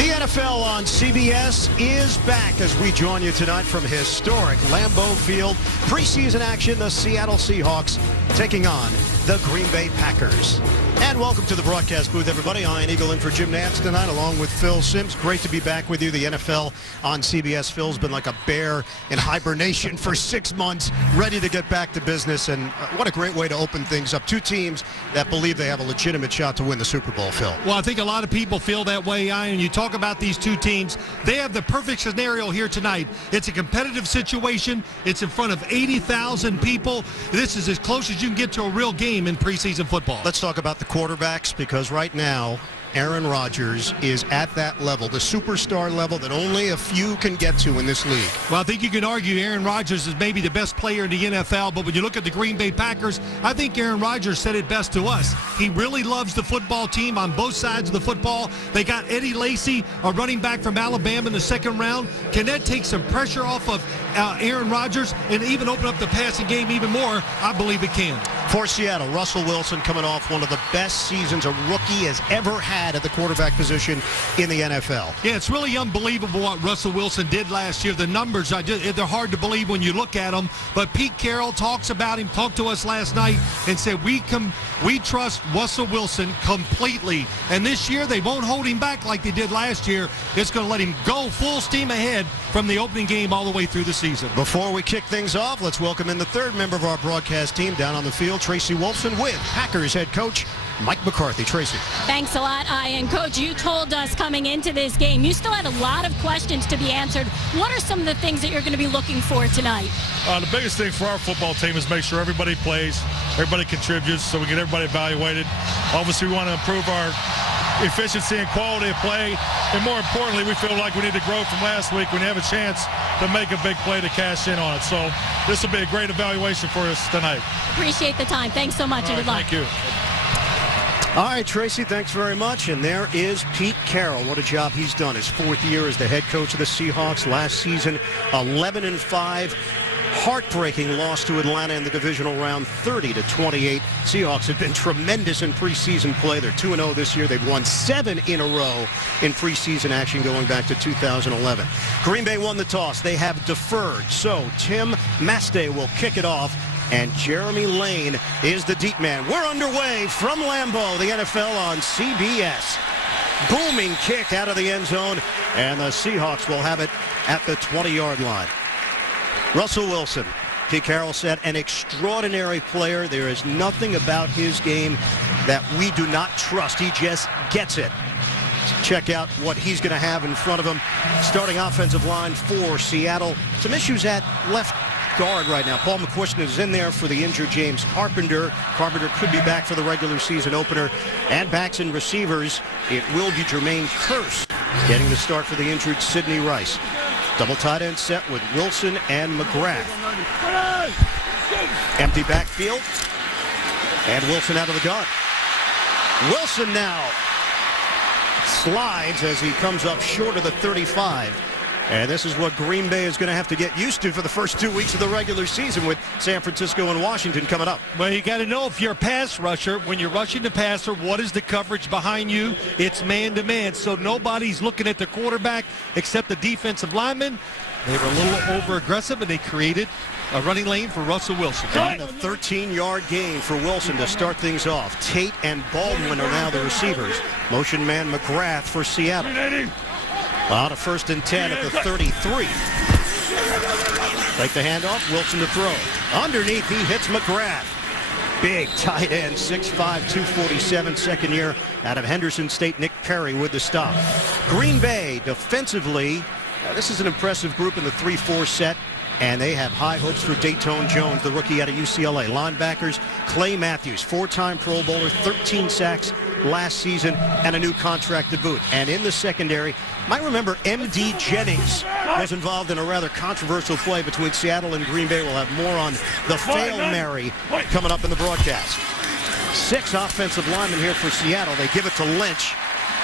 The NFL on CBS is back as we join you tonight from historic Lambeau Field. Preseason action, the Seattle Seahawks taking on the Green Bay Packers. And welcome to the broadcast booth, everybody. Ian Eagle in for Jim Nantz tonight, along with Phil Simms. Great to be back with you. The NFL on CBS. Phil's been like a bear in hibernation for 6 months, ready to get back to business. And what a great way to open things up. Two teams that believe they have a legitimate shot to win the Super Bowl, Phil. Well, I think a lot of people feel that way, Ian. You talk about these two teams. They have the perfect scenario here tonight. It's a competitive situation. It's in front of 80,000 people. This is as close as you can get to a real game in preseason football. Let's talk about the quarterbacks, because right now Aaron Rodgers is at that level, the superstar level that only a few can get to in this league. Well, I think you can argue Aaron Rodgers is maybe the best player in the NFL, but when you look at the Green Bay Packers, I think Aaron Rodgers said it best to us. He really loves the football team on both sides of the football. They got Eddie Lacy, a running back from Alabama, in the second round. Can that take some pressure off of Aaron Rodgers and even open up the passing game even more? I believe it can. For Seattle, Russell Wilson coming off one of the best seasons a rookie has ever had at the quarterback position in the NFL. Yeah, it's really unbelievable what Russell Wilson did last year. The numbers, they're hard to believe when you look at them. But Pete Carroll talks about him, talked to us last night, and said we trust Russell Wilson completely. And this year, they won't hold him back like they did last year. It's going to let him go full steam ahead from the opening game all the way through the season. Before we kick things off, let's welcome in the third member of our broadcast team down on the field, Tracy Wolfson, with Packers head coach Mike McCarthy. Tracy. Thanks a lot, Ian. Coach, you told us coming into this game you still had a lot of questions to be answered. What are some of the things that you're going to be looking for tonight? The biggest thing for our football team is make sure everybody plays, everybody contributes, so we get everybody evaluated. Obviously, we want to improve our efficiency and quality of play, and more importantly, we feel like we need to grow from last week when you have a chance to make a big play to cash in on it. So this will be a great evaluation for us tonight. Appreciate the time. Thanks so much, and good luck. Thank you. All right, Tracy, thanks very much. And there is Pete Carroll. What a job he's done. His fourth year as the head coach of the Seahawks. Last season, 11-5. Heartbreaking loss to Atlanta in the divisional round, 30-28. Seahawks have been tremendous in preseason play. They're 2-0 this year. They've won 7 in a row in preseason action going back to 2011. Green Bay won the toss. They have deferred. So Tim Mastey will kick it off, and Jeremy Lane is the deep man. We're underway from Lambeau, the NFL on CBS. Booming kick out of the end zone, and the Seahawks will have it at the 20-yard line. Russell Wilson, Pete Carroll said, an extraordinary player. There is nothing about his game that we do not trust. He just gets it. Check out what he's going to have in front of him. Starting offensive line for Seattle. Some issues at left guard right now. Paul McQuiston is in there for the injured James Carpenter. Carpenter could be back for the regular season opener. And backs and receivers, it will be Jermaine Kearse getting the start for the injured Sidney Rice. Double tight end set with Wilson and McGrath. Empty backfield. And Wilson out of the gun. Wilson now slides as he comes up short of the 35. And this is what Green Bay is going to have to get used to for the first 2 weeks of the regular season, with San Francisco and Washington coming up. Well, you got to know, if you're a pass rusher, when you're rushing the passer, what is the coverage behind you? It's man-to-man, so nobody's looking at the quarterback except the defensive lineman. They were a little over-aggressive, and they created a running lane for Russell Wilson. And a 13-yard gain for Wilson to start things off. Tate and Baldwin are now the receivers. Motion man McGrath for Seattle. Out of 1st and 10 at the 33. Take the handoff, Wilson to throw. Underneath, he hits McGrath. Big tight end, 6'5", 247, second year out of Henderson State. Nick Perry with the stop. Green Bay defensively, this is an impressive group in the 3-4 set. And they have high hopes for Dayton Jones, the rookie out of UCLA. Linebackers, Clay Matthews, 4-time Pro Bowler, 13 sacks last season, and a new contract to boot. And in the secondary, might remember M.D. Jennings was involved in a rather controversial play between Seattle and Green Bay. We'll have more on the Fail Mary coming up in the broadcast. 6 offensive linemen here for Seattle. They give it to Lynch,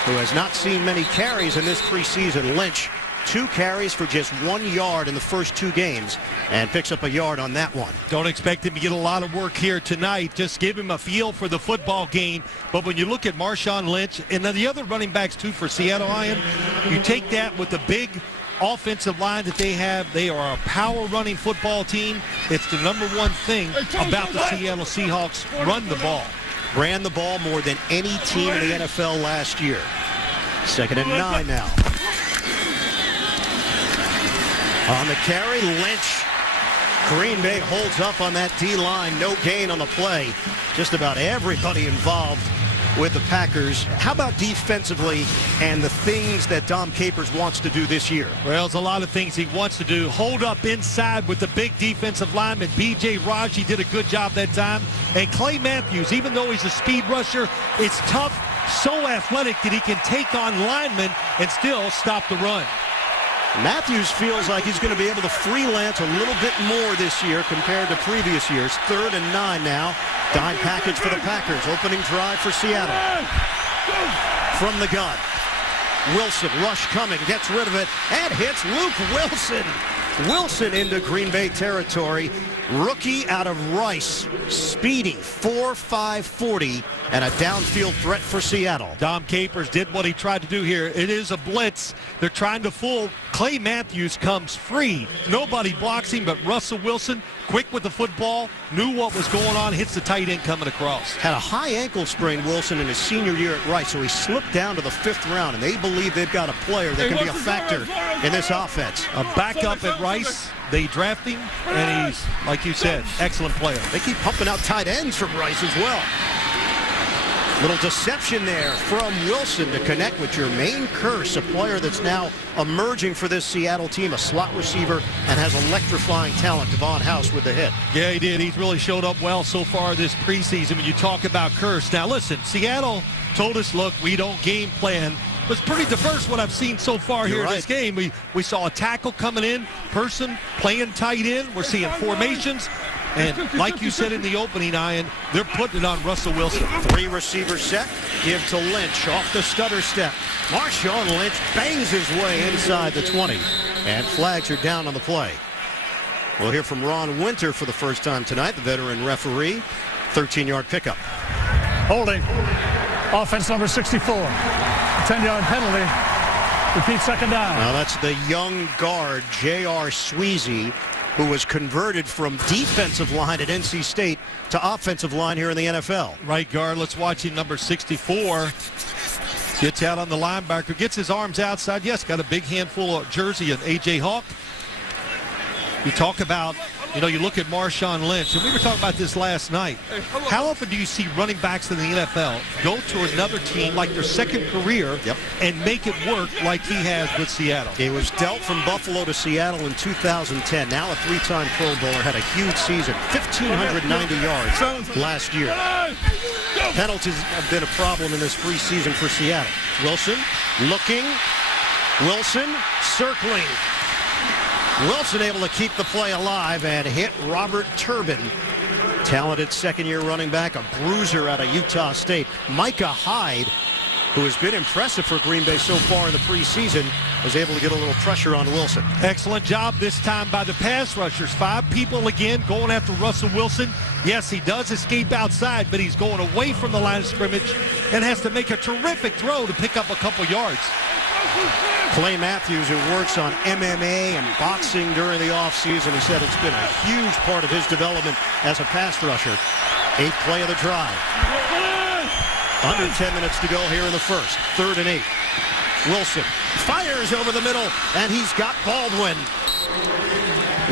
who has not seen many carries in this preseason. Lynch 2 carries for just 1 yard in the first 2 games and picks up a yard on that one. Don't expect him to get a lot of work here tonight. Just give him a feel for the football game. But when you look at Marshawn Lynch and then the other running backs too for Seattle, Ian, you take that with the big offensive line that they have. They are a power running football team. It's the number one thing about the Seattle Seahawks. Run the ball. Ran the ball more than any team in the NFL last year. 2nd and 9 now. On the carry, Lynch. Green Bay holds up on that D-line. No gain on the play. Just about everybody involved with the Packers. How about defensively and the things that Dom Capers wants to do this year? Well, there's a lot of things he wants to do. Hold up inside with the big defensive lineman. B.J. Raji did a good job that time. And Clay Matthews, even though he's a speed rusher, it's tough, so athletic that he can take on linemen and still stop the run. Matthews feels like he's going to be able to freelance a little bit more this year compared to previous years. 3rd and 9 now. Dime package for the Packers. Opening drive for Seattle. From the gun. Wilson, rush coming, gets rid of it, and hits Luke Wilson. Wilson into Green Bay territory. Rookie out of Rice. Speedy, 4.5 40, and a downfield threat for Seattle. Dom Capers did what he tried to do here. It is a blitz. They're trying to fool. Clay Matthews comes free. Nobody blocks him but Russell Wilson. Quick with the football. Knew what was going on. Hits the tight end coming across. Had a high ankle sprain, Wilson, in his senior year at Rice, so he slipped down to the 5th round, and they believe they've got a player that can be a factor in this offense. A backup at Rice. They draft him, and he's, like you said, excellent player. They keep pumping out tight ends from Rice as well. Little deception there from Wilson to connect with Jermaine Kearse, a player that's now emerging for this Seattle team, a slot receiver, and has electrifying talent. Devon House with the hit. Yeah, he did. He's really showed up well so far this preseason when you talk about Kearse. Now, listen, Seattle told us, look, we don't game plan. It was pretty diverse what I've seen so far here in this game. We saw a tackle coming in, person playing tight end. We're seeing formations. And like you said in the opening, Ian, they're putting it on Russell Wilson. 3 receiver set. Give to Lynch off the stutter step. Marshawn Lynch bangs his way inside the 20. And flags are down on the play. We'll hear from Ron Winter for the first time tonight, the veteran referee. 13-yard pickup. Holding. Offense number 64. 10-yard penalty. Repeat 2nd down. Now that's the young guard, J.R. Sweezy, who was converted from defensive line at NC State to offensive line here in the NFL. Right guard, let's watch him, number 64. Gets out on the linebacker, gets his arms outside. Yes, got a big handful of jersey of A.J. Hawk. You talk about, you look at Marshawn Lynch, and we were talking about this last night. How often do you see running backs in the NFL go to another team like their second career and make it work like he has with Seattle? He was dealt from Buffalo to Seattle in 2010. Now a 3-time Pro Bowler, had a huge season, 1,590 yards last year. Penalties have been a problem in this preseason for Seattle. Wilson looking. Wilson circling. Wilson able to keep the play alive and hit Robert Turbin. Talented second-year running back, a bruiser out of Utah State. Micah Hyde, who has been impressive for Green Bay so far in the preseason, was able to get a little pressure on Wilson. Excellent job this time by the pass rushers. 5 people again going after Russell Wilson. Yes, he does escape outside, but he's going away from the line of scrimmage and has to make a terrific throw to pick up a couple yards. Clay Matthews, who works on MMA and boxing during the offseason, he said it's been a huge part of his development as a pass rusher. 8th play of the drive. Under 10 minutes to go here in the first. 3rd and 8. Wilson fires over the middle, and he's got Baldwin.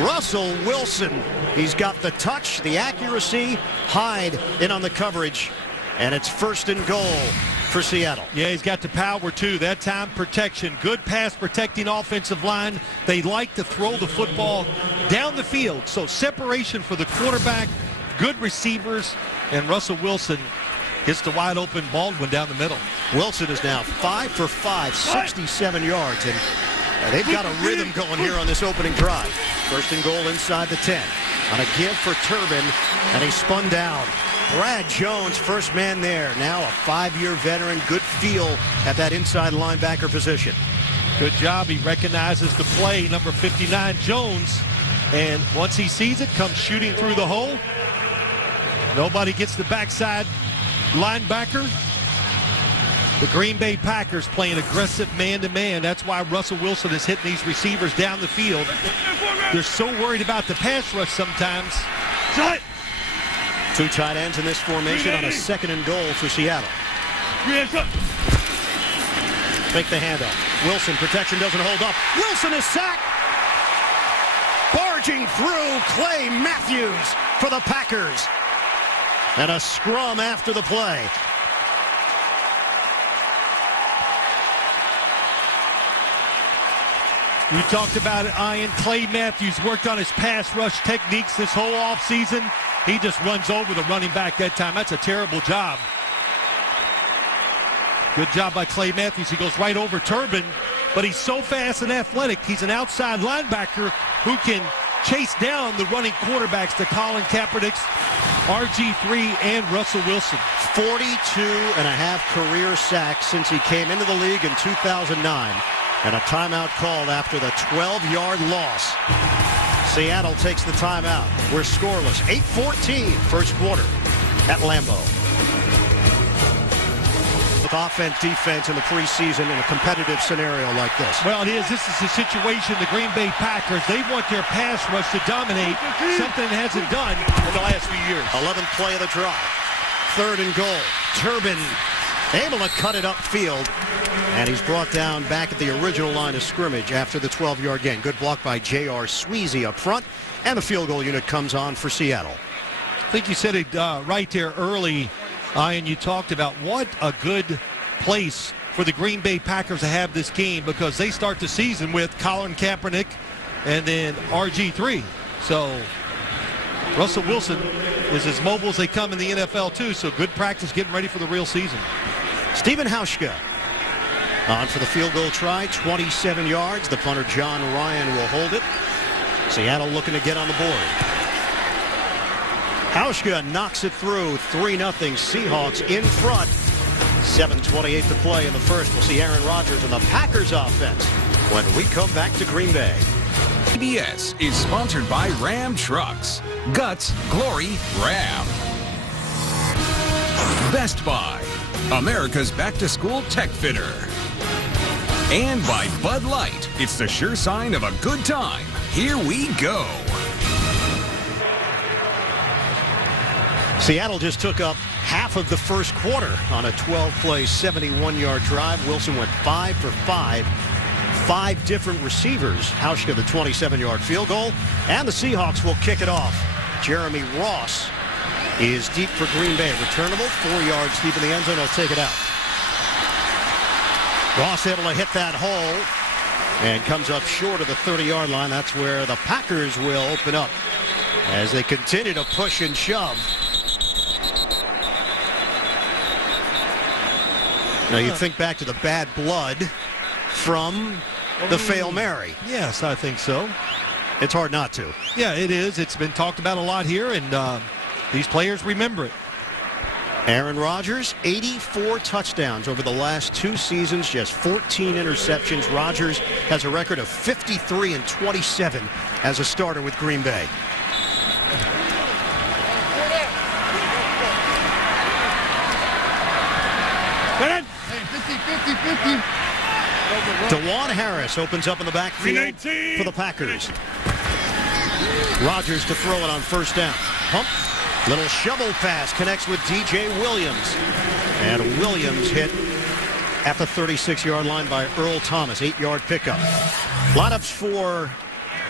Russell Wilson, he's got the touch, the accuracy. Hyde in on the coverage, and it's 1st and goal for Seattle. Yeah, he's got the power too. That time protection, good pass protecting offensive line. They like to throw the football down the field. So separation for the quarterback, good receivers, and Russell Wilson gets the wide open Baldwin down the middle. Wilson is now 5 for 5, 67 yards, and they've got a rhythm going here on this opening drive. 1st and goal inside the 10. On a give for Turbin, and he spun down. Brad Jones, first man there. Now a 5-year veteran, good feel at that inside linebacker position. Good job. He recognizes the play, number 59, Jones. And once he sees it, comes shooting through the hole. Nobody gets the backside linebacker. The Green Bay Packers playing aggressive man-to-man. That's why Russell Wilson is hitting these receivers down the field. They're so worried about the pass rush sometimes. Shut! Two tight ends in this formation on a 2nd and goal for Seattle. Make the handoff. Wilson, protection doesn't hold up. Wilson is sacked. Barging through, Clay Matthews for the Packers. And a scrum after the play. We talked about it, Ian. Clay Matthews worked on his pass rush techniques this whole offseason. He just runs over the running back that time. That's a terrible job. Good job by Clay Matthews. He goes right over Turbin, but he's so fast and athletic. He's an outside linebacker who can chase down the running quarterbacks to Colin Kaepernick's RG3 and Russell Wilson. 42.5 career sacks since he came into the league in 2009. And a timeout called after the 12-yard loss. Seattle takes the timeout. We're scoreless. 8:14 first quarter at Lambeau. With offense, defense in the preseason in a competitive scenario like this. Well, it is. This is the situation. The Green Bay Packers, they want their pass rush to dominate, something that hasn't done in the last few years. 11th play of the drive. 3rd and goal. Turbin able to cut it upfield. And he's brought down back at the original line of scrimmage after the 12-yard gain. Good block by J.R. Sweezy up front. And the field goal unit comes on for Seattle. I think you said it right there early, Ian. You talked about what a good place for the Green Bay Packers to have this game because they start the season with Colin Kaepernick and then RG3. So Russell Wilson is as mobile as they come in the NFL, too. So good practice getting ready for the real season. Stephen Hauschka on for the field goal try, 27 yards. The punter, John Ryan, will hold it. Seattle looking to get on the board. Hauschka knocks it through, 3-0 Seahawks in front. 7:28 to play in the first. We'll see Aaron Rodgers and the Packers offense when we come back to Green Bay. CBS is sponsored by Ram Trucks. Guts, glory, Ram. Best Buy, America's back-to-school tech fitter. And by Bud Light, it's the sure sign of a good time. Here we go. Seattle just took up half of the first quarter on a 12-play, 71-yard drive. Wilson went 5 for 5. 5 different receivers. Hauschka, the 27-yard field goal. And the Seahawks will kick it off. Jeremy Ross is deep for Green Bay. Returnable, 4 yards deep in the end zone. He'll take it out. Ross able to hit that hole and comes up short of the 30-yard line. That's where the Packers will open up as they continue to push and shove. Now you think back to the bad blood from the Fail Mary. Yes, I think so. It's hard not to. Yeah, it is. It's been talked about a lot here, and these players remember it. Aaron Rodgers, 84 touchdowns over the last 2 seasons, just 14 interceptions. Rodgers has a record of 53-27 as a starter with Green Bay. DeJuan Harris opens up in the backfield for the Packers. Rodgers to throw it on first down. Pump. Little shovel pass connects with DJ Williams. And Williams hit at the 36-yard line by Earl Thomas. 8-yard pickup. Lineups for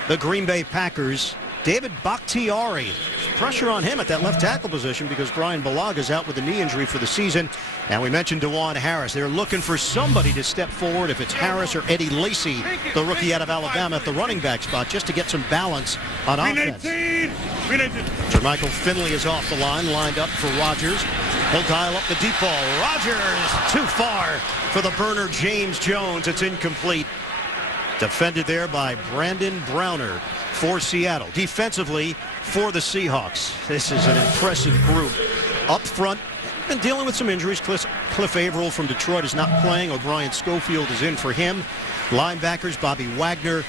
the Green Bay Packers. David Bakhtiari. Pressure on him at that left tackle position because Brian Bulaga is out with a knee injury for the season. And we mentioned DeJuan Harris. They're looking for somebody to step forward, if it's Harris or Eddie Lacy, the rookie out of Alabama at the running back spot, just to get some balance on offense. Jermichael Finley is off the line, lined up for Rodgers. He'll dial up the deep ball. Rodgers too far for the burner, James Jones. It's incomplete. Defended there by Brandon Browner for Seattle. Defensively for the Seahawks. This is an impressive group. Up front, been dealing with some injuries. Cliff Averill from Detroit is not playing. O'Brien Schofield is in for him. Linebackers, Bobby Wagner.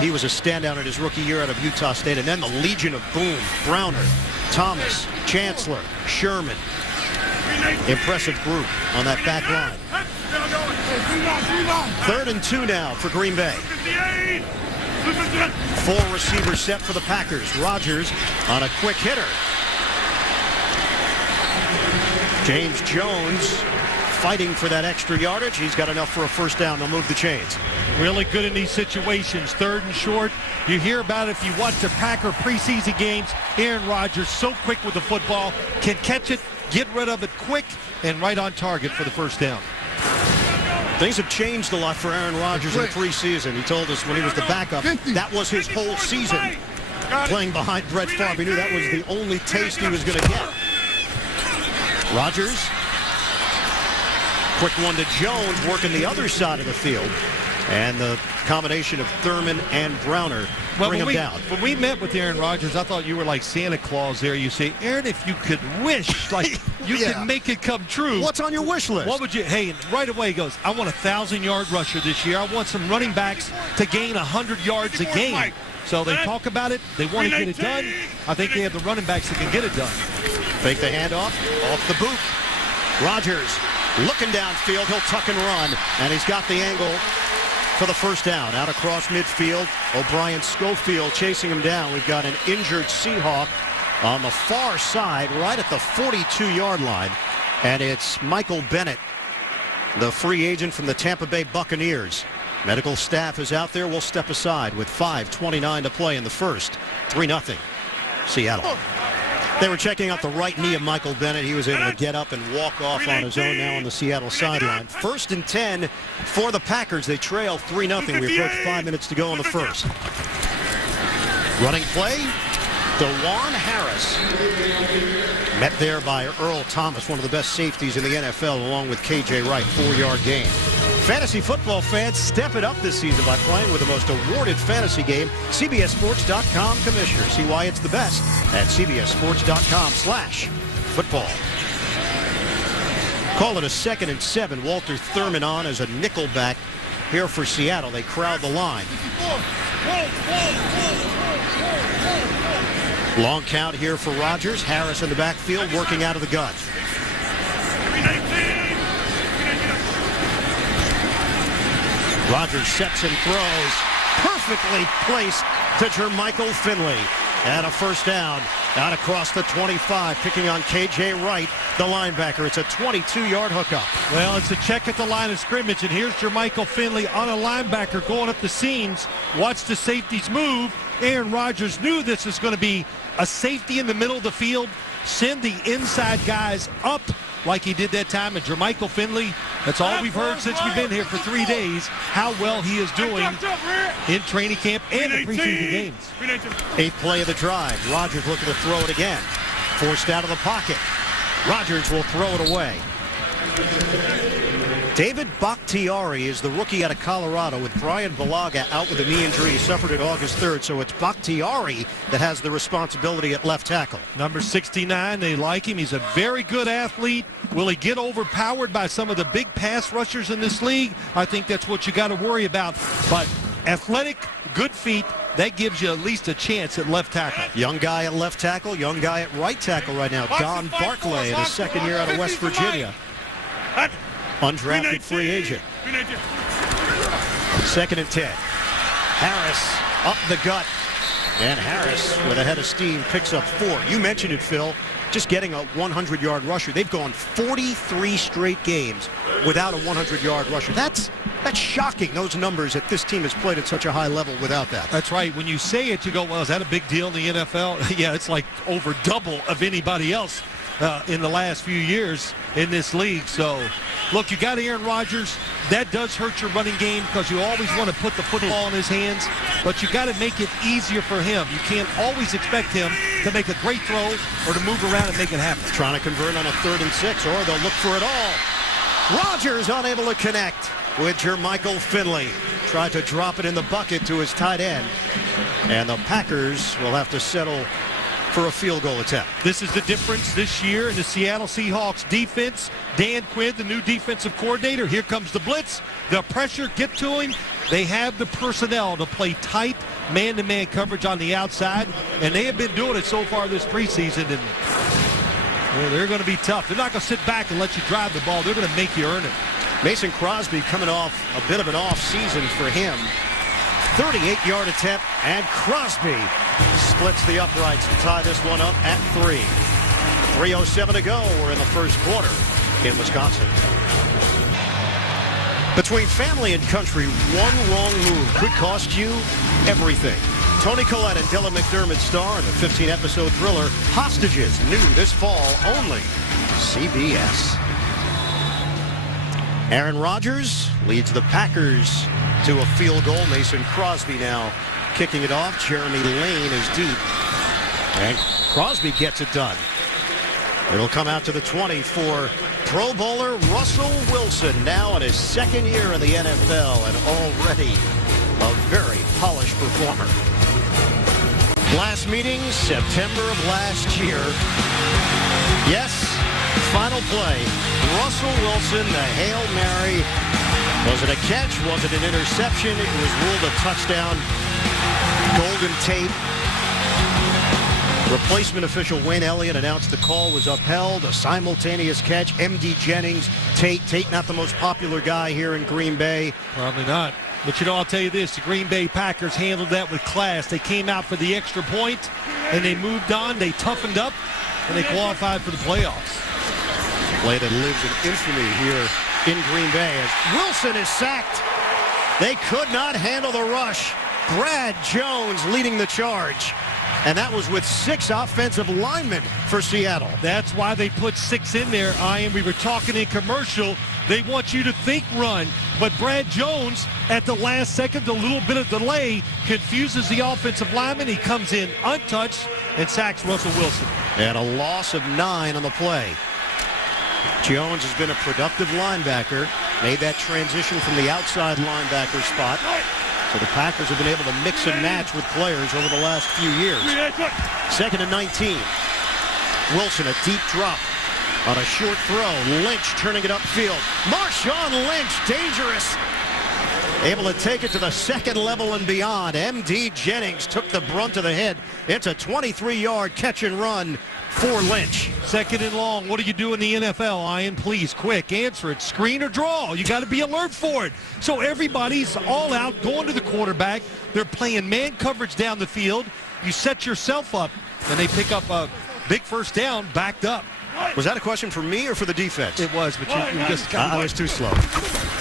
He was a standout in his rookie year out of Utah State. And then the Legion of Boom. Browner, Thomas, Chancellor, Sherman. Impressive group on that back line. 3rd and 2 now for Green Bay. 4 receivers set for the Packers. Rodgers on a quick hitter. James Jones fighting for that extra yardage. He's got enough for a first down. They'll move the chains. Really good in these situations. 3rd and short. You hear about it if you watch the Packer preseason games. Aaron Rodgers, so quick with the football, can catch it, get rid of it quick, and right on target for the first down. Things have changed a lot for Aaron Rodgers in the preseason. He told us when he was the backup, that was his whole season. Playing behind Brett Favre, he knew that was the only taste he was going to get. Rodgers, quick one to Jones, working the other side of the field. And the combination of Thurman and Browner bring him down. When we met with Aaron Rodgers, I thought you were like Santa Claus there. You say, Aaron, if you could wish, like you could make it come true. What's on your wish list? What would you, hey, right away he goes, I want a 1,000-yard rusher this year. I want some running backs to gain 100 yards a game. So they talk about it. They want to get it done. I think they have the running backs that can get it done. Fake the handoff, off the boot. Rodgers looking downfield. He'll tuck and run, and he's got the angle for the first down. Out across midfield, O'Brien Schofield chasing him down. We've got an injured Seahawk on the far side, right at the 42-yard line, and it's Michael Bennett, the free agent from the Tampa Bay Buccaneers. Medical staff is out there. We'll step aside with 5:29 to play in the first. 3-0 Seattle. They were checking out the right knee of Michael Bennett. He was able to get up and walk off on his own now on the Seattle sideline. 1st and 10 for the Packers. They trail 3-0. We approach 5 minutes to go in the first. Running play, DeJuan Harris. Met there by Earl Thomas, one of the best safeties in the NFL, along with K.J. Wright, 4-yard gain. Fantasy football fans, step it up this season by playing with the most awarded fantasy game, CBSSports.com Commissioner. See why it's the best at CBSSports.com/football. Call it a 2nd and 7. Walter Thurman on as a nickelback here for Seattle. They crowd the line. Long count here for Rodgers. Harris in the backfield working out of the gun. Rodgers sets and throws. Perfectly placed to Jermichael Finley. And a first down out across the 25, picking on K.J. Wright, the linebacker. It's a 22-yard hookup. Well, it's a check at the line of scrimmage, and here's Jermichael Finley on a linebacker going up the seams. Watch the safeties move. Aaron Rodgers knew this was going to be a safety in the middle of the field. Send the inside guys up like he did that time. And Jermichael Finley, that's all we've heard since we've been here for 3 days, how well he is doing in training camp and the preseason games. 8th play of the drive. Rodgers looking to throw it again. Forced out of the pocket. Rodgers will throw it away. David Bakhtiari is the rookie out of Colorado, with Brian Bulaga out with a knee injury. He suffered it August 3rd, so it's Bakhtiari that has the responsibility at left tackle. Number 69, they like him. He's a very good athlete. Will he get overpowered by some of the big pass rushers in this league? I think that's what you got to worry about. But athletic, good feet, that gives you at least a chance at left tackle. Young guy at left tackle, young guy at right tackle right now. Don Barclay in his 2nd year out of West Virginia. Undrafted free agent. 2nd and 10. Harris up the gut. And Harris, with a head of steam, picks up 4. You mentioned it, Phil. Just getting a 100-yard rusher. They've gone 43 straight games without a 100-yard rusher. That's shocking, those numbers, that this team has played at such a high level without that. That's right. When you say it, you go, well, is that a big deal in the NFL? Yeah, it's like over double of anybody else in the last few years in this league. So, look, you got Aaron Rodgers. That does hurt your running game because you always want to put the football in his hands, but you got to make it easier for him. You can't always expect him to make a great throw or to move around and make it happen. Trying to convert on a 3rd and 6, or they'll look for it all. Rodgers unable to connect with Jermichael Finley. Tried to drop it in the bucket to his tight end, and the Packers will have to settle for a field goal attempt. This is the difference this year in the Seattle Seahawks defense. Dan Quinn, the new defensive coordinator. Here comes the blitz. The pressure, get to him, They have the personnel to play tight man-to-man coverage on the outside, and they have been doing it so far this preseason, and they're going to be tough. They're not going to sit back and let you drive the ball. They're going to make you earn it. Mason Crosby coming off a bit of an off season for him. 38-yard attempt, and Crosby splits the uprights to tie this one up at 3. 3:07 to go. We're in the first quarter in Wisconsin. Between family and country, one wrong move could cost you everything. Toni Collette and Dylan McDermott star in the 15-episode thriller Hostages, new this fall only CBS. Aaron Rodgers leads the Packers to a field goal. Mason Crosby now kicking it off. Jeremy Lane is deep. And Crosby gets it done. It'll come out to the 20 for Pro Bowler Russell Wilson, now in his second year in the NFL and already a very polished performer. Last meeting, September of last year. Yes, final play. Russell Wilson, the Hail Mary. Was it a catch? Was it an interception? It was ruled a touchdown. Golden tape. Replacement official Wayne Elliott announced the call was upheld. A simultaneous catch. M.D. Jennings. Tate not the most popular guy here in Green Bay. Probably not. But, I'll tell you this. The Green Bay Packers handled that with class. They came out for the extra point, and they moved on. They toughened up, and they qualified for the playoffs. Play that lives in infamy here in Green Bay as Wilson is sacked. They could not handle the rush. Brad Jones leading the charge. And that was with 6 offensive linemen for Seattle. That's why they put 6 in there, Ian. We were talking in commercial. They want you to think run. But Brad Jones, at the last second, a little bit of delay, confuses the offensive lineman. He comes in untouched and sacks Russell Wilson. And a loss of 9 on the play. Jones has been a productive linebacker. Made that transition from the outside linebacker spot. So the Packers have been able to mix and match with players over the last few years. 2nd and 19. Wilson, a deep drop on a short throw. Lynch turning it upfield. Marshawn Lynch, dangerous. Able to take it to the second level and beyond. M.D. Jennings took the brunt of the hit. It's a 23-yard catch and run for Lynch. 2nd and long. What do you do in the NFL, Ian? Please, quick, answer it. Screen or draw. You got to be alert for it. So everybody's all out, going to the quarterback. They're playing man coverage down the field. You set yourself up, and they pick up a big first down, backed up. Was that a question for me or for the defense? It was, but you just got I was too slow.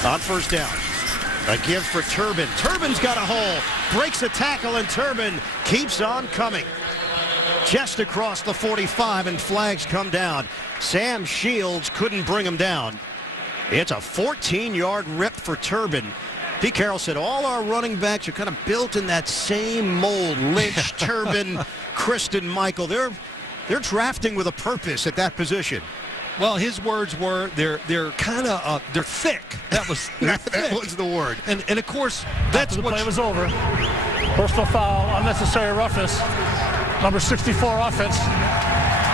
On first down. A give for Turbin. Turbin's got a hole. Breaks a tackle, and Turbin keeps on coming. Just across the 45, and flags come down. Sam Shields couldn't bring him down. It's a 14-yard rip for Turbin. Pete Carroll said all our running backs are kind of built in that same mold. Lynch, Turbin, Kristen Michael. They're drafting with a purpose at that position. Well, his words were they're kind of they're thick. That was that was the word. And of course that's After the what play was over. Personal foul, unnecessary roughness. Number 64 offense,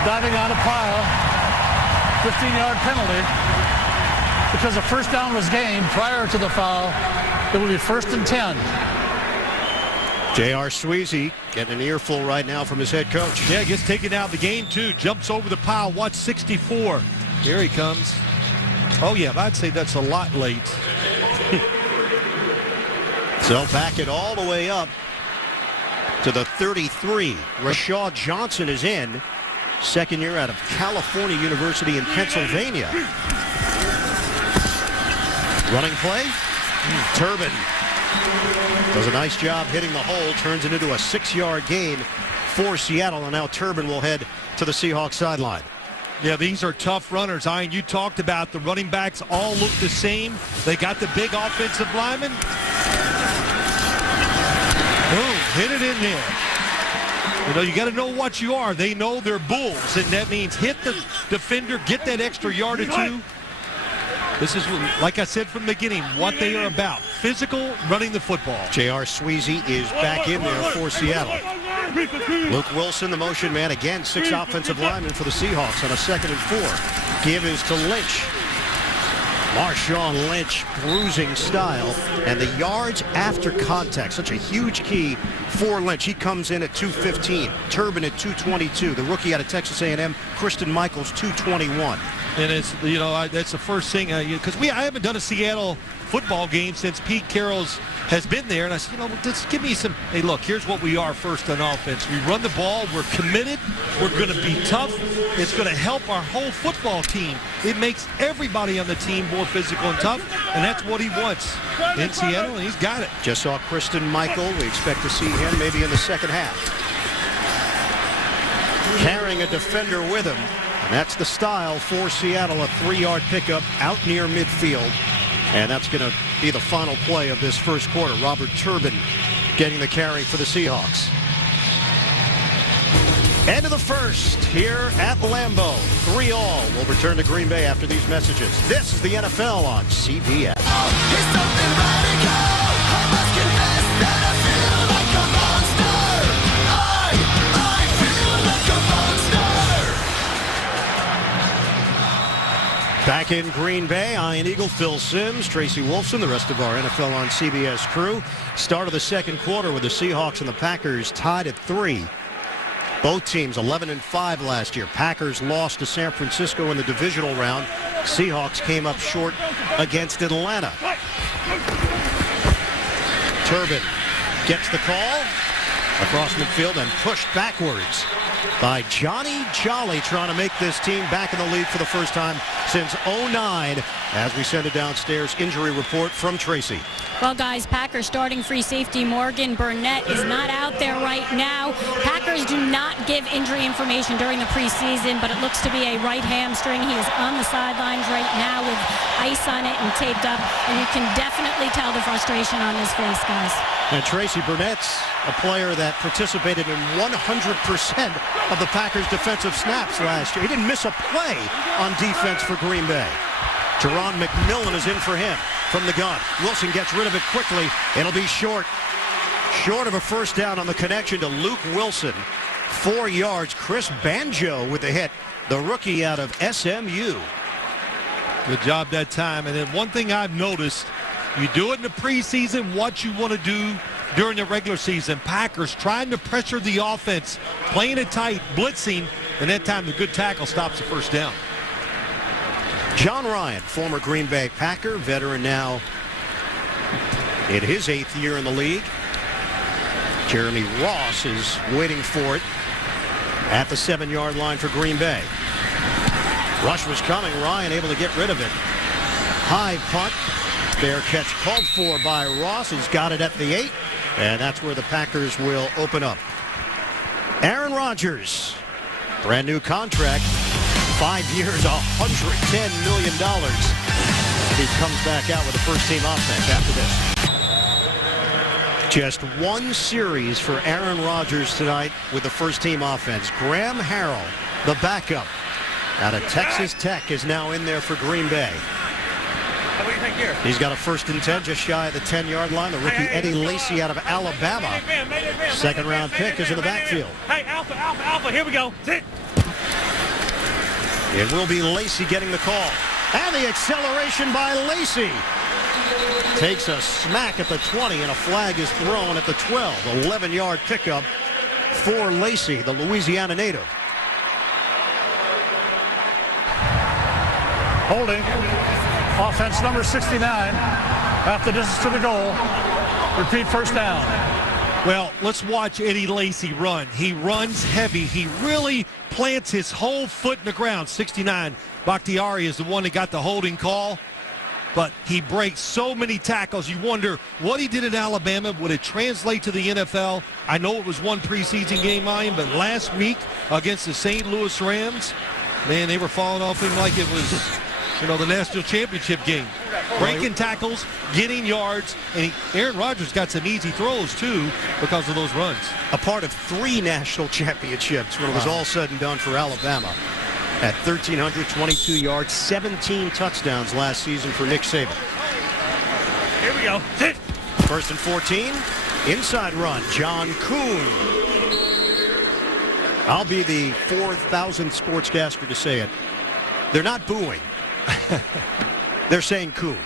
diving on a pile, 15-yard penalty. Because the first down was gained prior to the foul, it will be 1st and 10. J.R. Sweezy getting an earful right now from his head coach. Yeah, gets taken out of the game too. Jumps over the pile. Watch 64. Here he comes. Oh yeah, I'd say that's a lot late. So back it all the way up to the 33. Rashawn Johnson is in. 2nd year out of California University in Pennsylvania. Running play. Turbin does a nice job hitting the hole. Turns it into a 6-yard gain for Seattle. And now Turbin will head to the Seahawks sideline. Yeah, these are tough runners. Ian, you talked about the running backs all look the same. They got the big offensive lineman. Boom, hit it in there. You got to know what you are. They know they're bulls, and that means hit the defender, get that extra yard or two. This is, like I said from the beginning, what they are about. Physical, running the football. J.R. Sweezy is back in there for Seattle. Luke Wilson, the motion man. Again, 6 offensive linemen for the Seahawks on a 2nd and 4. Give is to Lynch. Marshawn Lynch, bruising style, and the yards after contact, such a huge key for Lynch. He comes in at 215, Turbin at 222, the rookie out of Texas A&M, Kristen Michaels, 221. And it's, that's the first thing, because I haven't done a Seattle football game since Pete Carroll's has been there, and I said, just give me some, hey, look, here's what we are first on offense. We run the ball, we're committed, we're going to be tough, it's going to help our whole football team. It makes everybody on the team more physical and tough, and that's what he wants in Seattle, and he's got it. Just saw Kristen Michael. We expect to see him maybe in the second half. Carrying a defender with him, and that's the style for Seattle, a 3-yard pickup out near midfield. And that's going to be the final play of this first quarter. Robert Turbin getting the carry for the Seahawks. End of the first here at Lambeau. 3-all. We'll return to Green Bay after these messages. This is the NFL on CBS. Back in Green Bay, Ian Eagle, Phil Simms, Tracy Wolfson, the rest of our NFL on CBS crew. Start of the second quarter with the Seahawks and the Packers tied at 3. Both teams 11-5 last year. Packers lost to San Francisco in the divisional round. Seahawks came up short against Atlanta. Turbin gets the call across midfield and pushed backwards by Johnny Jolly, trying to make this team back in the league for the first time since 2009. As we send it downstairs, injury report from Tracy. Well, guys, Packers starting free safety Morgan Burnett is not out there right now. Packers do not give injury information during the preseason, but it looks to be a right hamstring. He is on the sidelines right now with ice on it and taped up, and you can definitely tell the frustration on his face, guys. And Tracy Burnett's a player that participated in 100% of the Packers' defensive snaps last year. He didn't miss a play on defense for Green Bay. Teron McMillan is in for him from the gun. Wilson gets rid of it quickly. It'll be short. Short of a first down on the connection to Luke Wilson. 4 yards. Chris Banjo with the hit. The rookie out of SMU. Good job that time. And then one thing I've noticed, you do it in the preseason, what you want to do during the regular season. Packers trying to pressure the offense, playing it tight, blitzing, and that time the good tackle stops the first down. John Ryan, former Green Bay Packer, veteran now in his 8th year in the league. Jeremy Ross is waiting for it at the 7-yard line for Green Bay. Rush was coming. Ryan able to get rid of it. High punt. Fair catch called for by Ross. He's got it at the 8. And that's where the Packers will open up. Aaron Rodgers, brand new contract. 5 years, $110 million. He comes back out with a first-team offense after this. Just one series for Aaron Rodgers tonight with the first-team offense. Graham Harrell, the backup out of Texas Tech, is now in there for Green Bay. What do you think here? He's got a 1st and 10 just shy of the 10-yard line. The rookie Eddie Lacy out of Alabama. Second-round pick is in the backfield. Hey, Alpha, here we go. Sit. It will be Lacy getting the call. And the acceleration by Lacy. Takes a smack at the 20, and a flag is thrown at the 12. 11-yard pickup for Lacy, the Louisiana native. Holding. Offense number 69. Half the distance to the goal. Repeat first down. Well, let's watch Eddie Lacy run. He runs heavy. He really plants his whole foot in the ground. 69, Bakhtiari is the one that got the holding call. But he breaks so many tackles. You wonder what he did in Alabama. Would it translate to the NFL? I know it was one preseason game, Ian, but last week against the St. Louis Rams, man, they were falling off him like it was, the national championship game. Breaking tackles, getting yards, and Aaron Rodgers got some easy throws, too, because of those runs. A part of 3 national championships when it was all said and done for Alabama. At 1,322 yards, 17 touchdowns last season for Nick Saban. Here we go. Sit. 1st and 14. Inside run. John Kuhn. I'll be the 4,000th sportscaster to say it. They're not booing. They're saying coon.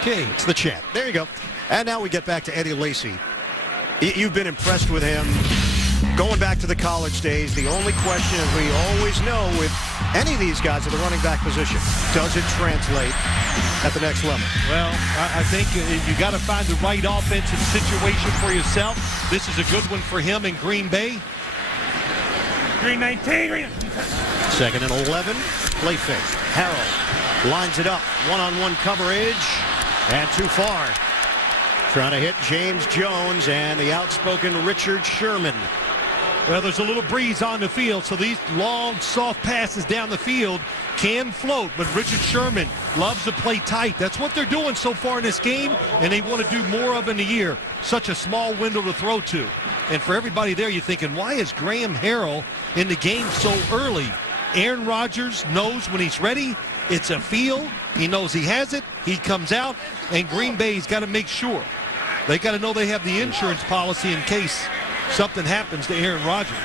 Okay. It's the chant. There you go. And now we get back to Eddie Lacy. You've been impressed with him going back to the college days. The only question, as we always know with any of these guys at the running back position, does it translate at the next level? Well, I think you got to find the right offensive situation for yourself. This is a good one for him in Green Bay. Green 19. Second and 11. Play fake. Harrell lines it up. One-on-one coverage. And too far. Trying to hit James Jones and the outspoken Richard Sherman. Well, there's a little breeze on the field, so these long, soft passes down the field can float. But Richard Sherman loves to play tight. That's what they're doing so far in this game, and they want to do more of in the year. Such a small window to throw to. And for everybody there, you're thinking, why is Graham Harrell in the game so early? Aaron Rodgers knows when he's ready. It's a feel. He knows he has it. He comes out, and Green Bay's got to make sure. They got to know they have the insurance policy in case something happens to Aaron Rodgers.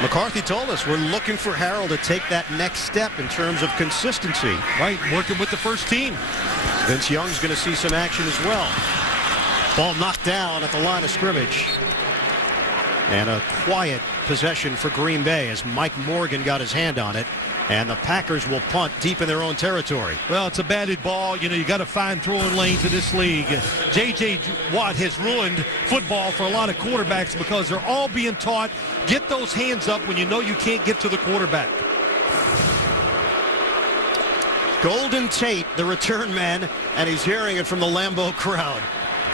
McCarthy told us we're looking for Harrell to take that next step in terms of consistency. Right, working with the first team. Vince Young's going to see some action as well. Ball knocked down at the line of scrimmage. And a quiet possession for Green Bay as Mike Morgan got his hand on it. And the Packers will punt deep in their own territory. Well, it's a batted ball. You know, you got to find throwing lanes in this league. J.J. Watt has ruined football for a lot of quarterbacks because they're all being taught, get those hands up when you know you can't get to the quarterback. Golden Tate, the return man, and he's hearing it from the Lambeau crowd.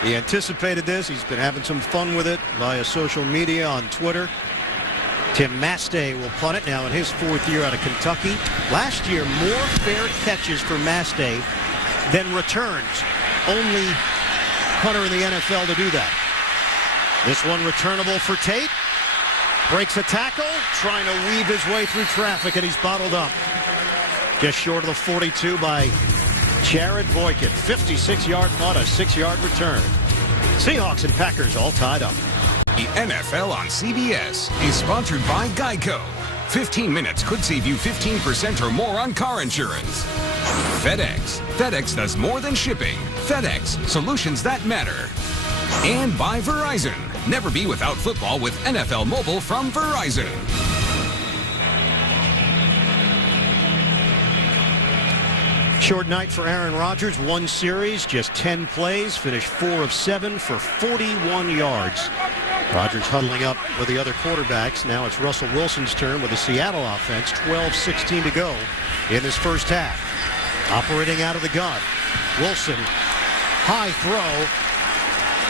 He anticipated this. He's been having some fun with it via social media on Twitter. Tim Mastay will punt it now in his fourth year out of Kentucky. Last year, more fair catches for Mastay than returns. Only punter in the NFL to do that. This one returnable for Tate. Breaks a tackle, trying to weave his way through traffic, and he's bottled up. Just short of the 42 by Jared Boykin. 56-yard punt, a 6-yard return. Seahawks and Packers all tied up. The NFL on CBS is sponsored by Geico. 15 minutes could save you 15% or more on car insurance. FedEx. FedEx does more than shipping. FedEx, solutions that matter. And by Verizon. Never be without football with NFL Mobile from Verizon. Short night for Aaron Rodgers. One series, just 10 plays, finished 4 of 7 for 41 yards. Rodgers huddling up with the other quarterbacks. Now it's Russell Wilson's turn with the Seattle offense. 12:16 to go in this first half. Operating out of the gun. Wilson, high throw.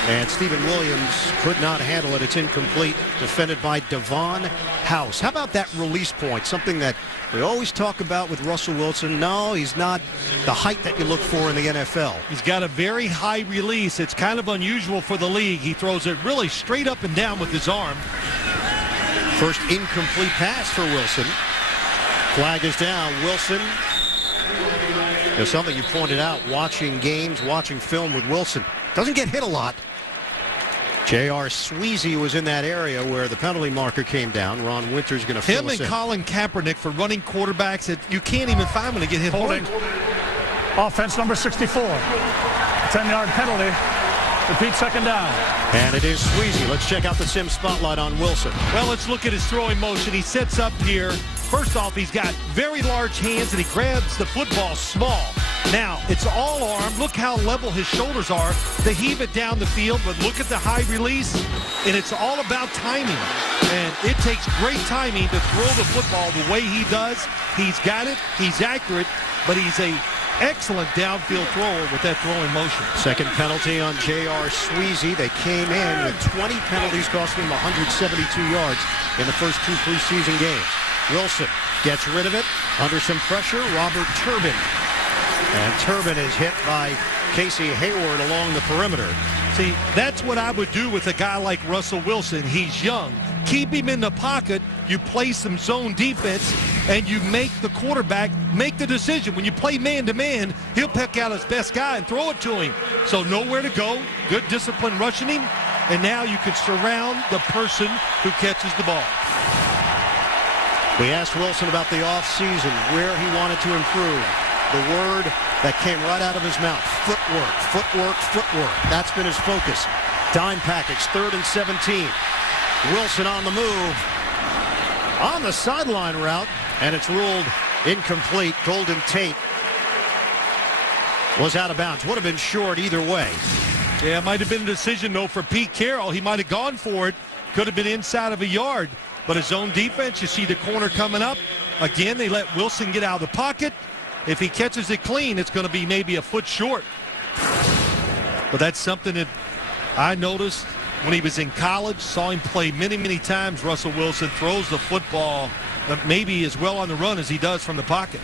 And Stephen Williams could not handle it. It's incomplete. Defended by Devon House. How about that release point? Something that we always talk about with Russell Wilson. No, he's not the height that you look for in the NFL. He's got a very high release. It's kind of unusual for the league. He throws it really straight up and down with his arm. First incomplete pass for Wilson. Flag is down. Wilson. There's something you pointed out, watching games, watching film with Wilson. Doesn't get hit a lot. J.R. Sweezy was in that area where the penalty marker came down. Ron Winter's going to fill us in. Him and Colin Kaepernick for running quarterbacks that you can't even find when they get hit Holding. hard. Offense number 64. 10-yard penalty. Repeat second down. And it is Sweezy. Let's check out the sim spotlight on Wilson. Well, let's look at his throwing motion. He sets up here. First off, he's got very large hands, and he grabs the football small. Now, it's all arm. Look how level his shoulders are to heave it down the field, but look at the high release, and it's all about timing. And it takes great timing to throw the football the way he does. He's got it. He's accurate, but he's a excellent downfield thrower with that throwing motion. Second penalty on J.R. Sweezy. They came in with 20 penalties, costing him 172 yards in the first 2 preseason games. Wilson gets rid of it under some pressure. Robert Turbin. And Turbin is hit by Casey Hayward along the perimeter. See, that's what I would do with a guy like Russell Wilson. He's young. Keep him in the pocket. You play some zone defense, and you make the quarterback make the decision. When you play man-to-man, he'll pick out his best guy and throw it to him. So nowhere to go. Good discipline rushing him. And now you can surround the person who catches the ball. We asked Wilson about the offseason, where he wanted to improve. the word that came right out of his mouth. Footwork, footwork, footwork. That's been his focus. Dime package, 3rd and 17. Wilson on the move. On the sideline route, and it's ruled incomplete. Golden Tate was out of bounds. Would have been short either way. Yeah, it might have been a decision, though, for Pete Carroll. He might have gone for it. Could have been inside of a yard. But his own defense, you see the corner coming up. Again, they let Wilson get out of the pocket. If he catches it clean, it's going to be maybe a foot short. But that's something that I noticed when he was in college. Saw him play many, many times. Russell Wilson throws the football maybe as well on the run as he does from the pocket.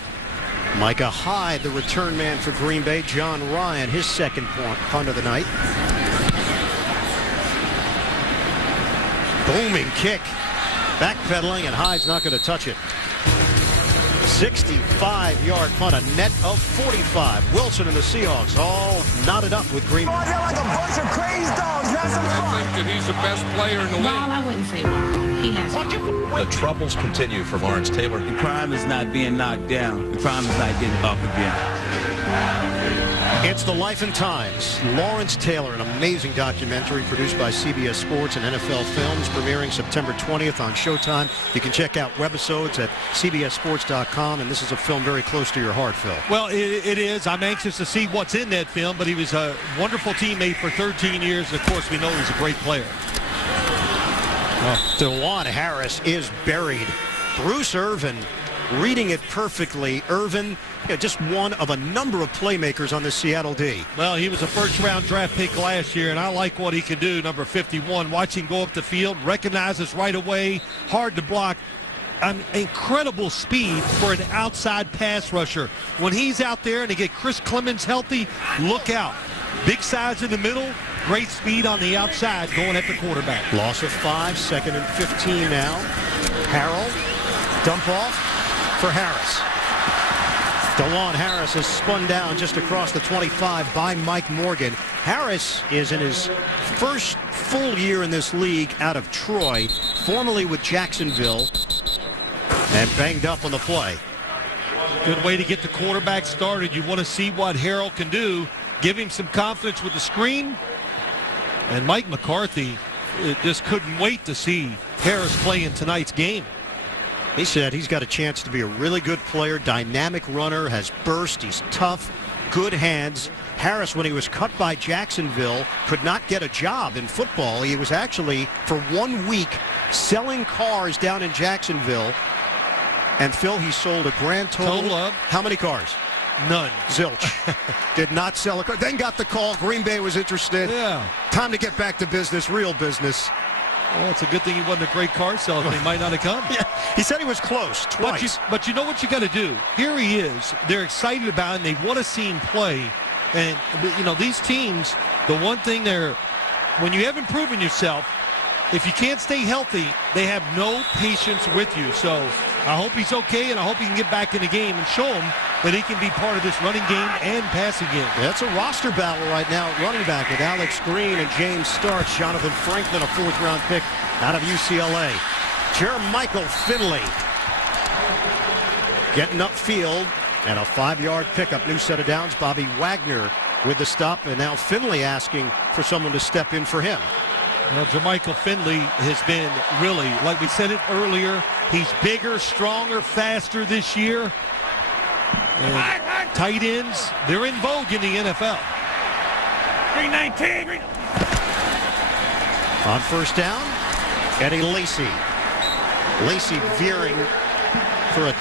Micah Hyde, the return man for Green Bay. John Ryan, his second punt of the night. Booming kick. Backpedaling, and Hyde's not going to touch it. 65-yard punt, a net of 45. Wilson and the Seahawks all knotted up with Green Bay. Like a bunch of crazy dogs. Have some fun. I think that he's the best player in the league. Well, I wouldn't say that. He has. The troubles continue for Lawrence Taylor. The crime is not being knocked down. The crime is not getting up again. It's The Life and Times. Lawrence Taylor, an amazing documentary produced by CBS Sports and NFL Films, premiering September 20th on Showtime. You can check out webisodes at cbssports.com, and this is a film very close to your heart, Phil. Well, it is. I'm anxious to see what's in that film, but he was a wonderful teammate for 13 years, and of course we know he's a great player. DeJuan Harris is buried. Bruce Irvin reading it perfectly. Irvin, just one of a number of playmakers on the Seattle D. Well, he was a first-round draft pick last year, and I like what he can do, number 51. Watch him go up the field, recognizes right away, hard to block. Incredible speed for an outside pass rusher. When he's out there and they get Chris Clemens healthy, look out. Big size in the middle, great speed on the outside going at the quarterback. Loss of 5, 2nd and 15 now. Harrell, dump off for Harris. DeJuan Harris is spun down just across the 25 by Mike Morgan. Harris is in his first full year in this league out of Troy, formerly with Jacksonville, and banged up on the play. Good way to get the quarterback started. You want to see what Harrell can do. Give him some confidence with the screen. And Mike McCarthy just couldn't wait to see Harris play in tonight's game. He said he's got a chance to be a really good player, dynamic runner, has burst, he's tough, good hands. Harris, when he was cut by Jacksonville, could not get a job in football. He was actually, for 1 week, selling cars down in Jacksonville. And Phil, he sold a grand total of how many cars? None. Zilch. Did not sell a car. Then got the call. Green Bay was interested. Yeah. Time to get back to business, real business. Well, it's a good thing he wasn't a great car salesman. He might not have come. Yeah, he said he was close twice. But you know what you got to do? Here he is. They're excited about him. They want to see him play. And, you know, these teams, the one thing when you haven't proven yourself, if you can't stay healthy, they have no patience with you. So I hope he's okay, and I hope he can get back in the game and show him that he can be part of this running game and passing game. That's a roster battle right now at running back with Alex Green and James Starks. Jonathan Franklin, a 4th-round pick out of UCLA. Jermichael Finley getting upfield, and a 5-yard pickup. New set of downs. Bobby Wagner with the stop, and now Finley asking for someone to step in for him. Well, Jermichael Finley has been really, like we said it earlier, he's bigger, stronger, faster this year. And tight ends, they're in vogue in the NFL. 319. On first down, Eddie Lacy. Lacy veering for a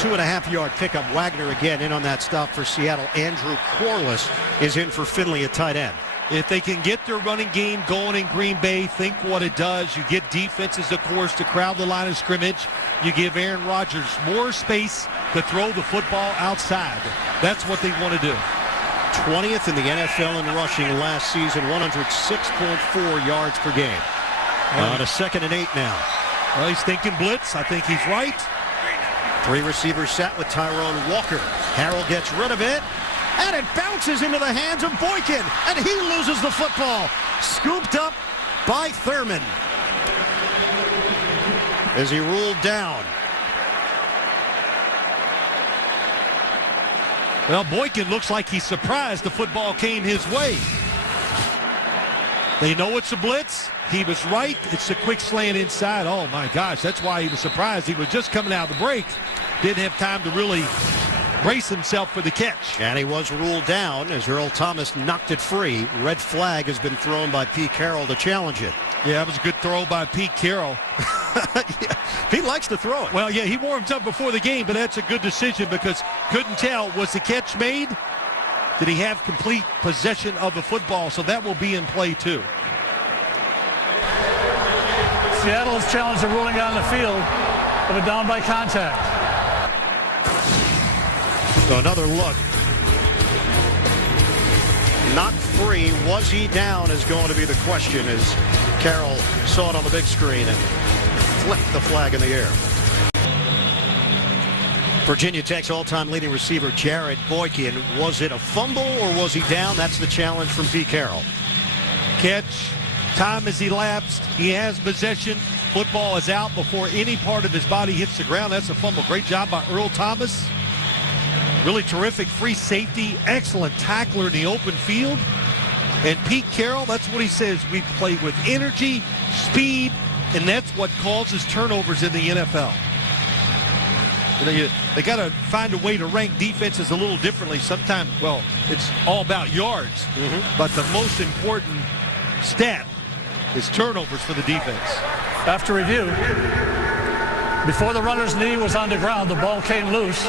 2.5-yard pickup. Wagner again in on that stop for Seattle. Andrew Corliss is in for Finley at tight end. If they can get their running game going in Green Bay, think what it does. You get defenses, of course, to crowd the line of scrimmage. You give Aaron Rodgers more space to throw the football outside. That's what they want to do. 20th in the NFL in rushing last season, 106.4 yards per game. On a 2nd and 8 now. Well, he's thinking blitz. I think he's right. 3 receivers set with Tyrone Walker. Harrell gets rid of it. And it bounces into the hands of Boykin, and he loses the football. Scooped up by Thurman as he ruled down. Well, Boykin looks like he's surprised the football came his way. They know it's a blitz. He was right. It's a quick slant inside. Oh, my gosh. That's why he was surprised. He was just coming out of the break. Didn't have time to really brace himself for the catch. And he was ruled down as Earl Thomas knocked it free. Red flag has been thrown by Pete Carroll to challenge it. Yeah, it was a good throw by Pete Carroll. Yeah, Pete likes to throw it. Well, yeah, he warmed up before the game, but that's a good decision because couldn't tell. Was the catch made? Did he have complete possession of the football? So that will be in play, too. Seattle has challenged the ruling on the field of a down by contact. So another look. Not free. Was he down is going to be the question as Carroll saw it on the big screen and flipped the flag in the air. Virginia Tech's all-time leading receiver Jared Boykin. Was it a fumble or was he down? That's the challenge from Pete Carroll. Catch. Time has elapsed. He has possession. Football is out before any part of his body hits the ground. That's a fumble. Great job by Earl Thomas. Really terrific free safety. Excellent tackler in the open field. And Pete Carroll, that's what he says. We play with energy, speed, and that's what causes turnovers in the NFL. They got to find a way to rank defenses a little differently. Sometimes, well, it's all about yards. But the most important stat is turnovers for the defense. After review, before the runner's knee was on the ground, the ball came loose.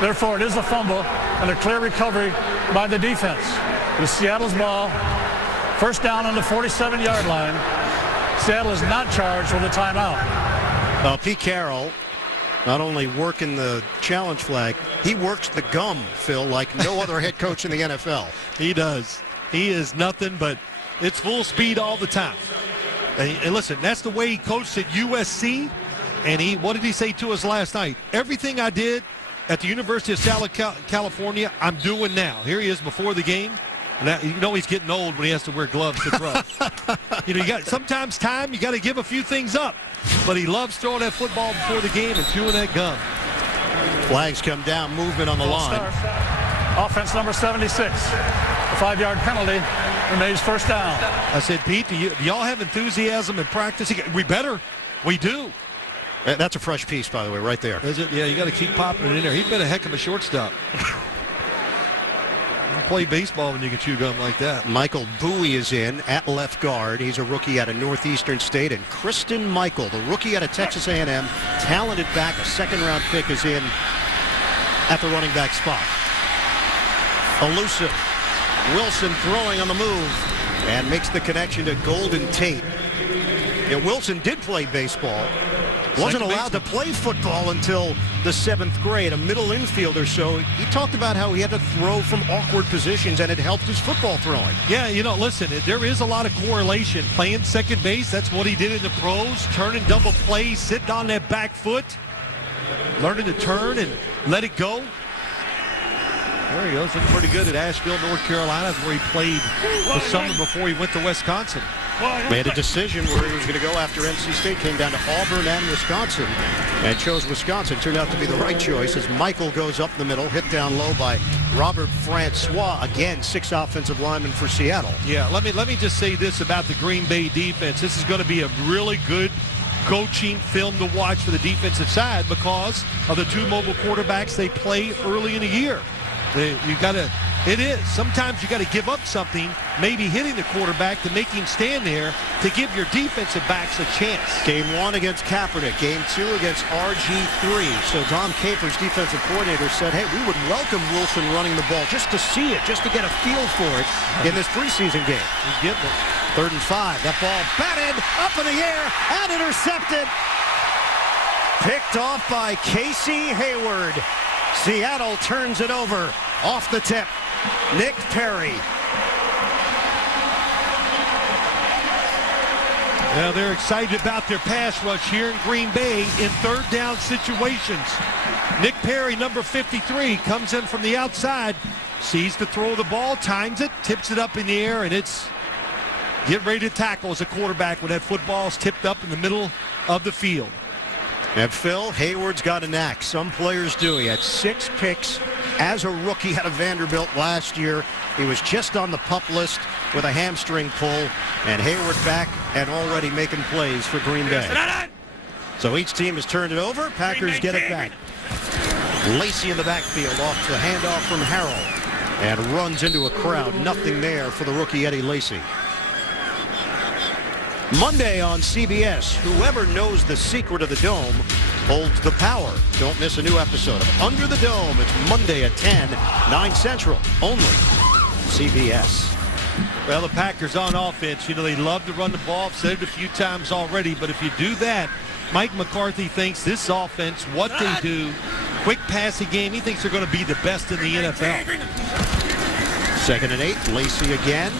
Therefore, it is a fumble and a clear recovery by the defense. It is Seattle's ball. First down on the 47-yard line. Seattle is not charged with a timeout. Pete Carroll not only working the challenge flag, he works the gum, Phil, like no other head coach in the NFL. He does. He is nothing but it's full speed all the time. And listen, that's the way he coached at USC. And what did he say to us last night? Everything I did at the University of Southern California, I'm doing now. Here he is before the game. And he's getting old when he has to wear gloves to throw. You got sometimes time, you got to give a few things up. But he loves throwing that football before the game and chewing that gum. Flags come down, movement on the line. Offense number 76. A 5-yard penalty remains first down. I said, Pete, do y'all have enthusiasm in practice? We better. We do. That's a fresh piece, by the way, right there. Is it? Yeah, you got to keep popping it in there. He's been a heck of a shortstop. You play baseball when you can chew gum like that. Michael Bowie is in at left guard. He's a rookie out of Northeastern State. And Kristen Michael, the rookie out of Texas A&M, talented back, a second-round pick, is in at the running back spot. Elusive. Wilson throwing on the move and makes the connection to Golden Tate. Yeah, Wilson did play baseball. Wasn't allowed to play football until the 7th grade, a middle infielder. So he talked about how he had to throw from awkward positions and it helped his football throwing. Yeah, listen, there is a lot of correlation. Playing second base, that's what he did in the pros. Turning double plays, sitting on that back foot, learning to turn and let it go. There he goes, looking pretty good at Asheville, North Carolina, where he played the summer before he went to Wisconsin. Made a decision where he was going to go after NC State, came down to Auburn and Wisconsin, and chose Wisconsin. Turned out to be the right choice as Michael goes up the middle, hit down low by Robert Francois. Again, 6 offensive linemen for Seattle. Yeah, let me just say this about the Green Bay defense. This is going to be a really good coaching film to watch for the defensive side because of the 2 mobile quarterbacks they play early in the year. Sometimes you got to give up something, maybe hitting the quarterback to make him stand there to give your defensive backs a chance. Game 1 against Kaepernick, game 2 against RG3. So Tom Capers, defensive coordinator, said, hey, we would welcome Wilson running the ball just to see it, just to get a feel for it in this preseason game. He's getting it. 3rd and 5. That ball batted up in the air and intercepted. Picked off by Casey Hayward. Seattle turns it over off the tip. Nick Perry. Now they're excited about their pass rush here in Green Bay in 3rd down situations. Nick Perry, number 53, comes in from the outside, sees to throw the ball, times it, tips it up in the air, and it's get ready to tackle as a quarterback when that football's tipped up in the middle of the field. And Phil, Hayward's got a knack. Some players do. He had 6 picks as a rookie out of Vanderbilt last year. He was just on the PUP list with a hamstring pull, and Hayward back and already making plays for Green Bay. So each team has turned it over. Packers get it back. Lacy in the backfield off the handoff from Harrell and runs into a crowd. Nothing there for the rookie Eddie Lacy. Monday on CBS, whoever knows the secret of the Dome holds the power. Don't miss a new episode of Under the Dome. It's Monday at 10, 9 Central, only CBS. Well, the Packers on offense, they love to run the ball. I've said it a few times already, but if you do that, Mike McCarthy thinks this offense, what they do, quick passing game, he thinks they're going to be the best in the NFL. 2nd and 8, Lacy again.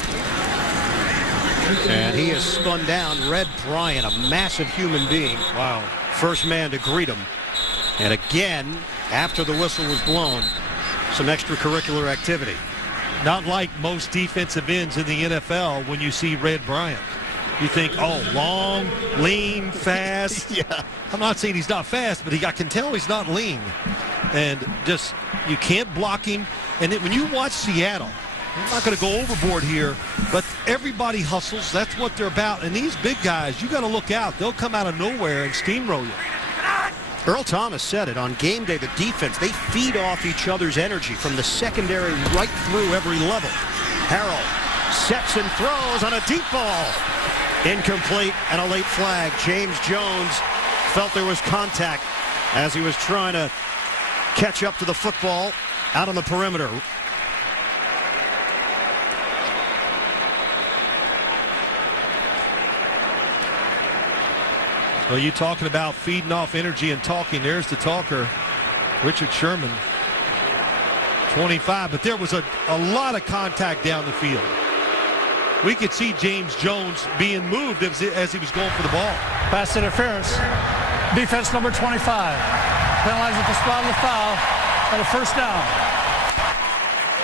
And he is spun down. Red Bryant, a massive human being. Wow. First man to greet him. And again, after the whistle was blown, some extracurricular activity. Not like most defensive ends in the NFL when you see Red Bryant. You think, oh, long, lean, fast. Yeah. I'm not saying he's not fast, but I can tell he's not lean. And just, you can't block him. And when you watch Seattle, I'm not going to go overboard here, but everybody hustles. That's what they're about. And these big guys, you got to look out. They'll come out of nowhere and steamroll you. Earl Thomas said it on game day. The defense, they feed off each other's energy from the secondary right through every level. Harrell sets and throws on a deep ball. Incomplete and a late flag. James Jones felt there was contact as he was trying to catch up to the football out on the perimeter. Well, you talking about feeding off energy and talking. There's the talker, Richard Sherman, 25. But there was a lot of contact down the field. We could see James Jones being moved as he was going for the ball. Pass interference. Defense number 25. Penalized at the spot of the foul and a first down.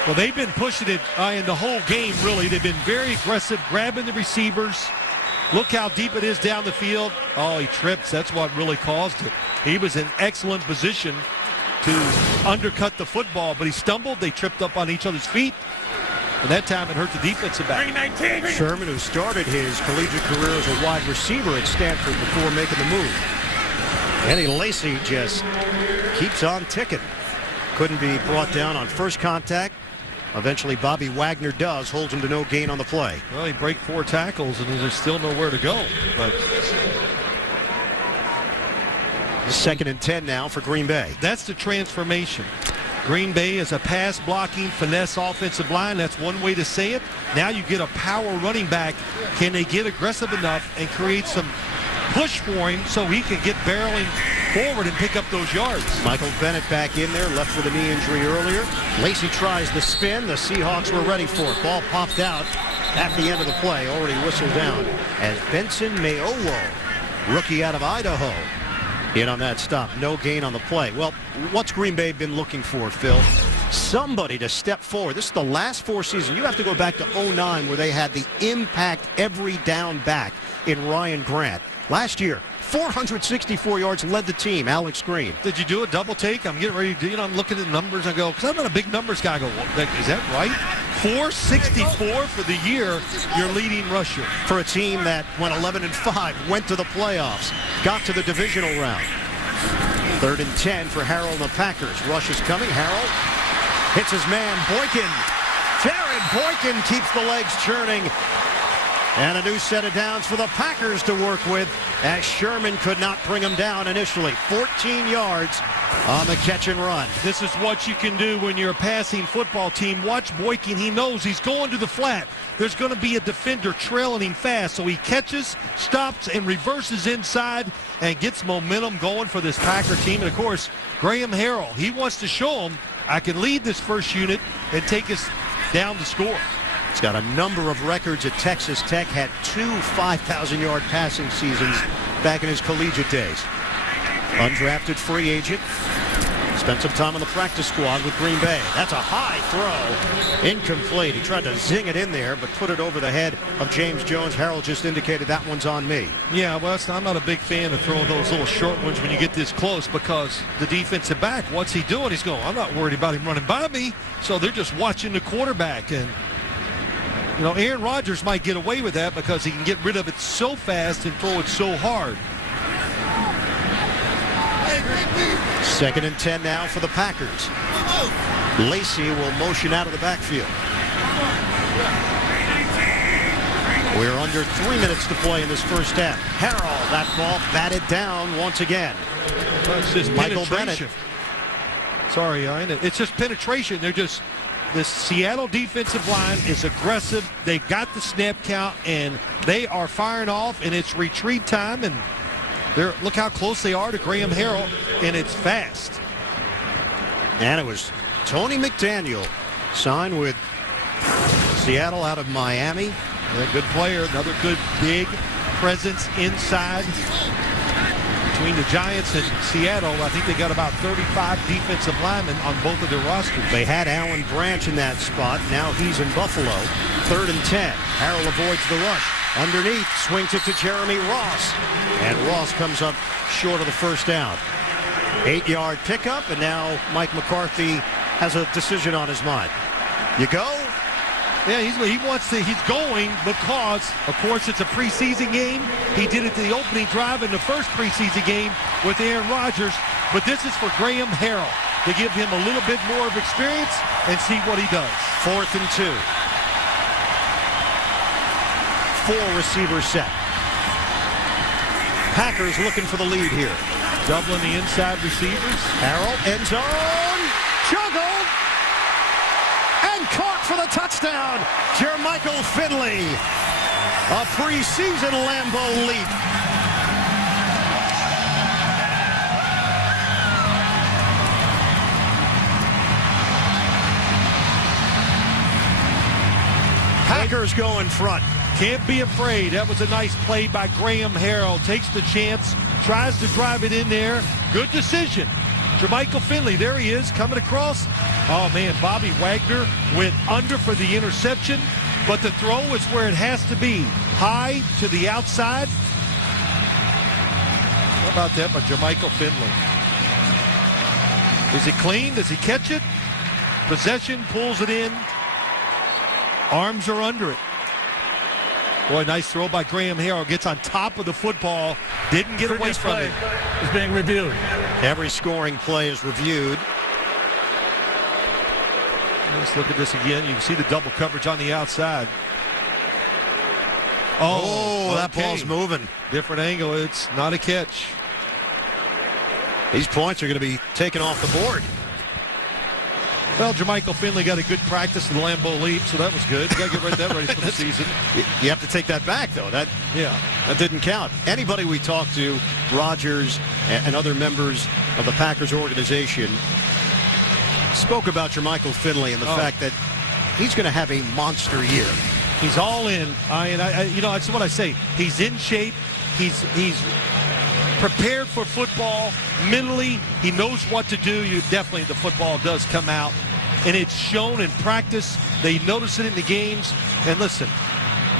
Well, they've been pushing it in the whole game, really. They've been very aggressive, grabbing the receivers. Look how deep it is down the field. Oh, he trips. That's what really caused it. He was in excellent position to undercut the football, but he stumbled. They tripped up on each other's feet. And that time it hurt the defensive back. Sherman, who started his collegiate career as a wide receiver at Stanford before making the move. Eddie Lacy just keeps on ticking. Couldn't be brought down on first contact. Eventually, Bobby Wagner does, holds him to no gain on the play. Well, he break 4 tackles, and there's still nowhere to go. But 2nd and 10 now for Green Bay. That's the transformation. Green Bay is a pass-blocking, finesse offensive line. That's one way to say it. Now you get a power running back. Can they get aggressive enough and create some push for him so he can get barreling forward and pick up those yards? Michael Bennett back in there, left with a knee injury earlier. Lacy tries the spin. The Seahawks were ready for it. Ball popped out at the end of the play, already whistled down, as Benson Mayowo, rookie out of Idaho, in on that stop. No gain on the play. Well, what's Green Bay been looking for, Phil? Somebody to step forward. This is the last 4 seasons. You have to go back to 2009 where they had the impact every down back in Ryan Grant. Last year, 464 yards, led the team. Alex Green. Did you do a double take? I'm getting ready to, I'm looking at numbers. I go, because I'm not a big numbers guy. I go, is that right? 464 for the year, your leading rusher. For a team that went 11-5, went to the playoffs, got to the divisional round. 3rd and 10 for Harrell and the Packers. Rush is coming. Harrell hits his man, Boykin. Jared Boykin keeps the legs churning. And a new set of downs for the Packers to work with, as Sherman could not bring him down initially. 14 yards on the catch and run. This is what you can do when you're a passing football team. Watch Boykin. He knows he's going to the flat. There's going to be a defender trailing him fast. So he catches, stops, and reverses inside and gets momentum going for this Packer team. And, of course, Graham Harrell, he wants to show him, I can lead this first unit and take us down to score. He's got a number of records at Texas Tech, had 2 5,000-yard passing seasons back in his collegiate days. Undrafted free agent. Spent some time on the practice squad with Green Bay. That's a high throw. Incomplete. He tried to zing it in there, but put it over the head of James Jones. Harold just indicated that one's on me. Yeah, well, I'm not a big fan of throwing those little short ones when you get this close, because the defensive back, what's he doing? He's going, I'm not worried about him running by me. So they're just watching the quarterback. And, you know, Aaron Rodgers might get away with that because he can get rid of it so fast and throw it so hard. 2nd and 10 now for the Packers. Lacey will motion out of the backfield. We're under 3 minutes to play in this first half. Harrell, that ball batted down once again. It's just Michael Bennett. Sorry, Ian. It's just penetration. The Seattle defensive line is aggressive. They've got the snap count, and they are firing off, and it's retreat time, and look how close they are to Graham Harrell, and it's fast. And it was Tony McDaniel, signed with Seattle out of Miami. A good player, another good big presence inside. Between the Giants and Seattle, I think they got about 35 defensive linemen on both of their rosters. They had Alan Branch in that spot. Now he's in Buffalo. 3rd and 10. Harrell avoids the rush. Underneath, swings it to Jeremy Ross. And Ross comes up short of the first down. 8-yard pickup, and now Mike McCarthy has a decision on his mind. You go? Yeah, he's going because, of course, it's a preseason game. He did it the opening drive in the first preseason game with Aaron Rodgers, but this is for Graham Harrell to give him a little bit more of experience and see what he does. 4th and 2. 4 receiver set. Packers looking for the lead here. Doubling the inside receivers. Harrell, end zone, juggled, and caught for the touchdown. Jermichael Finley, a preseason Lambeau leap. Packers go in front. Can't be afraid. That was a nice play by Graham Harrell. Takes the chance, tries to drive it in there. Good decision. Jermichael Finley, there he is, coming across. Oh, man, Bobby Wagner went under for the interception, but the throw is where it has to be. High to the outside. How about that by Jermichael Finley? Is it clean? Does he catch it? Possession, pulls it in. Arms are under it. Boy, nice throw by Graham Harrell. Gets on top of the football. Didn't get away from it. Is being reviewed. Every scoring play is reviewed. Let's look at this again. You can see the double coverage on the outside. Oh, that ball's moving. Different angle. It's not a catch. These points are going to be taken off the board. Well, Jermichael Finley got a good practice in the Lambeau leap, so that was good. You got to get that ready for the season. You have to take that back, though. That didn't count. Anybody we talked to, Rodgers and other members of the Packers organization, spoke about Jermichael Finley and the fact that he's going to have a monster year. He's all in. That's what I say. He's in shape. He's prepared for football mentally. He knows what to do. Definitely the football does come out, and it's shown in practice. They notice it in the games. And listen,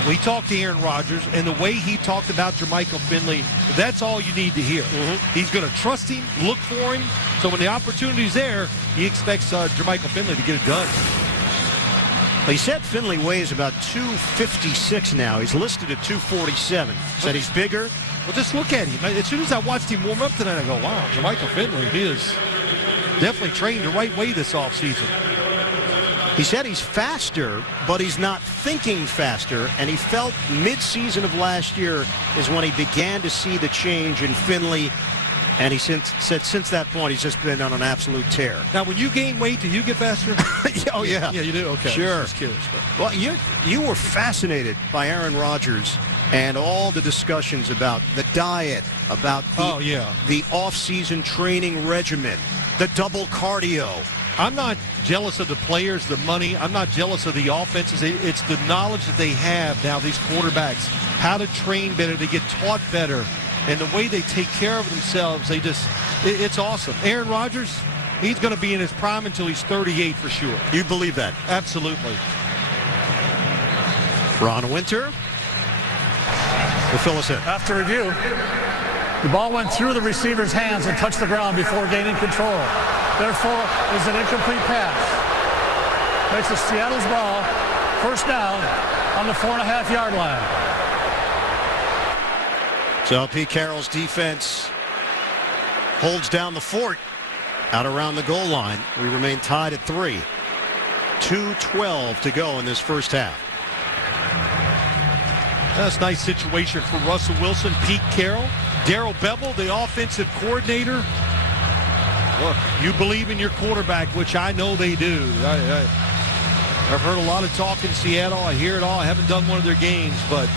we talked to Aaron Rodgers, and the way he talked about Jermichael Finley, that's all you need to hear. He's going to trust him, look for him. So when the opportunity's there, he expects Jermichael Finley to get it done. He said Finley weighs about 256 now. He's listed at 247. Said he's bigger. Well, just look at him. As soon as I watched him warm up tonight, I go, wow, Jermichael Finley, he is definitely trained the right way this offseason. He said he's faster, but he's not thinking faster, and he felt mid-season of last year is when he began to see the change in Finley, and he said since that point he's just been on an absolute tear. Now, when you gain weight, do you get faster? Oh, yeah. Yeah, you do? Okay. Sure. Just curious, but. Well, you were fascinated by Aaron Rodgers and all the discussions about the diet, about the off-season training regimen, the double cardio. I'm not jealous of the players, the money. I'm not jealous of the offenses. It's the knowledge that they have now, these quarterbacks, how to train better, to get taught better, and the way they take care of themselves. It's awesome. Aaron Rodgers, He's going to be in his prime until he's 38 for sure. You believe that? Absolutely. Ron Winter will fill us in. After review, the ball went through the receiver's hands and touched the ground before gaining control. Therefore, it is an incomplete pass. Makes it Seattle's ball, first down on the 4.5-yard line. So Pete Carroll's defense holds down the fort out around the goal line. We remain tied at 3. 2:12 to go in this first half. That's a nice situation for Russell Wilson, Pete Carroll, Darrell Bevell, the offensive coordinator. Look, you believe in your quarterback, which I know they do. I've heard a lot of talk in Seattle. I hear it all. I haven't done one of their games, but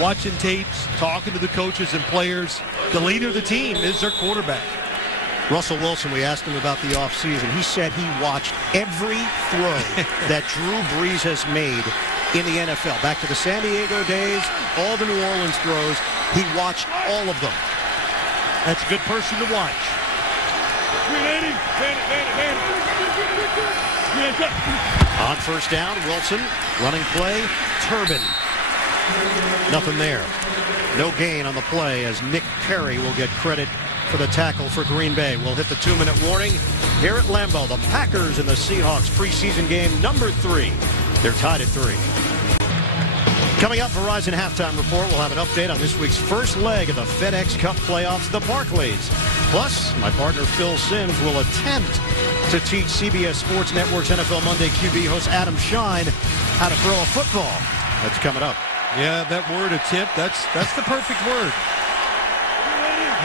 watching tapes, talking to the coaches and players, the leader of the team is their quarterback. Russell Wilson, we asked him about the offseason. He said he watched every throw that Drew Brees has made in the NFL. Back to the San Diego days, all the New Orleans throws, he watched all of them. That's a good person to watch. On first down, Wilson, running play, Turbin. Nothing there. No gain on the play as Nick Perry will get credit for the tackle for Green Bay. We'll hit the 2-minute warning here at Lambeau. The Packers and the Seahawks preseason game number 3. They're tied at 3. Coming up, Verizon Halftime Report. We'll have an update on this week's first leg of the FedEx Cup playoffs, the Barclays. Plus, my partner Phil Simms will attempt to teach CBS Sports Network's NFL Monday QB host Adam Shine how to throw a football. That's coming up. Yeah, that word attempt, that's the perfect word.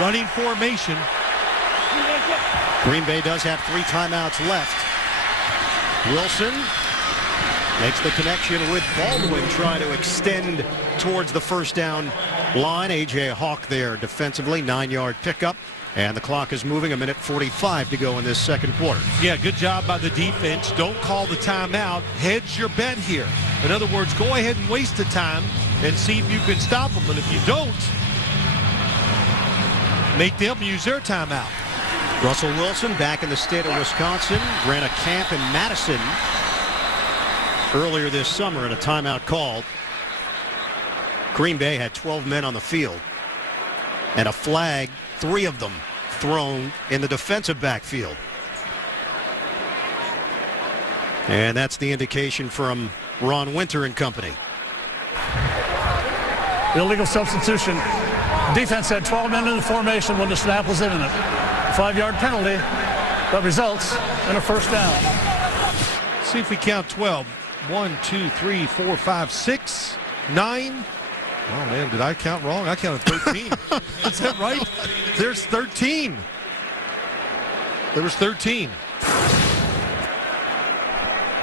Running formation. Green Bay does have 3 timeouts left. Wilson makes the connection with Baldwin, trying to extend towards the first down line. A.J. Hawk there defensively, 9-yard pickup. And the clock is moving, 1:45 to go in this second quarter. Yeah, good job by the defense. Don't call the timeout. Hedge your bet here. In other words, go ahead and waste the time and see if you can stop them. And if you don't, make them use their timeout. Russell Wilson back in the state of Wisconsin. Ran a camp in Madison earlier this summer and a timeout called. Green Bay had 12 men on the field and a flag, 3 of them thrown in the defensive backfield. And that's the indication from Ron Winter and company. Illegal substitution. Defense had 12 men in the formation when the snap was imminent. 5-yard penalty that results in a first down. Let's see if we count 12. 1, 2, 3, 4, 5, 6, 9. Oh, man, did I count wrong? I counted 13. Is that right? There's 13. There was 13.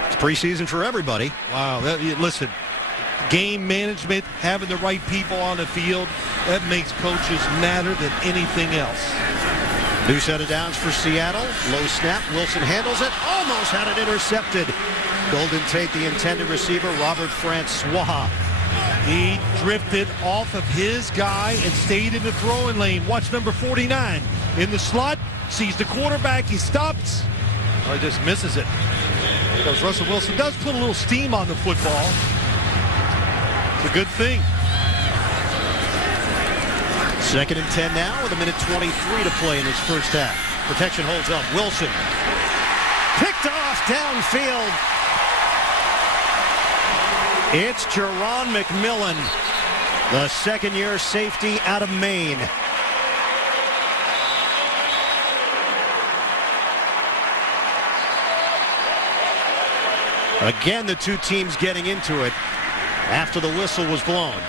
It's preseason for everybody. Wow. Listen, game management, having the right people on the field, that makes coaches matter than anything else. New set of downs for Seattle. Low snap. Wilson handles it. Almost had it intercepted. Golden Tate, the intended receiver, Robert Francois. He drifted off of his guy and stayed in the throwing lane. Watch number 49 in the slot. Sees the quarterback. He stops. Or just misses it. Because Russell Wilson does put a little steam on the football. It's a good thing. 2nd and 10 now with 1:23 to play in this first half. Protection holds up. Wilson picked off downfield. It's Jerron McMillan, the second-year safety out of Maine. Again, the two teams getting into it after the whistle was blown.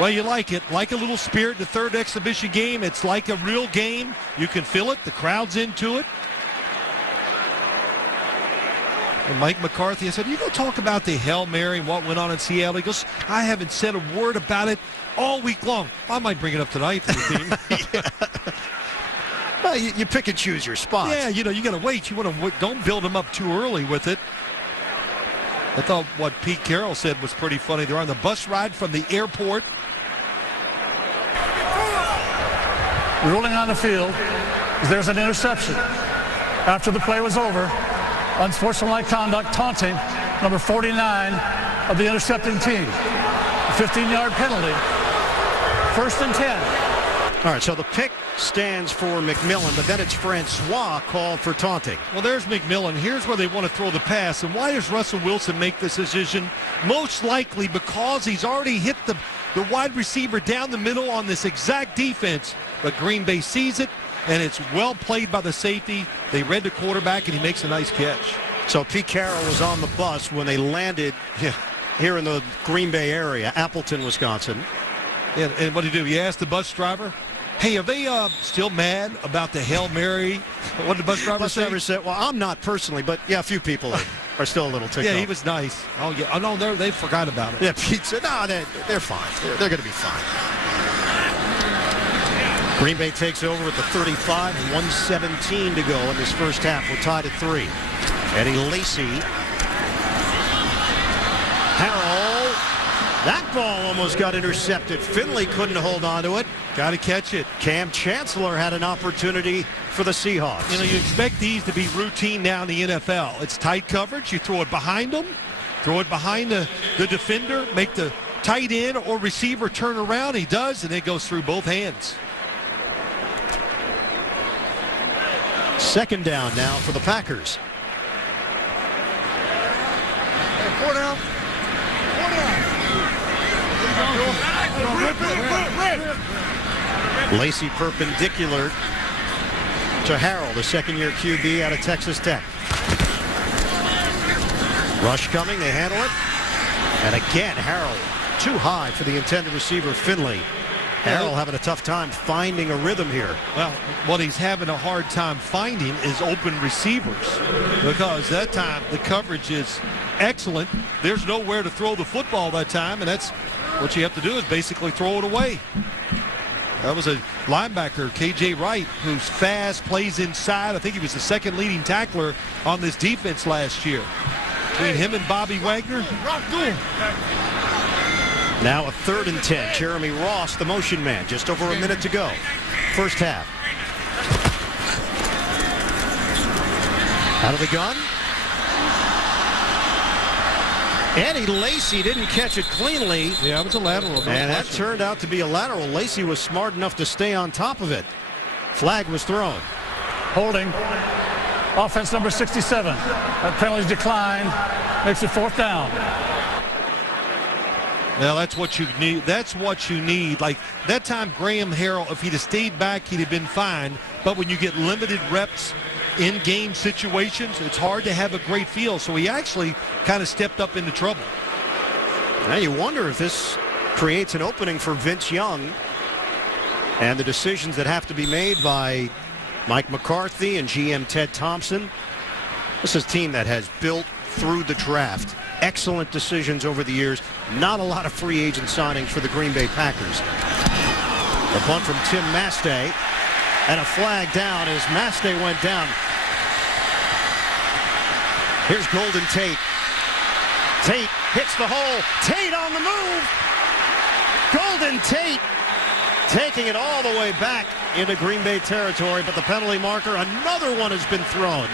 Well, you like it. Like a little spirit in the third exhibition game. It's like a real game. You can feel it. The crowd's into it. And Mike McCarthy, I said, you go talk about the Hail Mary and what went on in Seattle. He goes, I haven't said a word about it all week long. I might bring it up tonight for the team. Well, you pick and choose your spots. Yeah, you got to wait. You want to don't build them up too early with it. I thought what Pete Carroll said was pretty funny. They're on the bus ride from the airport. ruling on the field is there's an interception. After the play was over, unsportsmanlike conduct, taunting, number 49 of the intercepting team. 15-yard penalty. 1st and 10. All right, so the pick stands for McMillan, but then it's Francois called for taunting. Well, there's McMillan. Here's where they want to throw the pass. And why does Russell Wilson make this decision? Most likely because he's already hit the wide receiver down the middle on this exact defense. But Green Bay sees it, and it's well played by the safety. They read the quarterback, and he makes a nice catch. So Pete Carroll was on the bus when they landed here in the Green Bay area, Appleton, Wisconsin. Yeah, and what did he do? He asked the bus driver, hey, are they still mad about the Hail Mary? What did the bus driver say? Bus driver said, well, I'm not personally, but yeah, a few people are still a little ticked off. He was nice. Oh, yeah. Oh, no, they forgot about it. Yeah, Pete said, no, they're fine. They're going to be fine. Green Bay takes over at the 35, 1:17 to go in this first half. We're tied at 3. Eddie Lacy. Harrell. That ball almost got intercepted. Finley couldn't hold on to it. Got to catch it. Cam Chancellor had an opportunity for the Seahawks. You know, you expect these to be routine now in the NFL. It's tight coverage. You throw it behind them, throw it behind the defender, make the tight end or receiver turn around. He does, and it goes through both hands. 2nd down now for the Packers. Lacy perpendicular to Harrell, the 2nd-year QB out of Texas Tech. Rush coming, they handle it. And again, Harrell too high for the intended receiver, Finley. Harrell having a tough time finding a rhythm here. Well, what he's having a hard time finding is open receivers, because that time the coverage is excellent. There's nowhere to throw the football that time, and that's what you have to do is basically throw it away. That was a linebacker, KJ Wright, who's fast, plays inside. I think he was the 2nd leading tackler on this defense last year. Between him and Bobby Wagner. Now a 3rd and 10. Jeremy Ross, the motion man, just over a minute to go. First half. Out of the gun. Eddie Lacy didn't catch it cleanly. Yeah, it was a lateral. And that turned out to be a lateral. Lacy was smart enough to stay on top of it. Flag was thrown. Holding. Offense number 67. That penalty's declined. Makes it 4th down. Now that's what you need. That's what you need. Like that time, Graham Harrell, if he'd have stayed back, he'd have been fine. But when you get limited reps in game situations, it's hard to have a great feel. So he actually kind of stepped up into trouble. Now you wonder if this creates an opening for Vince Young and the decisions that have to be made by Mike McCarthy and GM Ted Thompson. This is a team that has built through the draft. Excellent decisions over the years. Not a lot of free agent signings for the Green Bay Packers. The punt from Tim Mastay. And a flag down as Mastay went down. Here's Golden Tate. Tate hits the hole. Tate on the move. Golden Tate taking it all the way back into Green Bay territory. But the penalty marker, another one has been thrown,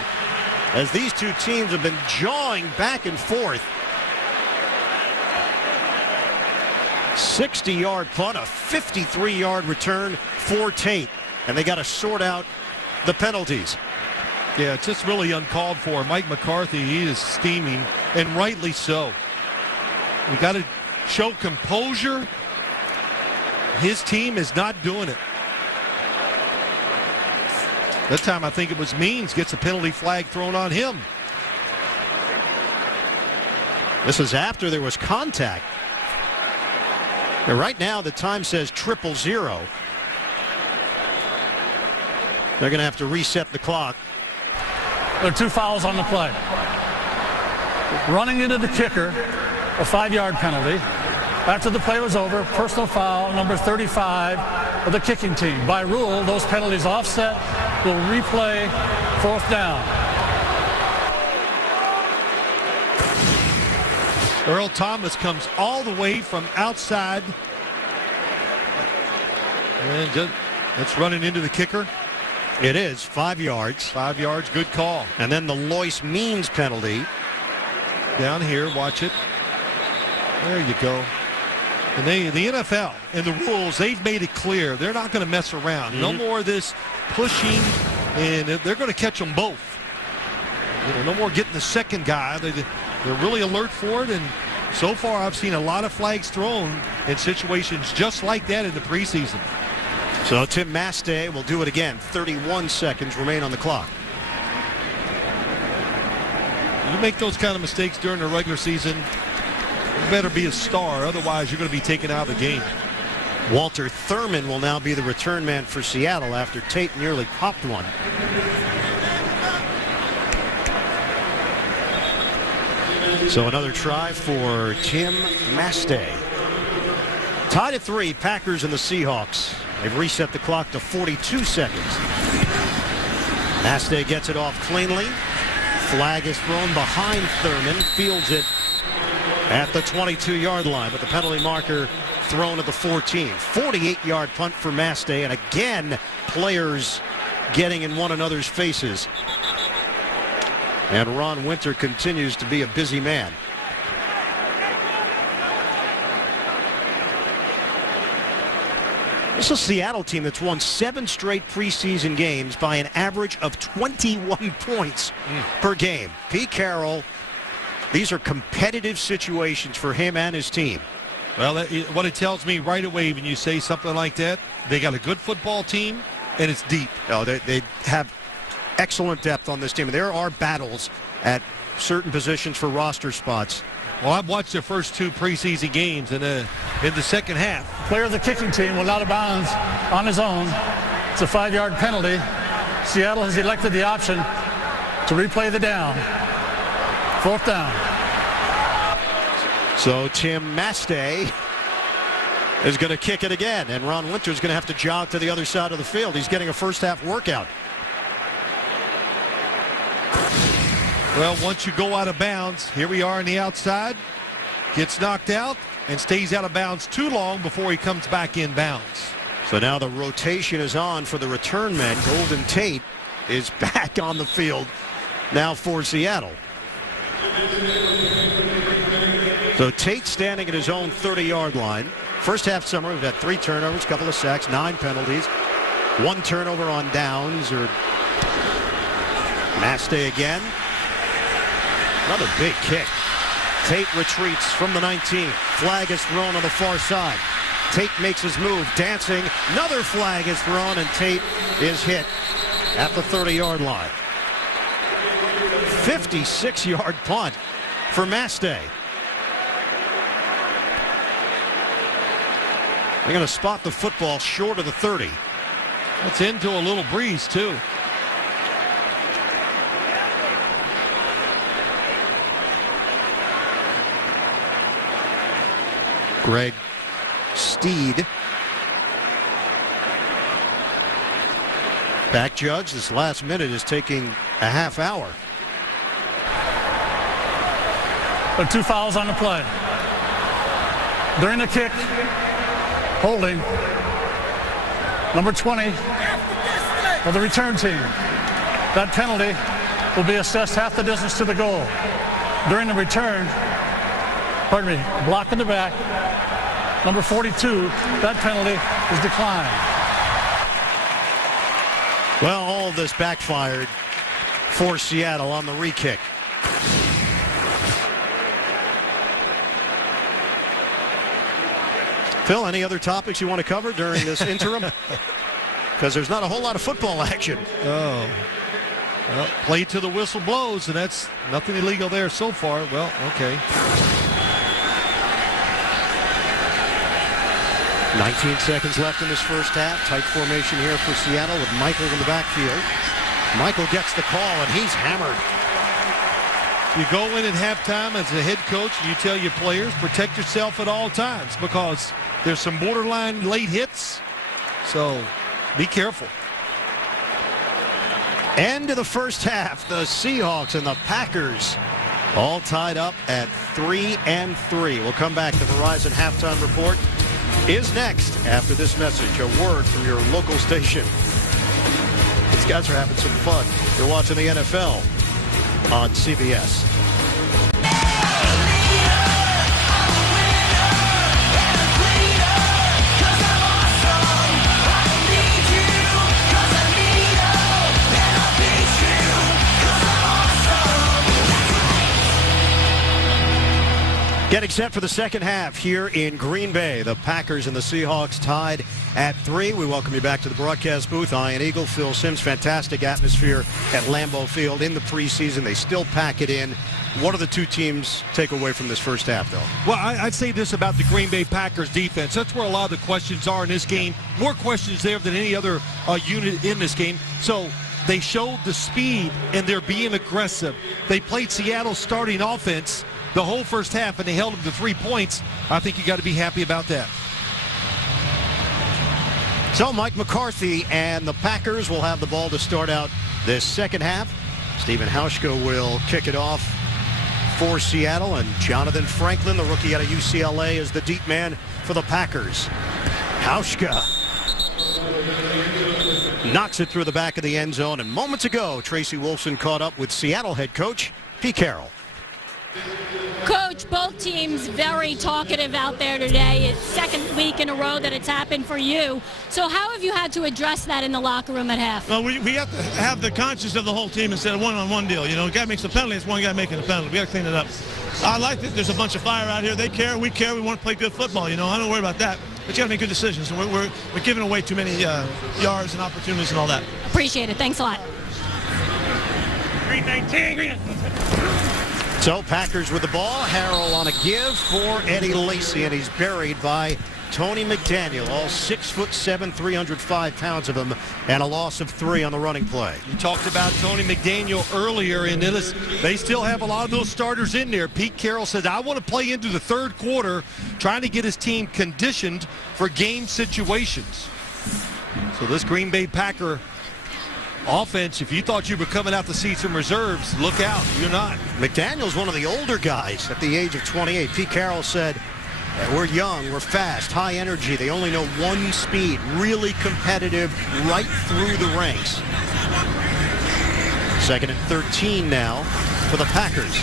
as these two teams have been jawing back and forth. 60-yard punt, a 53-yard return for Tate. And they got to sort out the penalties. Yeah, it's just really uncalled for. Mike McCarthy, he is steaming, and rightly so. We got to show composure. His team is not doing it. That time I think it was Means gets a penalty flag thrown on him. This is after there was contact. And right now the time says 000. They're going to have to reset the clock. There are 2 fouls on the play. Running into the kicker, a 5-yard penalty. After the play was over, personal foul number 35 of the kicking team. By rule, those penalties offset. Will replay 4th down. Earl Thomas comes all the way from outside. And just That's running into the kicker. It is 5 yards. 5 yards, good call. And then the Lois Means penalty. Down here, watch it. There you go. And the NFL and the rules, they've made it clear they're not going to mess around. No more of this pushing, and they're going to catch them both. No more getting the second guy. They're really alert for it, and so far I've seen a lot of flags thrown in situations just like that in the preseason. So Tim Mastay will do it again. 31 seconds remain on the clock. You make those kind of mistakes during the regular season, you better be a star. Otherwise, you're going to be taken out of the game. Walter Thurman will now be the return man for Seattle after Tate nearly popped one. So another try for Tim Mastay. Tied at 3, Packers and the Seahawks. They've reset the clock to 42 seconds. Mastay gets it off cleanly. Flag is thrown behind Thurman. Fields it at the 22-yard line, but the penalty marker thrown at the 14. 48-yard punt for Mastay, and again, players getting in one another's faces. And Ron Winter continues to be a busy man. This is a Seattle team that's won 7 straight preseason games by an average of 21 points per game. Pete Carroll, these are competitive situations for him and his team. Well, what it tells me right away when you say something like that, they got a good football team, and it's deep. Oh, they have excellent depth on this team. There are battles at certain positions for roster spots. Well, I've watched their first 2 preseason games, and in the second half. Player of the kicking team will out of bounds on his own. It's a 5-yard penalty. Seattle has elected the option to replay the down. 4th down. So Tim Mastay is going to kick it again, and Ron Winter is going to have to jog to the other side of the field. He's getting a first-half workout. Well, once you go out of bounds, here we are on the outside, gets knocked out and stays out of bounds too long before he comes back in bounds. So now the rotation is on for the return men. Golden Tate is back on the field now for Seattle. So Tate standing at his own 30-yard line. First half summer, we've had 3 turnovers, couple of sacks, 9 penalties, 1 turnover on downs. Or Mastay again. Another big kick. Tate retreats from the 19. Flag is thrown on the far side. Tate makes his move, dancing. Another flag is thrown, and Tate is hit at the 30-yard line. 56-yard punt for Mastay. They're going to spot the football short of the 30. It's into a little breeze, too. Greg Steed. Back judge, this last minute is taking a half hour. There are 2 fouls on the play. During the kick, holding number 20 of the return team. That penalty will be assessed half the distance to the goal. During the return, block in the back, number 42, that penalty is declined. Well, all of this backfired for Seattle on the re-kick. Phil, any other topics you want to cover during this interim? Because there's not a whole lot of football action. Oh. Well, play to the whistle blows, and that's nothing illegal there so far. Well, okay. 19 seconds left in this first half. Tight formation here for Seattle with Michael in the backfield. Michael gets the call, and he's hammered. You go in at halftime as a head coach, and you tell your players, protect yourself at all times because there's some borderline late hits. So be careful. End of the first half. The Seahawks and the Packers all tied up at 3-3. We'll come back to Verizon halftime report is next after this message. A word from your local station. These guys are having some fun. You're watching the NFL on CBS. Getting set for the second half here in Green Bay. The Packers and the Seahawks tied at 3. We welcome you back to the broadcast booth. Ian Eagle, Phil Simms. Fantastic atmosphere at Lambeau Field in the preseason. They still pack it in. What do the two teams take away from this first half, though? Well, I'd say this about the Green Bay Packers defense. That's where a lot of the questions are in this game. More questions there than any other unit in this game. So they showed the speed, and they're being aggressive. They played Seattle's starting offense the whole first half, and they held them to 3 points. I think you got to be happy about that. So Mike McCarthy and the Packers will have the ball to start out this second half. Stephen Hauschka will kick it off for Seattle, and Jonathan Franklin, the rookie out of UCLA, is the deep man for the Packers. Hauschka knocks it through the back of the end zone, and moments ago, Tracy Wolfson caught up with Seattle head coach Pete Carroll. Coach, both teams very talkative out there today. It's second week in a row that it's happened for you. So how have you had to address that in the locker room at half? Well, we have to have the conscience of the whole team instead of one-on-one deal. You know, the guy makes a penalty, it's one guy making a penalty. We got to clean it up. I like that there's a bunch of fire out here. They care, we care, we want to play good football. You know, I don't worry about that. But you got to make good decisions. We're giving away too many yards and opportunities and all that. Appreciate it. Thanks a lot. Green 19. So Packers with the ball. Harrell on a give for Eddie Lacy, and he's buried by Tony McDaniel, all 6'7", 305 pounds of him, and a loss of 3 on the running play. You talked about Tony McDaniel earlier, and they still have a lot of those starters in there. Pete Carroll said, I want to play into the third quarter, trying to get his team conditioned for game situations. So this Green Bay Packer offense, if you thought you were coming out to see some reserves, look out, you're not. McDaniel's one of the older guys at the age of 28. Pete Carroll said, we're young, we're fast, high energy. They only know one speed, really competitive right through the ranks. 2nd and 13 now for the Packers.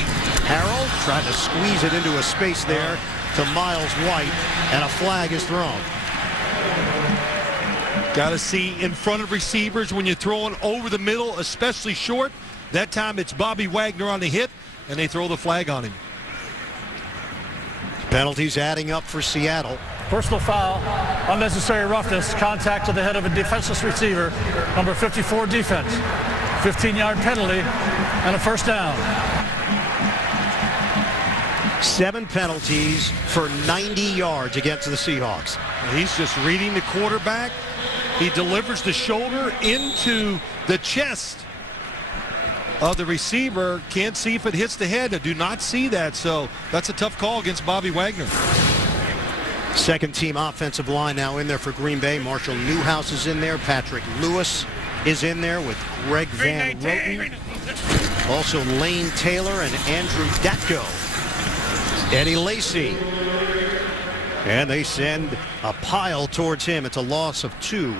Harrell tried to squeeze it into a space there to Miles White, and a flag is thrown. Got to see in front of receivers when you're throwing over the middle, especially short. That time it's Bobby Wagner on the hit, and they throw the flag on him. Penalties adding up for Seattle. Personal foul, unnecessary roughness, contact to the head of a defenseless receiver, number 54 defense, 15-yard penalty, and a first down. 7 penalties for 90 yards against the Seahawks. He's just reading the quarterback. He delivers the shoulder into the chest of the receiver. Can't see if it hits the head. I do not see that, so that's a tough call against Bobby Wagner. Second team offensive line now in there for Green Bay. Marshall Newhouse is in there. Patrick Lewis is in there with Greg Van Roten. Also Lane Taylor and Andrew Datko. Eddie Lacy. And they send a pile towards him. It's a loss of 2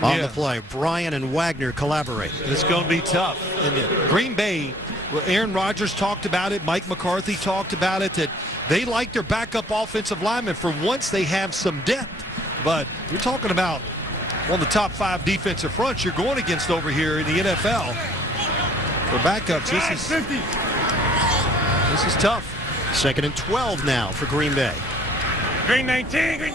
on the play. Bryan and Wagner collaborate. It's going to be tough. And Green Bay, well, Aaron Rodgers talked about it. Mike McCarthy talked about it, that they like their backup offensive linemen for once they have some depth. But you're talking about one of the top 5 defensive fronts you're going against over here in the NFL. For backups, this is tough. 2nd and 12 now for Green Bay. Green 19.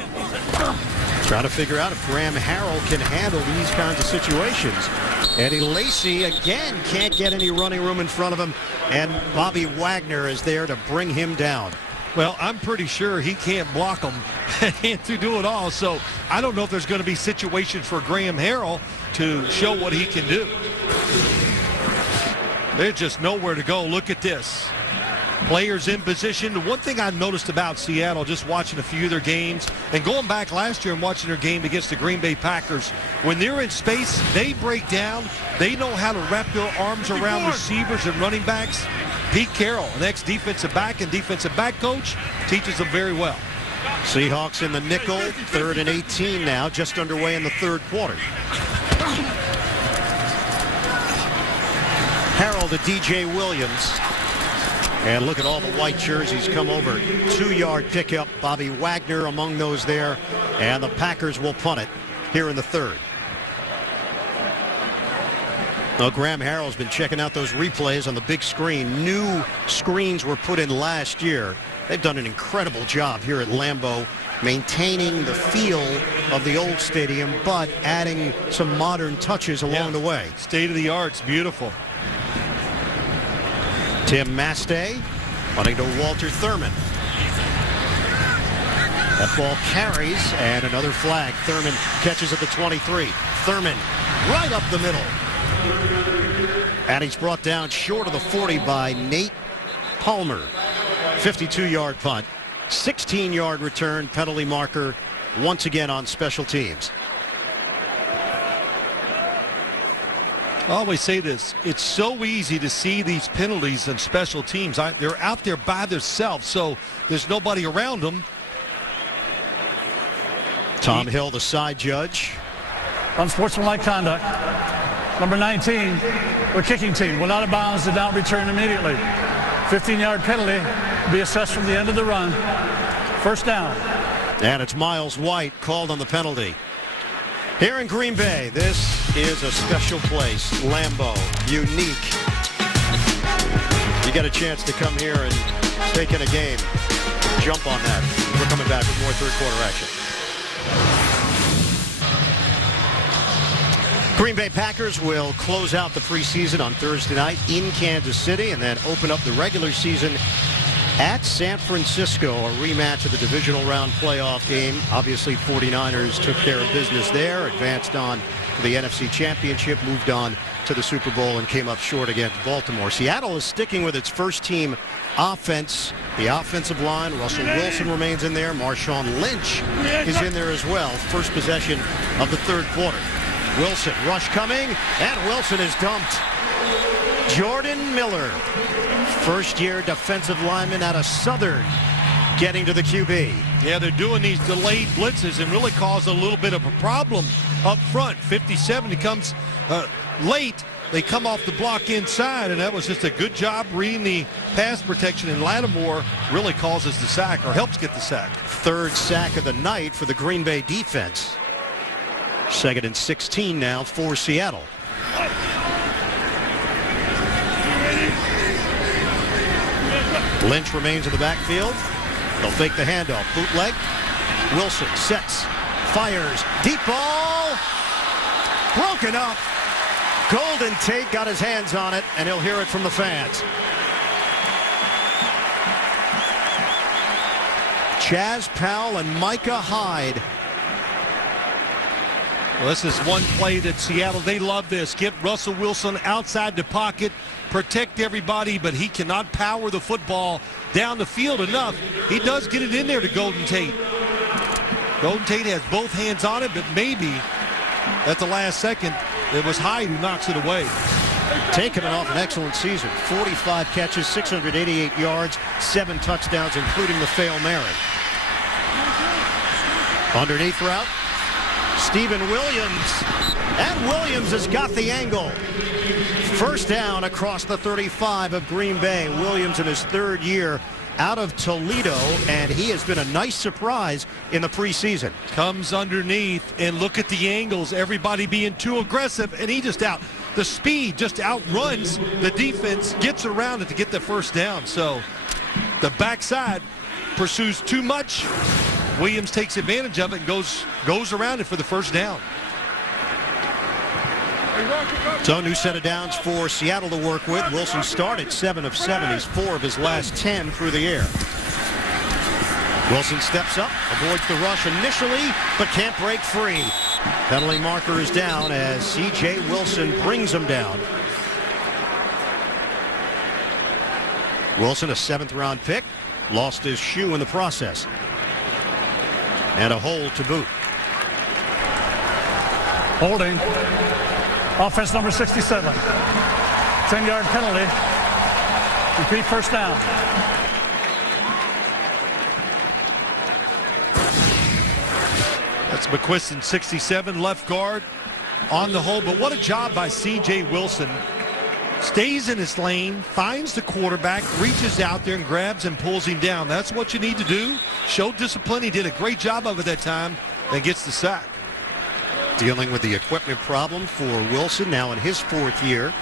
Trying to figure out if Graham Harrell can handle these kinds of situations. Eddie Lacy again can't get any running room in front of him, and Bobby Wagner is there to bring him down. Well, I'm pretty sure he can't block them and to do it all, so I don't know if there's going to be situations for Graham Harrell to show what he can do. There's just nowhere to go. Look at this. Players in position. The one thing I noticed about Seattle, just watching a few of their games and going back last year and watching their game against the Green Bay Packers, when they're in space, they break down. They know how to wrap their arms around receivers and running backs. Pete Carroll, an ex-defensive back and defensive back coach, teaches them very well. Seahawks in the nickel, 3rd and 18 now, just underway in the third quarter. Harrell to DJ Williams. And look at all the white jerseys come over. 2-yard pickup. Bobby Wagner among those there. And the Packers will punt it here in the third. Well, Graham Harrell's been checking out those replays on the big screen. New screens were put in last year. They've done an incredible job here at Lambeau, maintaining the feel of the old stadium, but adding some modern touches along the way. State of the art. It's beautiful. Tim Mastay running to Walter Thurman. That ball carries, and another flag. Thurman catches at the 23. Thurman right up the middle. And he's brought down short of the 40 by Nate Palmer. 52-yard punt. 16-yard return, penalty marker once again on special teams. I always say this, it's so easy to see these penalties and special teams. They're out there by themselves, so there's nobody around them. Tom Hill, the side judge. Unsportsmanlike conduct. Number 19, the kicking team. Went out of bounds, did not return immediately. 15-yard penalty be assessed from the end of the run. First down. And it's Miles White called on the penalty. Here in Green Bay, this is a special place. Lambeau, unique. You get a chance to come here and take in a game. Jump on that. We're coming back with more third quarter action. Green Bay Packers will close out the preseason on Thursday night in Kansas City and then open up the regular season at San Francisco, a rematch of the divisional round playoff game. Obviously, 49ers took care of business there, advanced on to the NFC Championship, moved on to the Super Bowl, and came up short against Baltimore. Seattle is sticking with its first-team offense. The offensive line, Russell Wilson remains in there. Marshawn Lynch is in there as well. First possession of the third quarter. Wilson, rush coming, and Wilson is dumped. Jordan Miller, first-year defensive lineman out of Southern, getting to the QB. Yeah, they're doing these delayed blitzes and really cause a little bit of a problem up front. 57, he comes late. They come off the block inside, and that was just a good job reading the pass protection, and Lattimore really causes the sack, or helps get the sack. Third sack of the night for the Green Bay defense. 2nd and 16 now for Seattle. Lynch remains in the backfield. They'll fake the handoff. Bootleg. Wilson sets. Fires. Deep ball. Broken up. Golden Tate got his hands on it, and he'll hear it from the fans. Chaz Powell and Micah Hyde. Well, this is one play that Seattle, they love this. Get Russell Wilson outside the pocket, protect everybody, but he cannot power the football down the field enough. He does get it in there to Golden Tate. Golden Tate has both hands on it, but maybe at the last second, it was Hyde who knocks it away. Tate coming off an excellent season. 45 catches, 688 yards, 7 touchdowns, including the Hail Mary. Underneath route. Stephen Williams, and Williams has got the angle. First down across the 35 of Green Bay. Williams in his third year out of Toledo, and he has been a nice surprise in the preseason. Comes underneath, and look at the angles. Everybody being too aggressive, and he just the speed just outruns the defense, gets around it to get the first down. So the backside pursues too much. Williams takes advantage of it and goes around it for the first down. So new set of downs for Seattle to work with. Wilson started 7 of 7. He's 4 of his last 10 through the air. Wilson steps up, avoids the rush initially, but can't break free. Penalty marker is down as C.J. Wilson brings him down. Wilson, a 7th-round pick, lost his shoe in the process. And a hold to boot. Holding. Offense number 67. 10-yard penalty. Repeat first down. That's McQuiston, 67, left guard on the hole. But what a job by C.J. Wilson. Stays in his lane, finds the quarterback, reaches out there and grabs and pulls him down. That's what you need to do. Show discipline. He did a great job of it that time and gets the sack. Dealing with the equipment problem for Wilson now in his 4th year.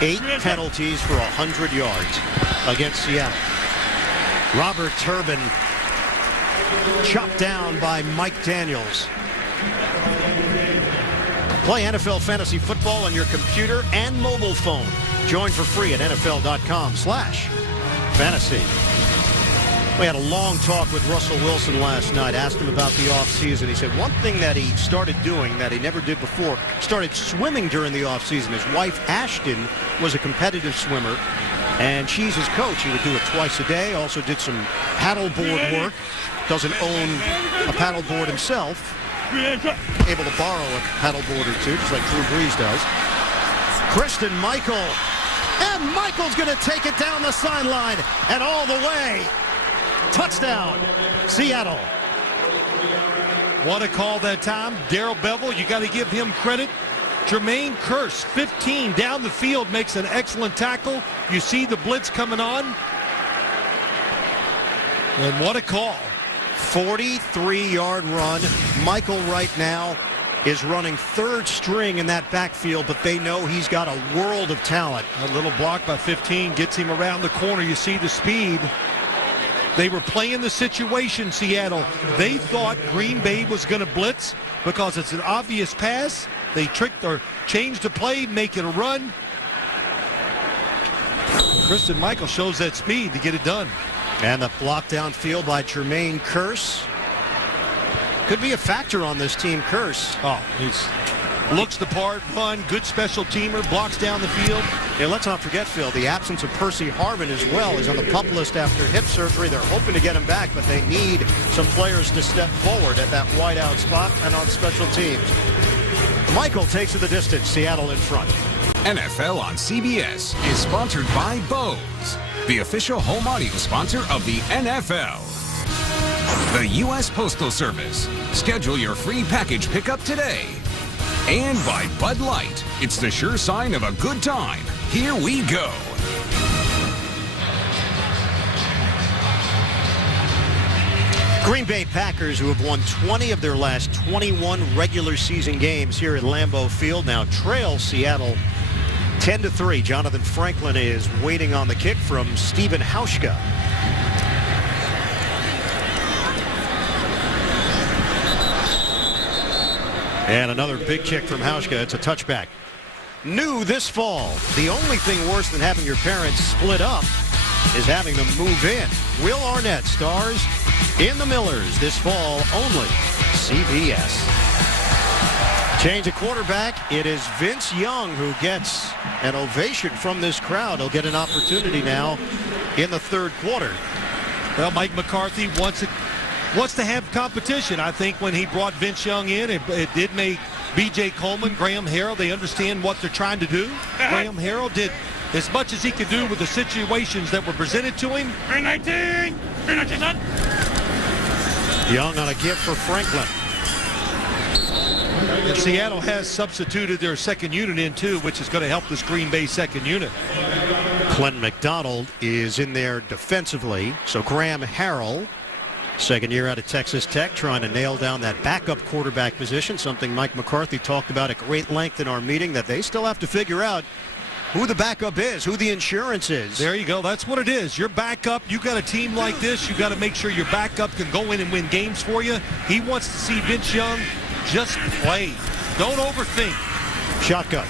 8 penalties for 100 yards against Seattle. Robert Turbin chopped down by Mike Daniels. Play NFL Fantasy Football on your computer and mobile phone. Join for free at NFL.com/fantasy. We had a long talk with Russell Wilson last night. Asked him about the offseason. He said one thing that he started doing that he never did before, started swimming during the offseason. His wife, Ashton, was a competitive swimmer, and she's his coach. He would do it twice a day. Also did some paddleboard work. Doesn't own a paddleboard himself. Able to borrow a paddleboard or two, just like Drew Brees does. Christian Michael. And Michael's going to take it down the sideline and all the way. Touchdown, Seattle. What a call that time. Darrell Bevell, you got to give him credit. Jermaine Kearse, 15, down the field, makes an excellent tackle. You see the blitz coming on. And what a call. 43-yard run. Michael right now is running 3rd string in that backfield, but they know he's got a world of talent. A little block by 15 gets him around the corner. You see the speed. They were playing the situation, Seattle. They thought Green Bay was going to blitz because it's an obvious pass. They tricked or changed the play, make it a run. Christian Michael shows that speed to get it done. And the block downfield by Jermaine Kearse. Could be a factor on this team, Kearse. Oh, he's looks the part, run, good special teamer, blocks down the field. Yeah, let's not forget, Phil, the absence of Percy Harvin as well. He's on the PUP list after hip surgery. They're hoping to get him back, but they need some players to step forward at that wideout spot and on special teams. Michael takes it the distance. Seattle in front. NFL on CBS is sponsored by Bose, the official home audio sponsor of the NFL. The U.S. Postal Service. Schedule your free package pickup today. And by Bud Light. It's the sure sign of a good time. Here we go. Green Bay Packers, who have won 20 of their last 21 regular season games here at Lambeau Field, now trail Seattle 10-3. Jonathan Franklin is waiting on the kick from Stephen Hauschka. And another big kick from Hauschka. It's a touchback. New this fall. The only thing worse than having your parents split up is having them move in. Will Arnett stars in The Millers this fall only. CBS. Change of quarterback. It is Vince Young who gets an ovation from this crowd. He'll get an opportunity now in the 3rd quarter. Well, Mike McCarthy wants to have competition. I think when he brought Vince Young in, it did make B.J. Coleman, Graham Harrell, they understand what they're trying to do. Graham Harrell did as much as he could do with the situations that were presented to him. 319. Young on a give for Franklin. And Seattle has substituted their second unit in too, which is going to help this Green Bay second unit. Clem McDonald is in there defensively. So Graham Harrell, second year out of Texas Tech, trying to nail down that backup quarterback position, something Mike McCarthy talked about at great length in our meeting, that they still have to figure out who the backup is, who the insurance is. There you go. That's what it is. Your backup, you got a team like this, you got to make sure your backup can go in and win games for you. He wants to see Vince Young just play. Don't overthink. Shotgun.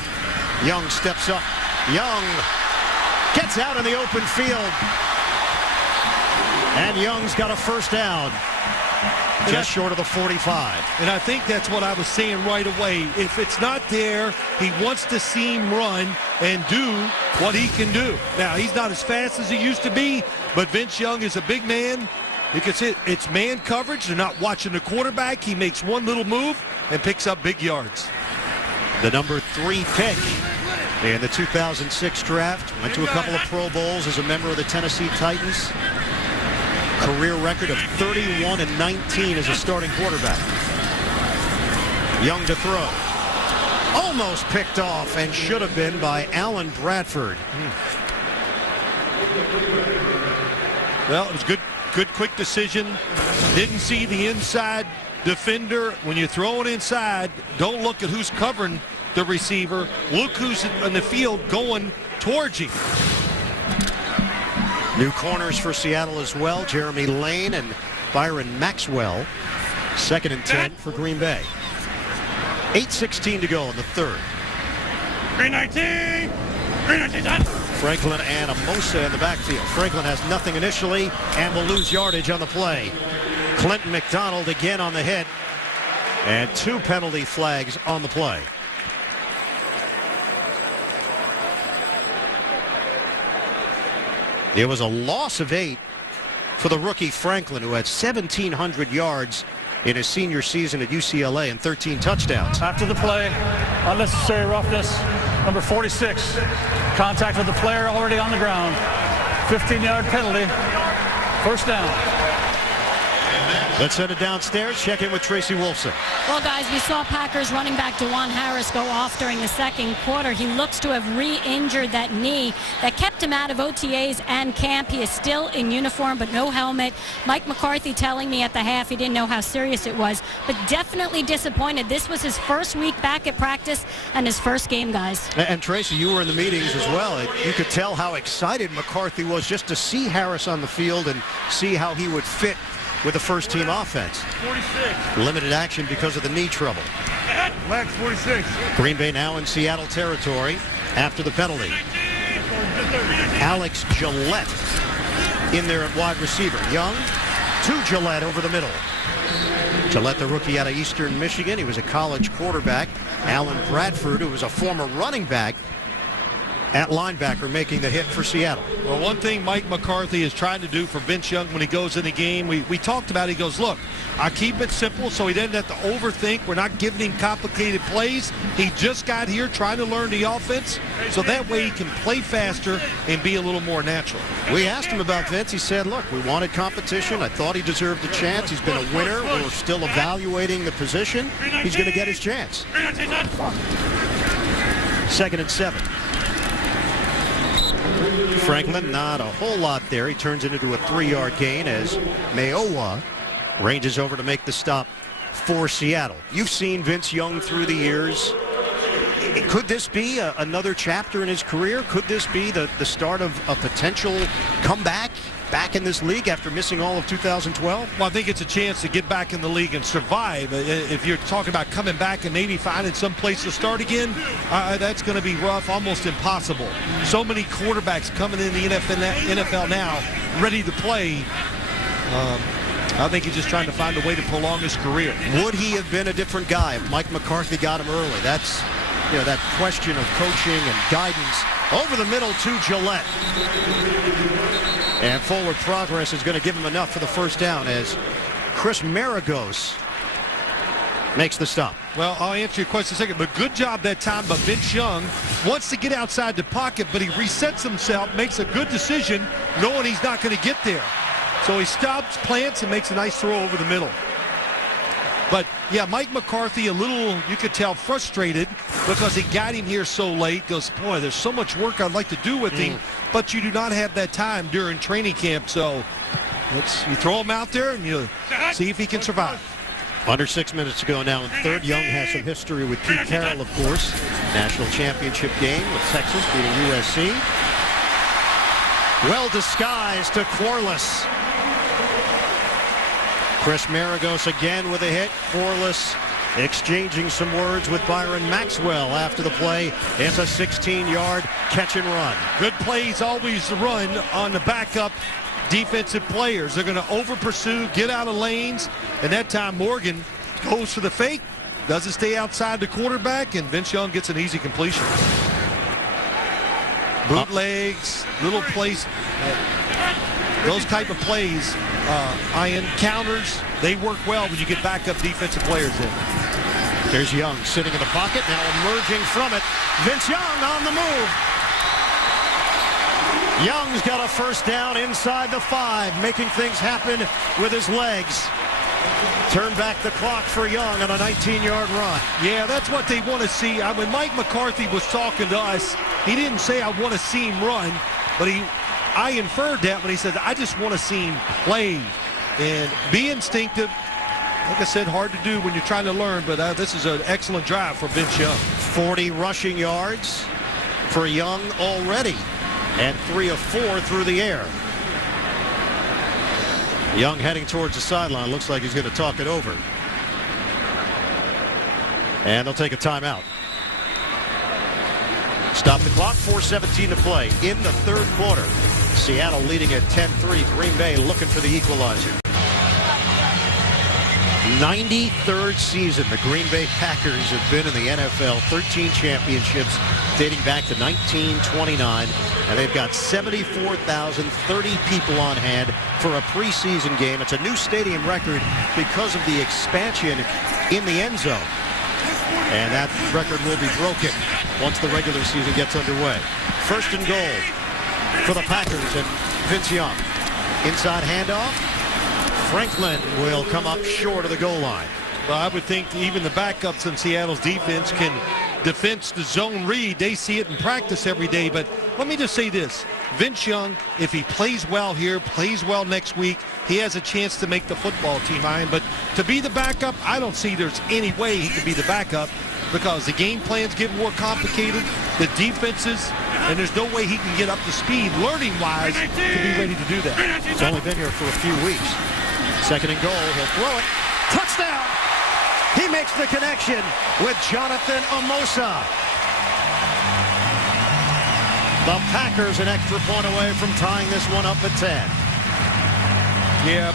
Young steps up. Young gets out in the open field. And Young's got a first down. Just short of the 45. And I think that's what I was saying right away. If it's not there, he wants to see him run and do what he can do. Now, he's not as fast as he used to be, but Vince Young is a big man. You can see it's man coverage. They're not watching the quarterback. He makes one little move and picks up big yards. The number 3 pick in the 2006 draft. Went to a couple of Pro Bowls as a member of the Tennessee Titans. career record of 31-19 as a starting quarterback. Young to throw. Almost picked off and should have been by Alan Bradford. Well, it was good quick decision. Didn't see the inside defender. When you throw it inside, don't look at who's covering the receiver. Look who's in the field going towards you. New corners for Seattle as well. Jeremy Lane and Byron Maxwell. 2nd and 10 for Green Bay. 8:16 to go in the third. 319. 319. Franklin and Amosa in the backfield. Franklin has nothing initially and will lose yardage on the play. Clinton McDonald again on the hit. And 2 penalty flags on the play. It was a loss of 8 for the rookie Franklin, who had 1,700 yards in his senior season at UCLA and 13 touchdowns. After the play, unnecessary roughness, number 46. Contact with the player already on the ground. 15-yard penalty. First down. Let's send it downstairs. Check in with Tracy Wolfson. Well, guys, we saw Packers running back DeJuan Harris go off during the second quarter. He looks to have re-injured that knee that kept him out of OTAs and camp. He is still in uniform, but no helmet. Mike McCarthy telling me at the half he didn't know how serious it was, but definitely disappointed. This was his first week back at practice and his first game, guys. And Tracy, you were in the meetings as well. You could tell how excited McCarthy was just to see Harris on the field and see how he would fit with the first-team offense. 46. Limited action because of the knee trouble. Max 46. Green Bay now in Seattle territory after the penalty. Alex Gillette in there at wide receiver. Young to Gillette over the middle. Gillette, the rookie out of Eastern Michigan. He was a college quarterback. Alan Bradford, who was a former running back at linebacker, making the hit for Seattle. Well, one thing Mike McCarthy is trying to do for Vince Young when he goes in the game, we talked about it. He goes, look, I keep it simple so he doesn't have to overthink. We're not giving him complicated plays. He just got here trying to learn the offense, so that way he can play faster and be a little more natural. We asked him about Vince. He said, look, we wanted competition. I thought he deserved a chance. He's been a winner. We're still evaluating the position. He's going to get his chance. 2nd and 7. Franklin, not a whole lot there. He turns it into a 3-yard gain as Mayowa ranges over to make the stop for Seattle. You've seen Vince Young through the years. Could this be another chapter in his career? Could this be the start of a potential comeback back in this league after missing all of 2012? Well, I think it's a chance to get back in the league and survive. If you're talking about coming back and maybe finding some place to start again, that's going to be rough, almost impossible. So many quarterbacks coming in the NFL now ready to play. I think he's just trying to find a way to prolong his career. Would he have been a different guy if Mike McCarthy got him early? That's, that question of coaching and guidance. Over the middle to Gillette. And forward progress is going to give him enough for the first down as Chris Maragos makes the stop. Well, I'll answer your question in a second, but good job that time by Vince Young. Wants to get outside the pocket, but he resets himself, makes a good decision, knowing he's not going to get there. So he stops, plants, and makes a nice throw over the middle. But, yeah, Mike McCarthy a little, you could tell, frustrated because he got him here so late. Goes, boy, there's so much work I'd like to do with him, but you do not have that time during training camp. So you throw him out there and you see if he can survive. Under 6 minutes to go now in third. Young has some history with Pete Carroll, of course. National championship game with Texas beating USC. Well disguised to Quarles. Chris Maragos again with a hit. Quarles exchanging some words with Byron Maxwell after the play. It's a 16-yard catch and run. Good plays always run on the backup defensive players. They're going to over-pursue, get out of lanes, and that time Morgan goes for the fake, doesn't stay outside the quarterback, and Vince Young gets an easy completion. Bootlegs, little plays, those type of plays, iron counters, they work well when you get backup defensive players in. There's Young sitting in the pocket, now emerging from it. Vince Young on the move. Young's got a first down inside the 5, making things happen with his legs. Turn back the clock for Young on a 19-yard run. Yeah, that's what they want to see. When Mike McCarthy was talking to us, he didn't say, I want to see him run, but I inferred that when he said, I just want to see him play and be instinctive. Like I said, hard to do when you're trying to learn, but this is an excellent drive for Vince Young. 40 rushing yards for Young already, and 3 of 4 through the air. Young heading towards the sideline. Looks like he's going to talk it over. And they'll take a timeout. Stop the clock, 4:17 to play in the third quarter. Seattle leading at 10-3. Green Bay looking for the equalizer. 93rd season the Green Bay Packers have been in the NFL. 13 championships dating back to 1929. And they've got 74,030 people on hand for a preseason game. It's a new stadium record because of the expansion in the end zone. And that record will be broken once the regular season gets underway. First and goal for the Packers and Vince Young. Inside handoff. Franklin will come up short of the goal line. Well, I would think even the backups in Seattle's defense can defense the zone read. They see it in practice every day. But let me just say this. Vince Young, if he plays well here, plays well next week, he has a chance to make the football team, Ian. But to be the backup, I don't see there's any way he could be the backup because the game plans get more complicated, the defenses, and there's no way he can get up to speed learning-wise to be ready to do that. He's only been here for a few weeks. Second and goal, he'll throw it. Touchdown! He makes the connection with Jonathan Amosa. The Packers an extra point away from tying this one up at 10. Yeah.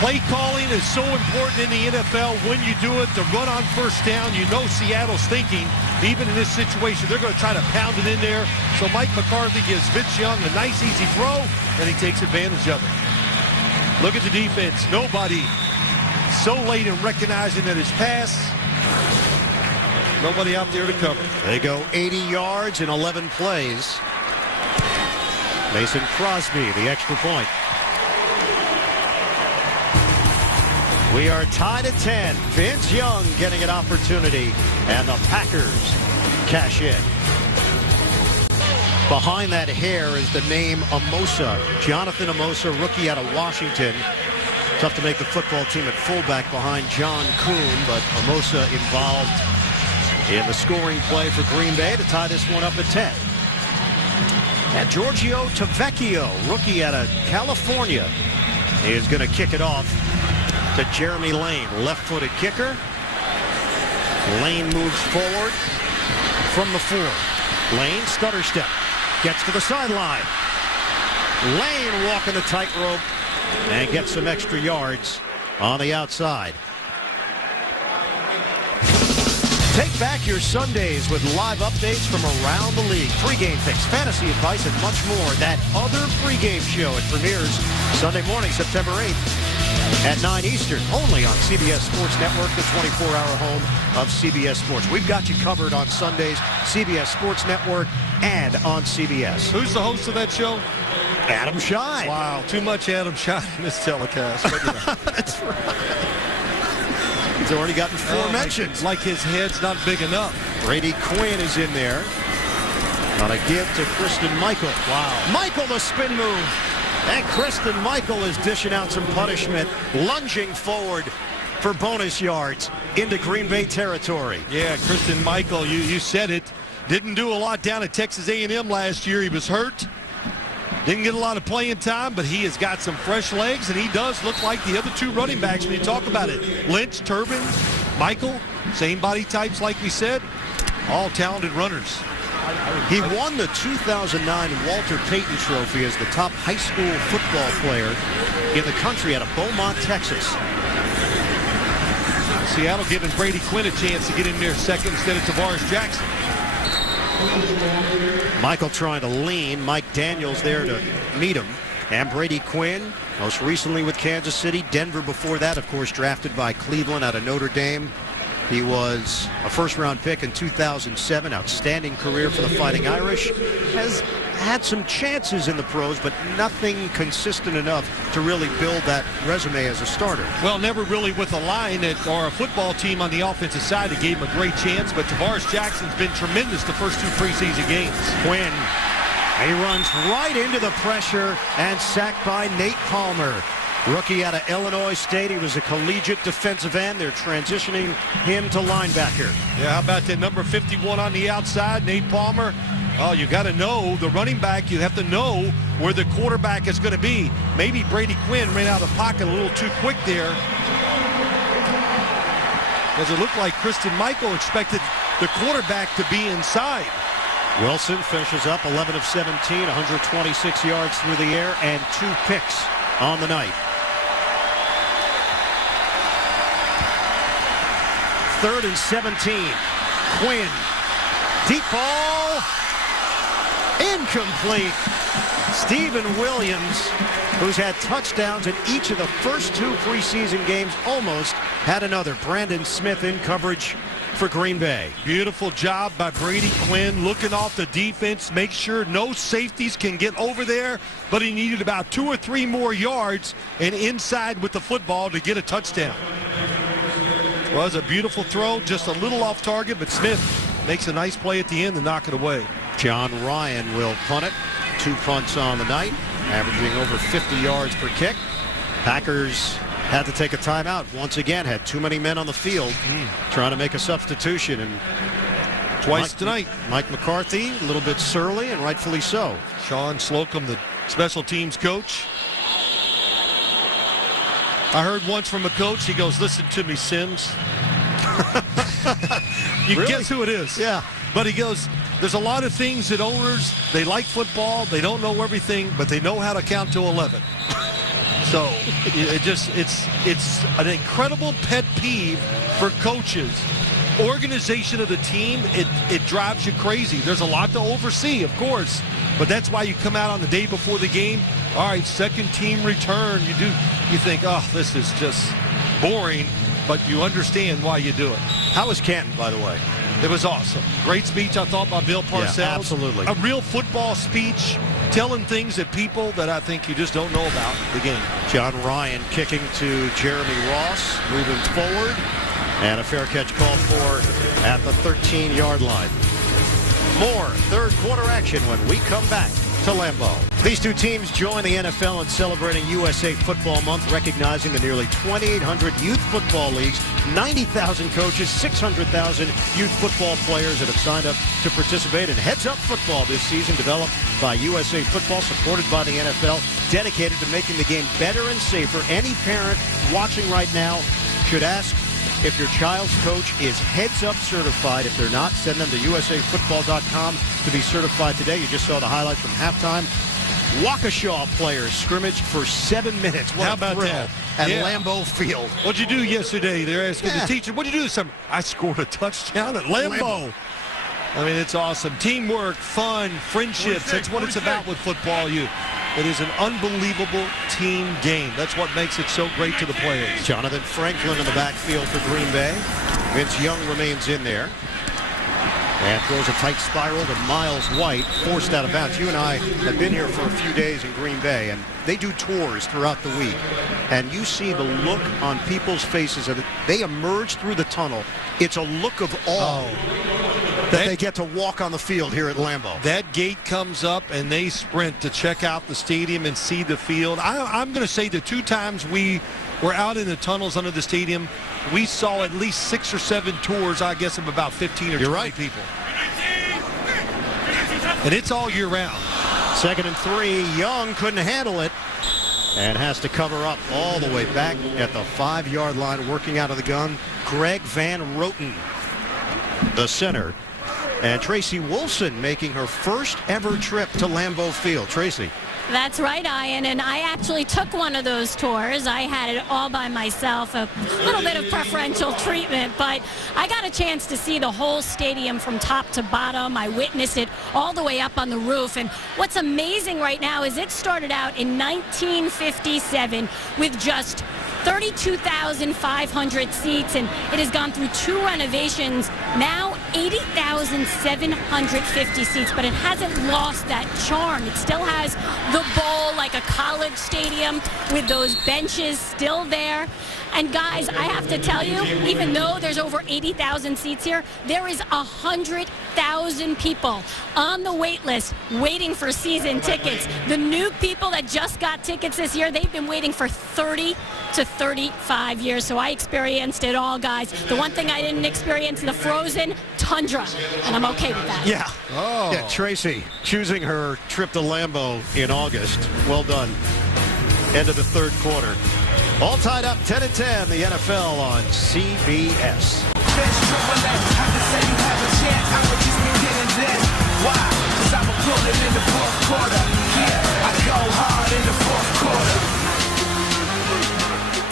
Play calling is so important in the NFL. When you do it, to run on first down, you know Seattle's thinking, even in this situation, they're going to try to pound it in there. So Mike McCarthy gives Vince Young a nice, easy throw, and he takes advantage of it. Look at the defense. Nobody so late in recognizing that his pass. Nobody out there to cover. They go 80 yards in 11 plays. Mason Crosby, the extra point. We are tied at 10. Vince Young getting an opportunity, and the Packers cash in. Behind that hair is the name Amosa. Jonathan Amosa, rookie out of Washington. Tough to make the football team at fullback behind John Kuhn, but Amosa involved in the scoring play for Green Bay to tie this one up at 10. And Giorgio Tavecchio, rookie out of California, is going to kick it off to Jeremy Lane, left-footed kicker. Lane moves forward from the 4. Lane, stutter step, gets to the sideline. Lane walking the tightrope and gets some extra yards on the outside. Take back your Sundays with live updates from around the league. Pre-game picks, fantasy advice, and much more. That other pregame show, it premieres Sunday morning, September 8th at 9 Eastern, only on CBS Sports Network, the 24-hour home of CBS Sports. We've got you covered on Sundays, CBS Sports Network, and on CBS. Who's the host of that show? Adam Schein. Wow, too much Adam Schein in this telecast. That's right. He's already gotten 4 mentions. Like his head's not big enough. Brady Quinn is in there on a give to Kristen Michael. Wow. Michael, the spin move. And Kristen Michael is dishing out some punishment, lunging forward for bonus yards into Green Bay territory. Yeah, Kristen Michael, you said it. Didn't do a lot down at Texas A&M last year. He was hurt. Didn't get a lot of playing time, but he has got some fresh legs, and he does look like the other 2 running backs when you talk about it. Lynch, Turbin, Michael, same body types like we said, all talented runners. He won the 2009 Walter Payton Trophy as the top high school football player in the country out of Beaumont, Texas. Seattle giving Brady Quinn a chance to get in there second instead of Tavares Jackson. Michael trying to lean. Mike Daniels there to meet him. And Brady Quinn, most recently with Kansas City. Denver before that, of course, drafted by Cleveland out of Notre Dame. He was a first-round pick in 2007. Outstanding career for the Fighting Irish. Has had some chances in the pros, but nothing consistent enough to really build that resume as a starter. Well, never really with a line or a football team on the offensive side that gave him a great chance, but Tavares Jackson's been tremendous the first 2 preseason games. Quinn, he runs right into the pressure and sacked by Nate Palmer. Rookie out of Illinois State. He was a collegiate defensive end. They're transitioning him to linebacker. Yeah, how about that number 51 on the outside, Nate Palmer? Oh, you got to know the running back. You have to know where the quarterback is going to be. Maybe Brady Quinn ran out of the pocket a little too quick there. Because it looked like Christian Michael expected the quarterback to be inside. Wilson finishes up 11 of 17, 126 yards through the air, and 2 picks on the night. 3rd and 17. Quinn. Deep ball. Incomplete. Stephen Williams, who's had touchdowns in each of the first 2 preseason games, almost had another. Brandon Smith in coverage for Green Bay. Beautiful job by Brady Quinn, looking off the defense, make sure no safeties can get over there, but he needed about 2 or 3 more yards and inside with the football to get a touchdown. Well, it was a beautiful throw, just a little off target, but Smith makes a nice play at the end to knock it away. John Ryan will punt it. 2 punts on the night, averaging over 50 yards per kick. Packers had to take a timeout. Once again, had too many men on the field trying to make a substitution. And twice tonight. Mike McCarthy, a little bit surly, and rightfully so. Sean Slocum, the special teams coach. I heard once from a coach, he goes, "Listen to me, Sims." You Really? guess who it is. Yeah. But he goes, there's a lot of things that owners, they like football, they don't know everything, but they know how to count to 11. So it's an incredible pet peeve for coaches. Organization of the team, it drives you crazy. There's a lot to oversee, of course, but that's why you come out on the day before the game. All right, second team return. You think, oh, this is just boring, but you understand why you do it. How was Canton, by the way? It was awesome. Great speech, I thought, by Bill Parcells. Yeah, absolutely. A real football speech, telling things that people that I think you just don't know about the game. John Ryan kicking to Jeremy Ross, moving forward, and a fair catch called for at the 13-yard line. More third quarter action when we come back to Lambeau. These 2 teams join the NFL in celebrating USA Football Month, recognizing the nearly 2,800 youth football leagues, 90,000 coaches, 600,000 youth football players that have signed up to participate in Heads Up Football this season, developed by USA Football, supported by the NFL, dedicated to making the game better and safer. Any parent watching right now should ask if your child's coach is Heads Up certified. If they're not, send them to usafootball.com to be certified today. You just saw the highlights from halftime. Waukesha players scrimmaged for 7 minutes. What How about that? At Lambeau Field. What'd you do yesterday? They're asking the teacher, what'd you do this summer? I scored a touchdown at Lambeau. I mean, it's awesome. Teamwork, fun, friendships. That's what it's about with football. It is an unbelievable team game. That's what makes it so great to the players. Jonathan Franklin in the backfield for Green Bay. Vince Young remains in there. And throws a tight spiral to Miles White, forced out of bounds. You and I have been here for a few days in Green Bay, and they do tours throughout the week. And you see the look on people's faces. They emerge through the tunnel. It's a look of awe that they get to walk on the field here at Lambeau. That gate comes up, and they sprint to check out the stadium and see the field. I'm going to say the 2 times we were out in the tunnels under the stadium, we saw at least 6 or 7 tours, I guess, of about 15 or 20 people. And it's all year round. 2nd and 3. Young couldn't handle it and has to cover up all the way back at the 5-yard line, working out of the gun. Greg Van Roten, the center. And Tracy Wolfson making her first ever trip to Lambeau Field. Tracy. That's right, Ian, and I actually took one of those tours. I had it all by myself, a little bit of preferential treatment, but I got a chance to see the whole stadium from top to bottom. I witnessed it all the way up on the roof, and what's amazing right now is it started out in 1957 with just 32,500 seats, and it has gone through 2 renovations. Now 80,750 seats, but it hasn't lost that charm. It still has the bowl like a college stadium with those benches still there. And guys, I have to tell you, even though there's over 80,000 seats here, there is 100,000 people on the wait list waiting for season tickets. The new people that just got tickets this year, they've been waiting for 30 to 35 years. So I experienced it all, guys. The one thing I didn't experience, the frozen tundra, and I'm okay with that. Yeah. Oh. Yeah, Tracy choosing her trip to Lambeau in August. Well done. End of the third quarter. All tied up 10-10, the NFL on CBS.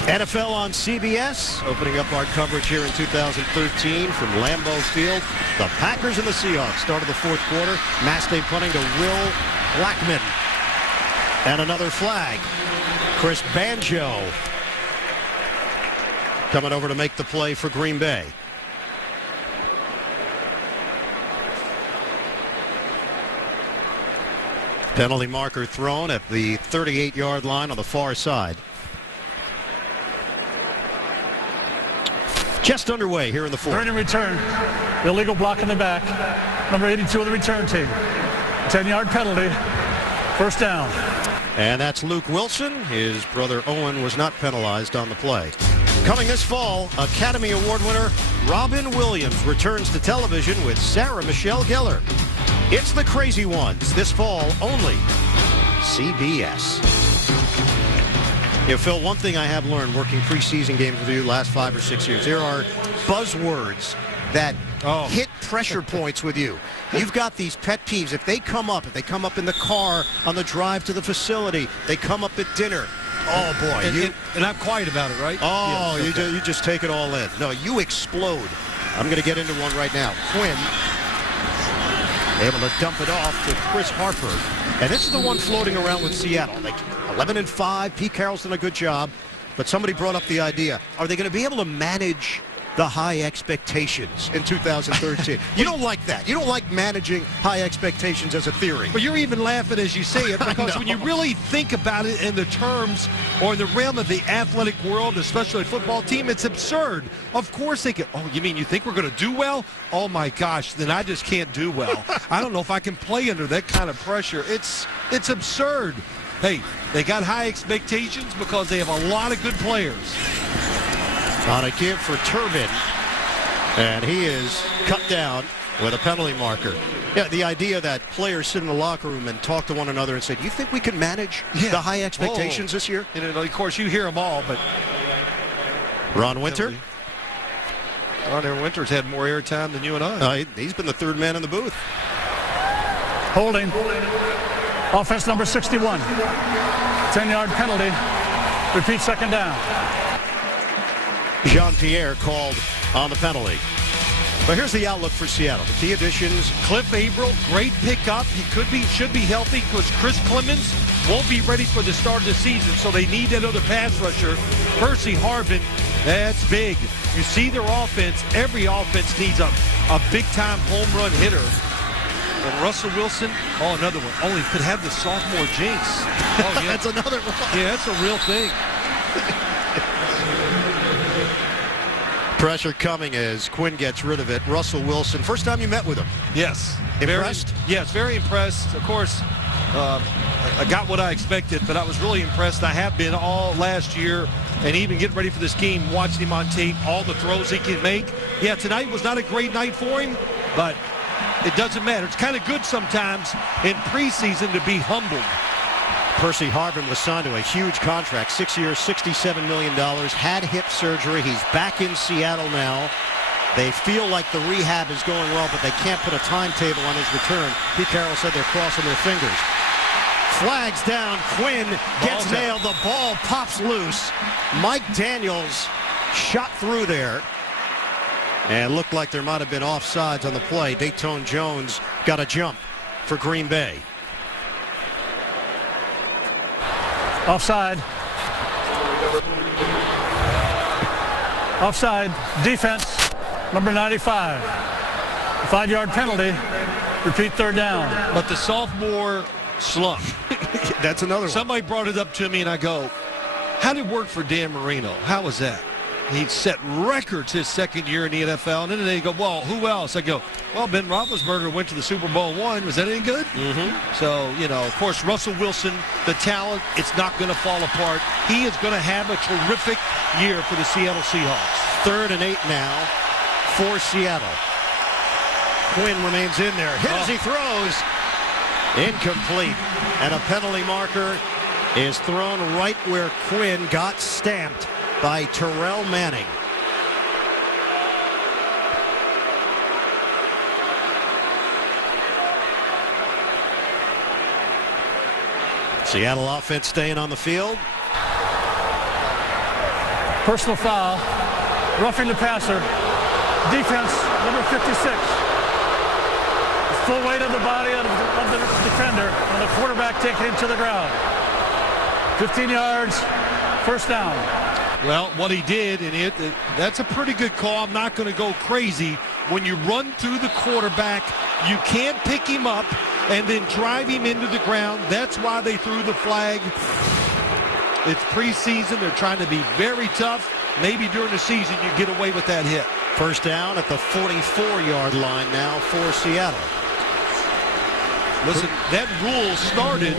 NFL on CBS, opening up our coverage here in 2013 from Lambeau Field. The Packers and the Seahawks started the fourth quarter. Match day punting to Will Blackman. And another flag. Chris Banjo coming over to make the play for Green Bay. Penalty marker thrown at the 38-yard line on the far side. Just underway here in the fourth. Third and return. Illegal block in the back. Number 82 of the return team. 10-yard penalty. First down. And that's Luke Wilson. His brother Owen was not penalized on the play. Coming this fall, Academy Award winner Robin Williams returns to television with Sarah Michelle Gellar. It's The Crazy Ones this fall only. CBS. You know, Phil, one thing I have learned working preseason games with you the last 5 or 6 years, there are buzzwords that hit pressure points with you. You've got these pet peeves. If they come up in the car on the drive to the facility, they come up at dinner. Oh, boy. And I'm quiet about it, right? Oh, yes, okay. you just take it all in. No, you explode. I'm going to get into one right now. Quinn able to dump it off to Chris Harper. And this is the one floating around with Seattle. Like 11-5. Pete Carroll's done a good job. But somebody brought up the idea. Are they going to be able to manage the high expectations in 2013? You don't like that. You don't like managing high expectations as a theory. But you're even laughing as you say it, because when you really think about it in the terms or in the realm of the athletic world, especially a football team, it's absurd. Of course they can. Oh, you mean you think we're going to do well? Oh, my gosh, then I just can't do well. I don't know if I can play under that kind of pressure. It's absurd. Hey, they got high expectations because they have a lot of good players. On a give for Turbin, and he is cut down with a penalty marker. Yeah, the idea that players sit in the locker room and talk to one another and say, do you think we can manage the high expectations this year? And of course, you hear them all, but... Ron Winter? Ron Winter's had more airtime than you and I. He's been the third man in the booth. Holding. Offense number 61. 10-yard penalty. Repeat second down. Jean-Pierre called on the penalty. But here's the outlook for Seattle. The key additions. Cliff Averill, great pickup. He should be healthy because Chris Clemens won't be ready for the start of the season, so they need that other pass rusher. Percy Harvin, that's big. You see their offense. Every offense needs a big-time home run hitter. And Russell Wilson, another one. Oh, he could have the sophomore jinx. Oh, yeah. That's another one. Yeah, that's a real thing. Pressure coming as Quinn gets rid of it. Russell Wilson, first time you met with him. Yes. Impressed? Very impressed. Of course, I got what I expected, but I was really impressed. I have been all last year, and even getting ready for this game, watching him on tape, all the throws he can make. Yeah, tonight was not a great night for him, but it doesn't matter. It's kind of good sometimes in preseason to be humbled. Percy Harvin was signed to a huge contract, 6 years, $67 million, had hip surgery. He's back in Seattle now. They feel like the rehab is going well, but they can't put a timetable on his return. Pete Carroll said they're crossing their fingers. Flags down. Quinn gets nailed. The ball pops loose. Mike Daniels shot through there. And looked like there might have been offsides on the play. Dayton Jones got a jump for Green Bay. Offside. Offside, defense, number 95. 5-yard penalty, repeat third down. But the sophomore slump. That's another one. Somebody brought it up to me, and I go, how did it work for Dan Marino? How was that? He set records his second year in the NFL, and then they go, well, who else? I go, well, Ben Roethlisberger went to the Super Bowl one. Was that any good? Mm-hmm. So, of course, Russell Wilson, the talent, it's not going to fall apart. He is going to have a terrific year for the Seattle Seahawks. 3rd and 8 now for Seattle. Quinn remains in there. Hit as he throws. Incomplete. And a penalty marker is thrown right where Quinn got stamped by Terrell Manning. Seattle offense staying on the field. Personal foul, roughing the passer. Defense, number 56. Full weight of the body of the defender, and the quarterback taking him to the ground. 15 yards, first down. Well, what he did, and that's a pretty good call. I'm not going to go crazy. When you run through the quarterback, you can't pick him up and then drive him into the ground. That's why they threw the flag. It's preseason. They're trying to be very tough. Maybe during the season you get away with that hit. First down at the 44-yard line now for Seattle. Listen, that rule started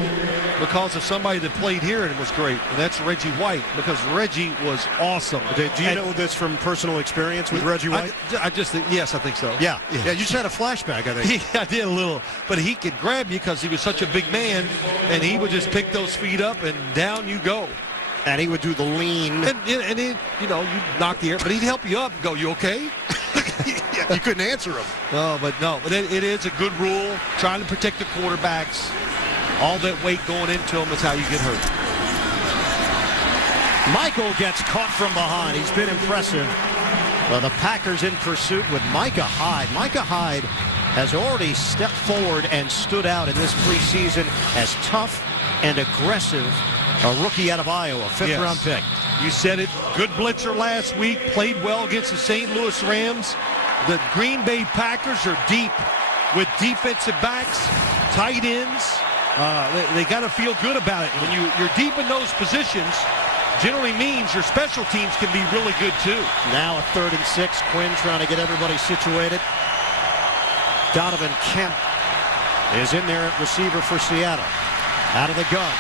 because of somebody that played here and was great, and that's Reggie White, because Reggie was awesome. Do you know this from personal experience with Reggie White? Yes, I think so. Yeah, you just had a flashback, I think. Yeah, I did a little, but he could grab you because he was such a big man, and he would just pick those feet up, and down you go. And he would do the lean. And you knock the air, but he'd help you up and go, you okay? You couldn't answer him. But it is a good rule. Trying to protect the quarterbacks. All that weight going into them is how you get hurt. Michael gets caught from behind. He's been impressive. The Packers in pursuit with Micah Hyde. Micah Hyde has already stepped forward and stood out in this preseason as tough and aggressive. A rookie out of Iowa, 5th-round pick. You said it. Good blitzer last week. Played well against the St. Louis Rams. The Green Bay Packers are deep with defensive backs, tight ends. They got to feel good about it. When you're deep in those positions, generally means your special teams can be really good too. Now a 3rd and 6. Quinn trying to get everybody situated. Donovan Kemp is in there at receiver for Seattle. Out of the gun.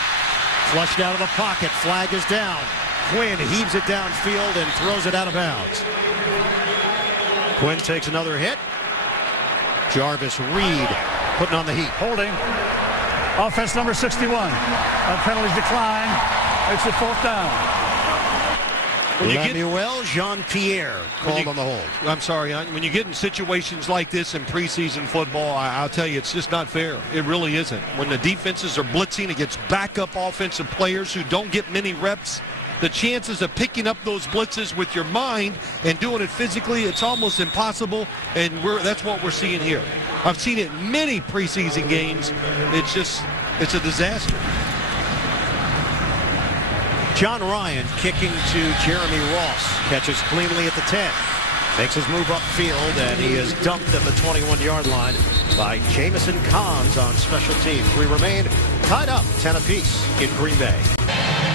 Flushed out of the pocket. Flag is down. Quinn heaves it downfield and throws it out of bounds. Quinn takes another hit. Jarvis Reed putting on the heat. Holding. Offense number 61. Penalties decline. It's a 4th down. Lemuel Jean-Pierre called on the hold. I'm sorry. When you get in situations like this in preseason football, I'll tell you, it's just not fair. It really isn't. When the defenses are blitzing against backup offensive players who don't get many reps, the chances of picking up those blitzes with your mind and doing it physically, it's almost impossible, and that's what we're seeing here. I've seen it in many preseason games. It's a disaster. John Ryan kicking to Jeremy Ross. Catches cleanly at the 10. Makes his move upfield, and he is dumped at the 21-yard line by Jamison Collins on special teams. We remain tied up 10 apiece in Green Bay.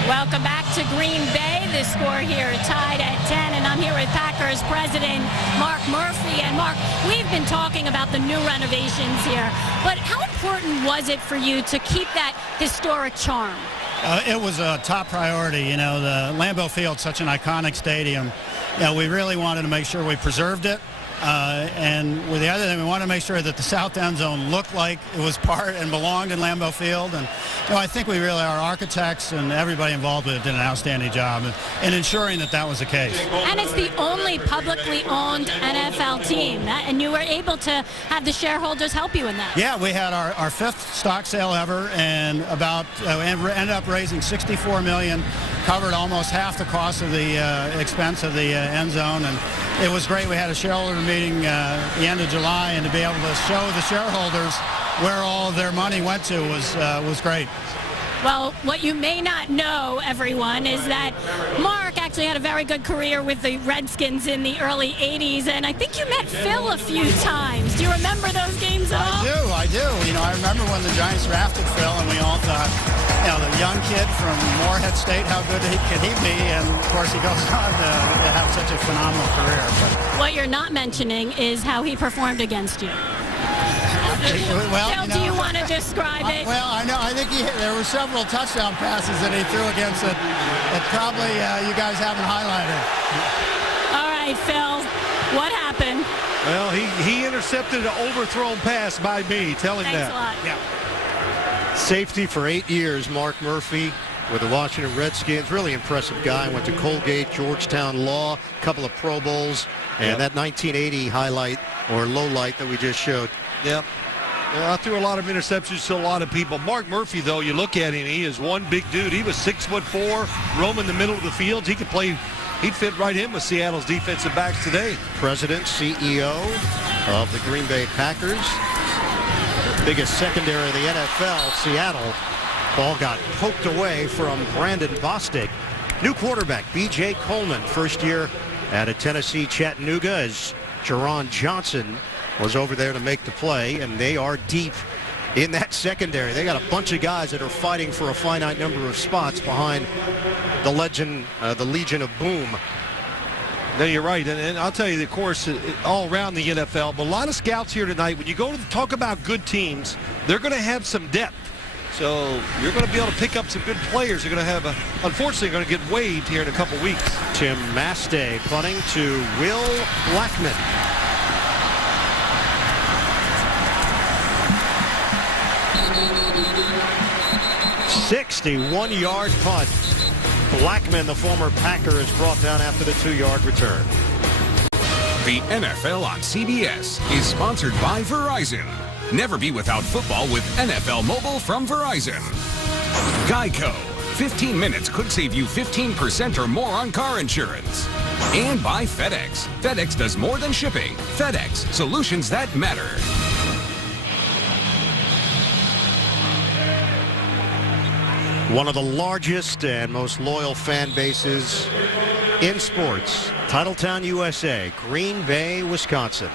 Welcome back to Green Bay. The score here tied at 10, and I'm here with Packers president Mark Murphy. And Mark, we've been talking about the new renovations here, but how important was it for you to keep that historic charm? It was a top priority. The Lambeau Field's such an iconic stadium. We really wanted to make sure we preserved it. And with the other thing, we wanted to make sure that the south end zone looked like it was part and belonged in Lambeau Field. And I think we really, our architects and everybody involved with it did an outstanding job in ensuring that that was the case. And it's the only publicly owned NFL team, and you were able to have the shareholders help you in that. Yeah, we had our 5th stock sale ever, and ended up raising $64 million, covered almost half the cost of the expense of the end zone, and it was great. We had a shareholder meeting the end of July, and to be able to show the shareholders where all of their money went to was great. Well, what you may not know, everyone, is that Mark actually had a very good career with the Redskins in the early 80s, and I think you met Phil a few times. Do you remember those games at all? I do. I remember when the Giants drafted Phil, and we all thought, the young kid from Morehead State, how good could he be? And, of course, he goes on to have such a phenomenal career. But what you're not mentioning is how he performed against you. Well, Phil, do you want to describe it? Well, I know. I think there were several touchdown passes that he threw against it that probably you guys haven't highlighted. All right, Phil, what happened? Well, he intercepted an overthrown pass by me. Tell him Thanks that. a lot. Yeah. Safety for 8 years, Mark Murphy with the Washington Redskins. Really impressive guy. Went to Colgate, Georgetown Law, a couple of Pro Bowls, and that 1980 highlight or low light that we just showed. Yep. Well, I threw a lot of interceptions to a lot of people. Mark Murphy, though, you look at him, he is one big dude. He was 6'4", roaming the middle of the field. He could play. He'd fit right in with Seattle's defensive backs today. President, CEO of the Green Bay Packers. Biggest secondary in the NFL, Seattle. Ball got poked away from Brandon Bostic. New quarterback, B.J. Coleman, first year out of Tennessee, Chattanooga, as Jerron Johnson was over there to make the play, and they are deep in that secondary. They got a bunch of guys that are fighting for a finite number of spots behind the legend, the Legion of Boom. No, you're right, and I'll tell you, of course, all around the NFL, but a lot of scouts here tonight, when you go to talk about good teams, they're going to have some depth. So you're going to be able to pick up some good players. They're going to have, unfortunately, going to get waived here in a couple weeks. Tim Mastay punting to Will Blackman. 61-yard punt. Blackman, the former Packer, is brought down after the 2-yard return. The NFL on CBS is sponsored by Verizon. Never be without football with NFL Mobile from Verizon. Geico. 15 minutes could save you 15% or more on car insurance. And by FedEx. FedEx does more than shipping. FedEx. Solutions that matter. One of the largest and most loyal fan bases in sports. Titletown, USA, Green Bay, Wisconsin.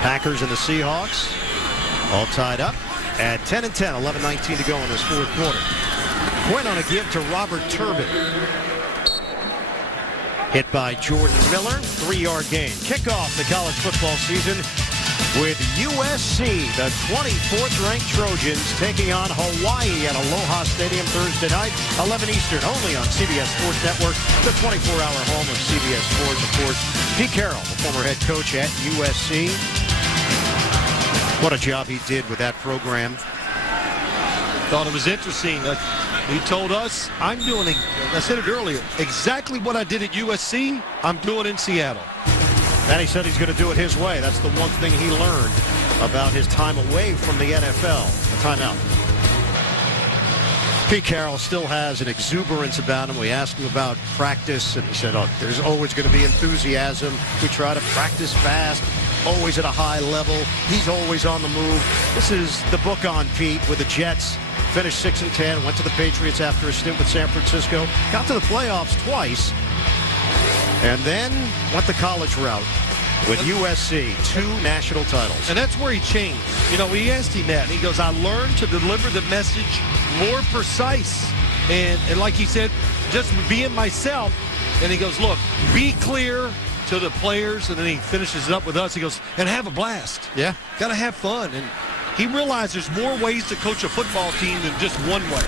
Packers and the Seahawks all tied up at 10-10, 11:19 to go in this fourth quarter. Quinn on a give to Robert Turbin. Hit by Jordan Miller, 3-yard gain. Kick off the college football season with USC, the 24th-ranked Trojans, taking on Hawaii at Aloha Stadium Thursday night, 11 Eastern, only on CBS Sports Network, the 24-hour home of CBS Sports, of course. Pete Carroll, the former head coach at USC. What a job he did with that program. Thought it was interesting. He told us, I'm doing, I said it earlier, exactly what I did at USC, I'm doing in Seattle. And he said he's going to do it his way. That's the one thing he learned about his time away from the NFL. A timeout. Pete Carroll still has an exuberance about him. We asked him about practice, and he said, there's always going to be enthusiasm. We try to practice fast, always at a high level. He's always on the move. This is the book on Pete with the Jets. Finished 6-10, went to the Patriots after a stint with San Francisco. Got to the playoffs twice. And then went the college route with USC, 2 national titles. And that's where he changed. We asked him that, and he goes, I learned to deliver the message more precise. And like he said, just being myself. And he goes, look, be clear to the players. And then he finishes it up with us. He goes, and have a blast. Yeah. Got to have fun. And he realized there's more ways to coach a football team than just one way.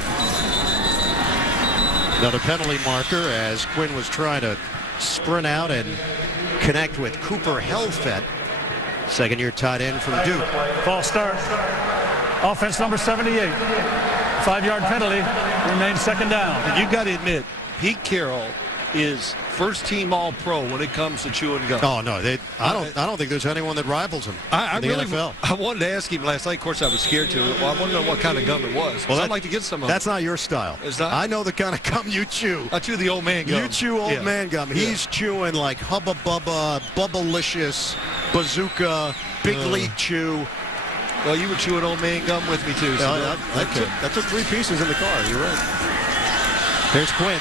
Another penalty marker as Quinn was trying to sprint out and connect with Cooper Helfet, second-year tight end from Duke. False start. Offense number 78. 5-yard penalty. Remains second down. And you got to admit, Pete Carroll is first-team All-Pro when it comes to chewing gum. Oh no, I don't think there's anyone that rivals him in the NFL. I wanted to ask him last night. Of course, I was scared to. Well, I wanted to know what kind of gum it was. Well, I'd like to get some of it. That's not your style. It's not? I know the kind of gum you chew. I chew the old man gum. You chew old man gum. He's chewing like Hubba Bubba, Bubblicious, Bazooka, Big League Chew. Well, you were chewing old man gum with me, too. So that took 3 pieces in the car. You're right. There's Quinn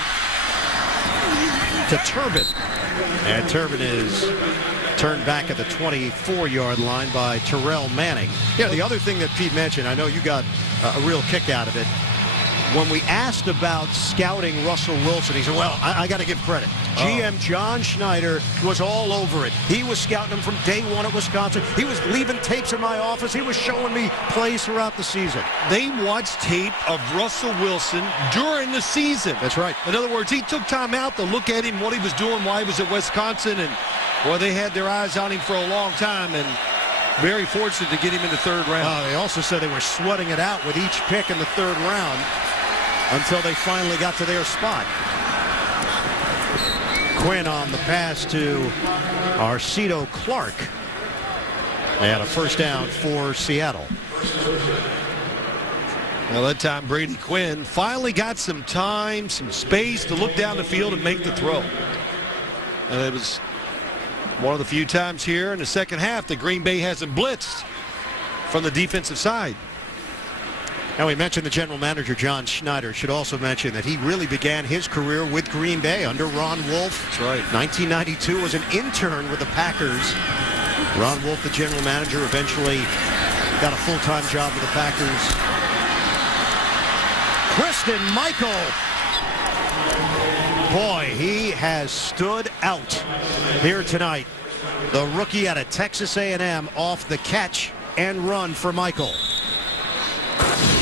to Turbin. And Turbin is turned back at the 24-yard line by Terrell Manning. Yeah, the other thing that Pete mentioned, I know you got a real kick out of it. When we asked about scouting Russell Wilson, he said, well, I got to give credit. GM John Schneider was all over it. He was scouting him from day one at Wisconsin. He was leaving tapes in my office. He was showing me plays throughout the season. They watched tape of Russell Wilson during the season. That's right. In other words, he took time out to look at him, what he was doing while he was at Wisconsin, and, well, they had their eyes on him for a long time, and very fortunate to get him in the 3rd round. They also said they were sweating it out with each pick in the 3rd round until they finally got to their spot. Quinn on the pass to Arcito Clark. They had a first down for Seattle. Well, that time Brady Quinn finally got some time, some space to look down the field and make the throw. And it was one of the few times here in the second half that Green Bay hasn't blitzed from the defensive side. Now, we mentioned the general manager, John Schneider. Should also mention that he really began his career with Green Bay under Ron Wolf. That's right. 1992 was an intern with the Packers. Ron Wolf, the general manager, eventually got a full-time job with the Packers. Christine Michael. Boy, he has stood out here tonight. The rookie out of Texas A&M off the catch and run for Michael.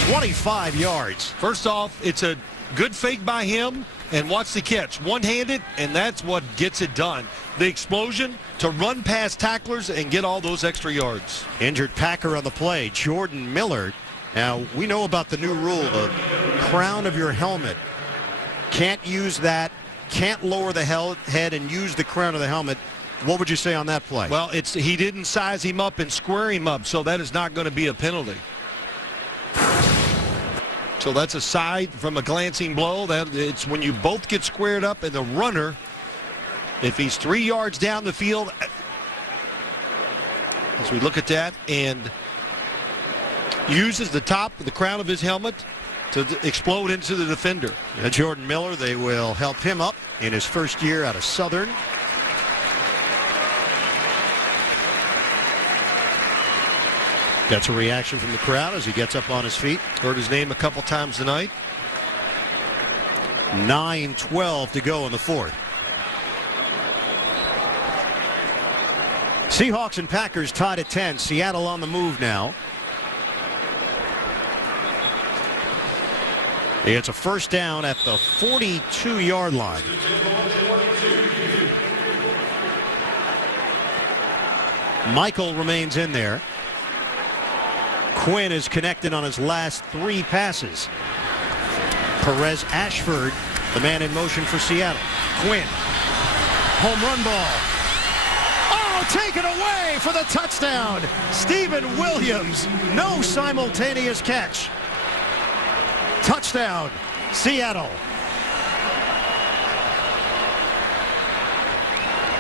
25 yards. First off, it's a good fake by him, and watch the catch. One-handed, and that's what gets it done. The explosion to run past tacklers and get all those extra yards. Injured Packer on the play, Jordan Miller. Now, we know about the new rule, the crown of your helmet. Can't use that, can't lower the head and use the crown of the helmet. What would you say on that play? Well, he didn't size him up and square him up, so that is not going to be a penalty. So that's a side from a glancing blow. It's when you both get squared up, and the runner, if he's 3 yards down the field, as we look at that, and uses the top of the crown of his helmet to explode into the defender. Jordan Miller, they will help him up in his first year out of Southern. That's a reaction from the crowd as he gets up on his feet. Heard his name a couple times tonight. 9:12 to go in the 4th. Seahawks and Packers tied at 10. Seattle on the move now. It's a first down at the 42-yard line. Michael remains in there. Quinn is connected on his last 3 passes. Perez Ashford, the man in motion for Seattle. Quinn, home run ball. Oh, taken away for the touchdown. Stephen Williams, no simultaneous catch. Touchdown, Seattle.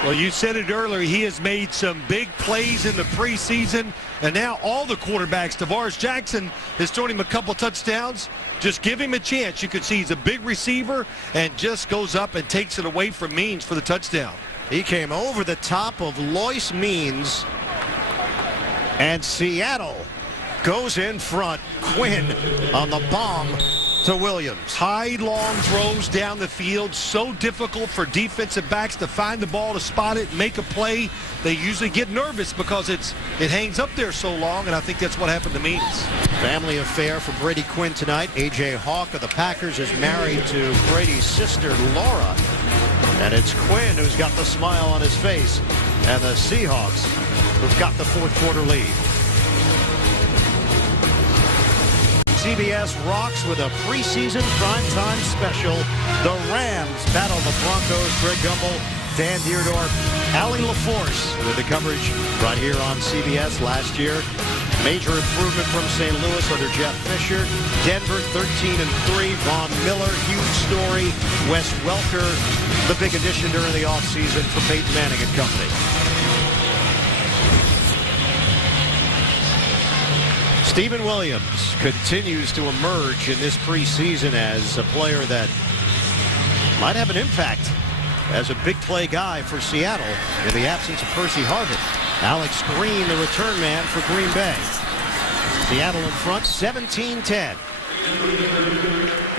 Well, you said it earlier. He has made some big plays in the preseason, and now all the quarterbacks. Tavares Jackson has thrown him a couple touchdowns. Just give him a chance. You can see he's a big receiver and just goes up and takes it away from Means for the touchdown. He came over the top of Lois Means, and Seattle goes in front. Quinn on the bomb to Williams. High, long throws down the field. So difficult for defensive backs to find the ball, to spot it, make a play. They usually get nervous because it hangs up there so long, and I think that's what happened to Means. Family affair for Brady Quinn tonight. A.J. Hawk of the Packers is married to Brady's sister, Laura. And it's Quinn who's got the smile on his face. And the Seahawks who've got the 4th quarter lead. CBS rocks with a preseason primetime special. The Rams battle the Broncos. Greg Gumbel, Dan Deerdorf, Allie LaForce with the coverage right here on CBS last year. Major improvement from St. Louis under Jeff Fisher. Denver 13-3. Von Miller, huge story. Wes Welker, the big addition during the offseason for Peyton Manning and company. Stephen Williams continues to emerge in this preseason as a player that might have an impact as a big play guy for Seattle in the absence of Percy Harvin. Alex Green, the return man for Green Bay. Seattle in front, 17-10.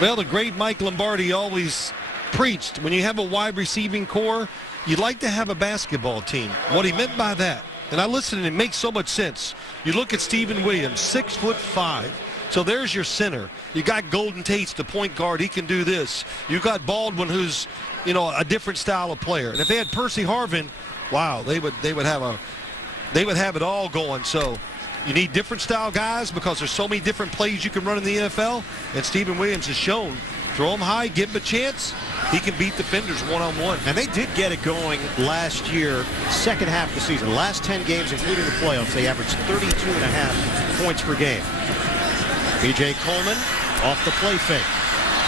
Well, the great Mike Lombardi always preached, when you have a wide receiving core, you'd like to have a basketball team. What he meant by that, and I listened and it makes so much sense. You look at Stephen Williams, 6'5". So there's your center. You got Golden Tate's the point guard. He can do this. You got Baldwin, who's, a different style of player. And if they had Percy Harvin, wow, they would have it all going. So you need different style guys because there's so many different plays you can run in the NFL. And Stephen Williams has shown, throw him high, give him a chance. He can beat defenders one-on-one. And they did get it going last year, second half of the season. Last 10 games, including the playoffs, they averaged 32.5 points per game. B.J. Coleman off the play fake.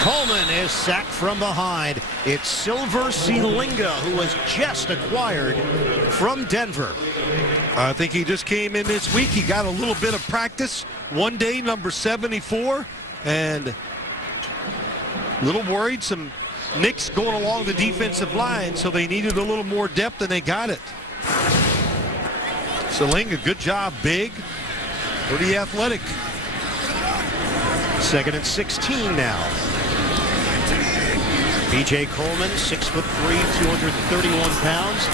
Coleman is sacked from behind. It's Silver Sealinga, who was just acquired from Denver. I think he just came in this week. He got a little bit of practice one day, number 74, and a little worried. Some nicks going along the defensive line, so they needed a little more depth, and they got it. Sealinga, good job, big, pretty athletic. 2nd and 16 now. B.J. Coleman, 6'3", 231 pounds.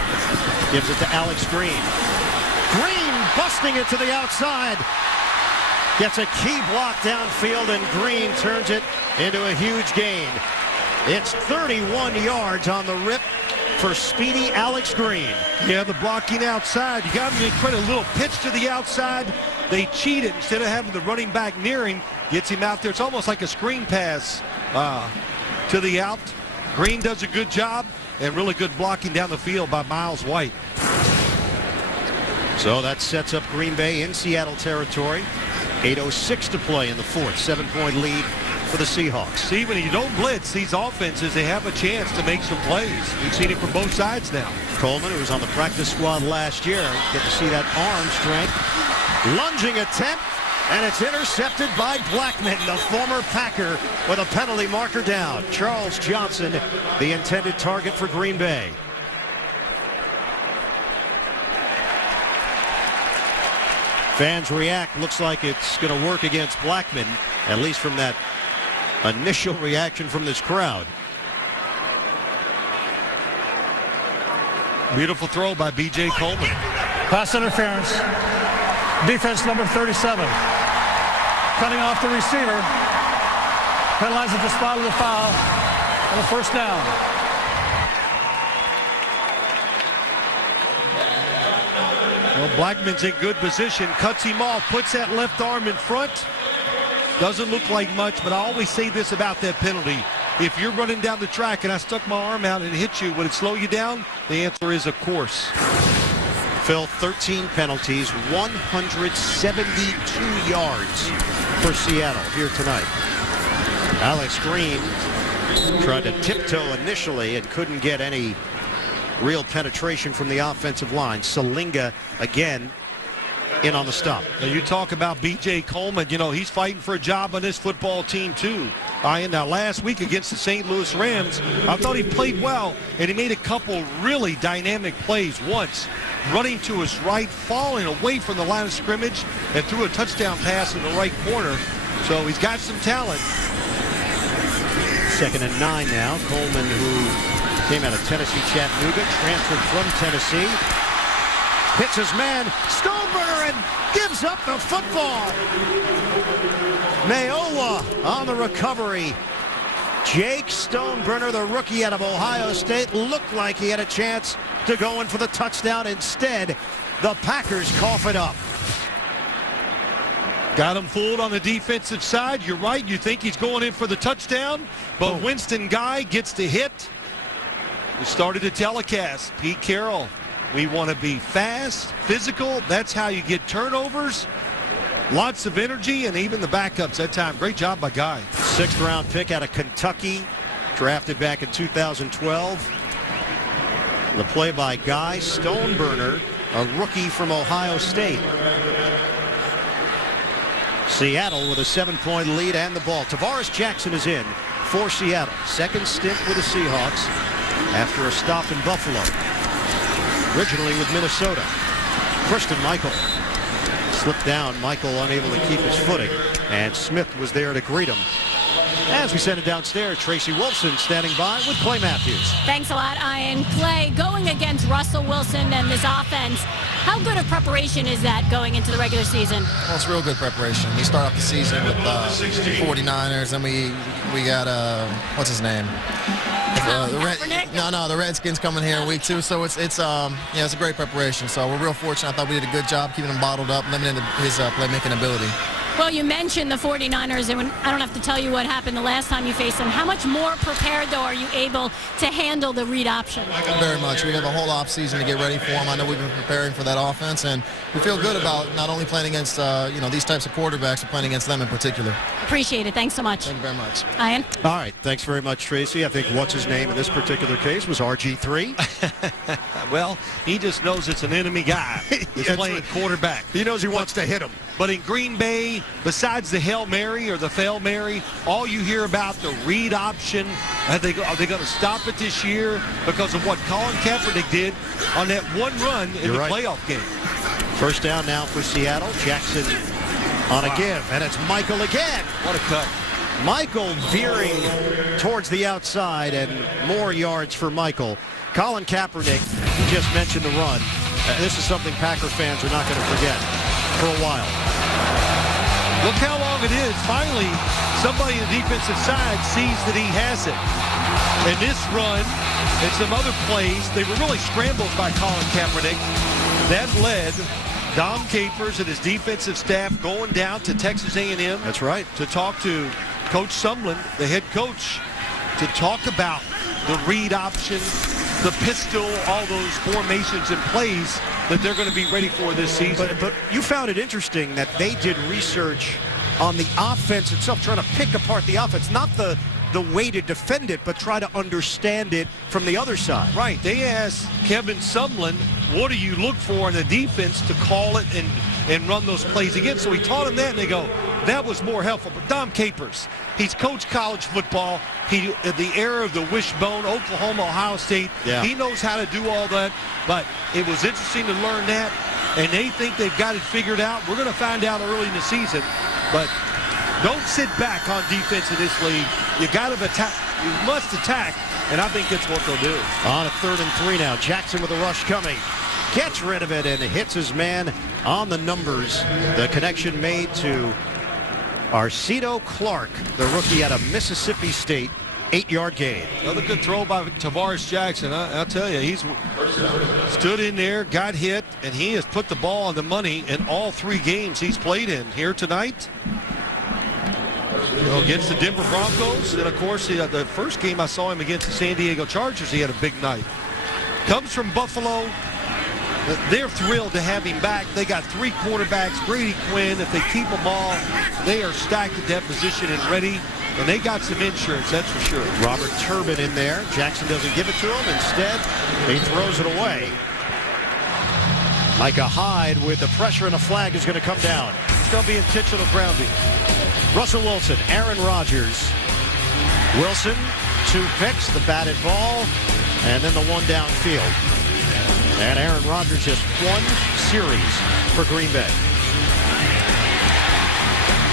Gives it to Alex Green. Green busting it to the outside. Gets a key block downfield, and Green turns it into a huge gain. It's 31 yards on the rip for speedy Alex Green. Yeah, the blocking outside. You got to give credit, a little pitch to the outside. They cheated. Instead of having the running back near him, gets him out there. It's almost like a screen pass to the out. Green does a good job, and really good blocking down the field by Miles White. So that sets up Green Bay in Seattle territory. 8:06 to play in the fourth. 7-point lead for the Seahawks. See, when you don't blitz, these offenses, they have a chance to make some plays. We've seen it from both sides now. Coleman, who was on the practice squad last year, get to see that arm strength. Lunging attempt, and it's intercepted by Blackman, the former Packer, with a penalty marker down. Charles Johnson, the intended target for Green Bay. Fans react. Looks like it's going to work against Blackman, at least from that initial reaction from this crowd. Beautiful throw by B.J. Coleman. Pass interference. Defense number 37. Cutting off the receiver. Penalized at the spot of the foul. And a first down. Well, Blackman's in good position. Cuts him off. Puts that left arm in front. Doesn't look like much, but I always say this about that penalty. If you're running down the track and I stuck my arm out and it hit you, would it slow you down? The answer is, of course. Phil, 13 penalties, 172 yards for Seattle here tonight. Alex Green tried to tiptoe initially and couldn't get any real penetration from the offensive line. Sealinga again in on the stop. Now you talk about B.J. Coleman, he's fighting for a job on this football team too. Now last week against the St. Louis Rams, I thought he played well, and he made a couple really dynamic plays. Once running to his right, falling away from the line of scrimmage, and threw a touchdown pass in the right corner. So he's got some talent. 2nd and 9 now. Coleman, who came out of Tennessee Chattanooga, transferred from Tennessee. Hits his man, Stoneburner, and gives up the football. Mayowa on the recovery. Jake Stoneburner, the rookie out of Ohio State, looked like he had a chance to go in for the touchdown. Instead, the Packers cough it up. Got him fooled on the defensive side. You're right. You think he's going in for the touchdown, but Winston Guy gets the hit. We started the telecast. Pete Carroll. We want to be fast, physical. That's how you get turnovers. Lots of energy, and even the backups that time. Great job by Guy. 6th round pick out of Kentucky, drafted back in 2012. The play by Guy Stoneburner, a rookie from Ohio State. Seattle with a 7-point lead and the ball. Tavares Jackson is in for Seattle. Second stint with the Seahawks after a stop in Buffalo. Originally with Minnesota. Christian Michael slipped down. Michael unable to keep his footing. And Smith was there to greet him. As we send it downstairs, Tracy Wolfson standing by with Clay Matthews. Thanks a lot, Ian. Clay, going against Russell Wilson and this offense, how good a preparation is that going into the regular season? Well, it's real good preparation. We start off the season with 49ers, and we got, what's his name? The Redskins coming here in week 2, so it's a great preparation. So we're real fortunate. I thought we did a good job keeping him bottled up, limiting his playmaking ability. Well, you mentioned the 49ers, and I don't have to tell you what happened the last time you faced them. How much more prepared, though, are you able to handle the read option? Very much. We have a whole offseason to get ready for them. I know we've been preparing for that offense, and we feel good about not only playing against these types of quarterbacks, but playing against them in particular. Appreciate it. Thanks so much. Thank you very much. Ian? All right. Thanks very much, Tracy. I think what's his name in this particular case was RG3. Well, he just knows it's an enemy guy. He's playing quarterback. He knows he wants to hit him. But in Green Bay, besides the Hail Mary or the Fail Mary, all you hear about the read option. Are they going to stop it this year because of what Colin Kaepernick did on that one run in the playoff game? First down now for Seattle. Jackson on a give, and it's Michael again. What a cut. Michael veering towards the outside, and more yards for Michael. Colin Kaepernick, you just mentioned the run. This is something Packer fans are not going to forget for a while. Look how long it is. Finally, somebody on the defensive side sees that he has it. And this run and some other plays, they were really scrambles by Colin Kaepernick. That led Dom Capers and his defensive staff going down to Texas A&M. That's right. To talk to Coach Sumlin, the head coach, to talk about the read option, the pistol, all those formations and plays that they're going to be ready for this season. But you found it interesting that they did research on the offense itself, trying to pick apart the offense, not the way to defend it, but try to understand it from the other side. Right. They asked Kevin Sumlin, what do you look for in the defense to call it and run those plays again? So he taught them that, and they go, that was more helpful. But Dom Capers, he's coached college football. He, at the era of the wishbone, Oklahoma, Ohio State, he knows how to do all that. But it was interesting to learn that, and they think they've got it figured out. We're going to find out early in the season. But don't sit back on defense in this league. You got to attack. You must attack, and I think that's what they'll do. On a 3rd and 3 now. Jackson with a rush coming. Gets rid of it and hits his man on the numbers. The connection made to Arcito Clark, the rookie out of Mississippi State. 8-yard gain. Another good throw by Tavares Jackson. I'll tell you, he's stood in there, got hit, and he has put the ball on the money in all 3 games he's played in here tonight. Against the Denver Broncos, and of course the first game I saw him against the San Diego Chargers, he had a big night. Comes from Buffalo. They're thrilled to have him back. They got 3 quarterbacks. Brady Quinn, if they keep them all, they are stacked at that position and ready. And they got some insurance, that's for sure. Robert Turbin in there. Jackson doesn't give it to him. Instead, he throws it away. Micah Hyde with the pressure, and a flag is going to come down. It's going to be intentional grounding. Russell Wilson, Aaron Rodgers. Wilson, 2 picks, the batted ball, and then the 1 downfield. And Aaron Rodgers just 1 series for Green Bay.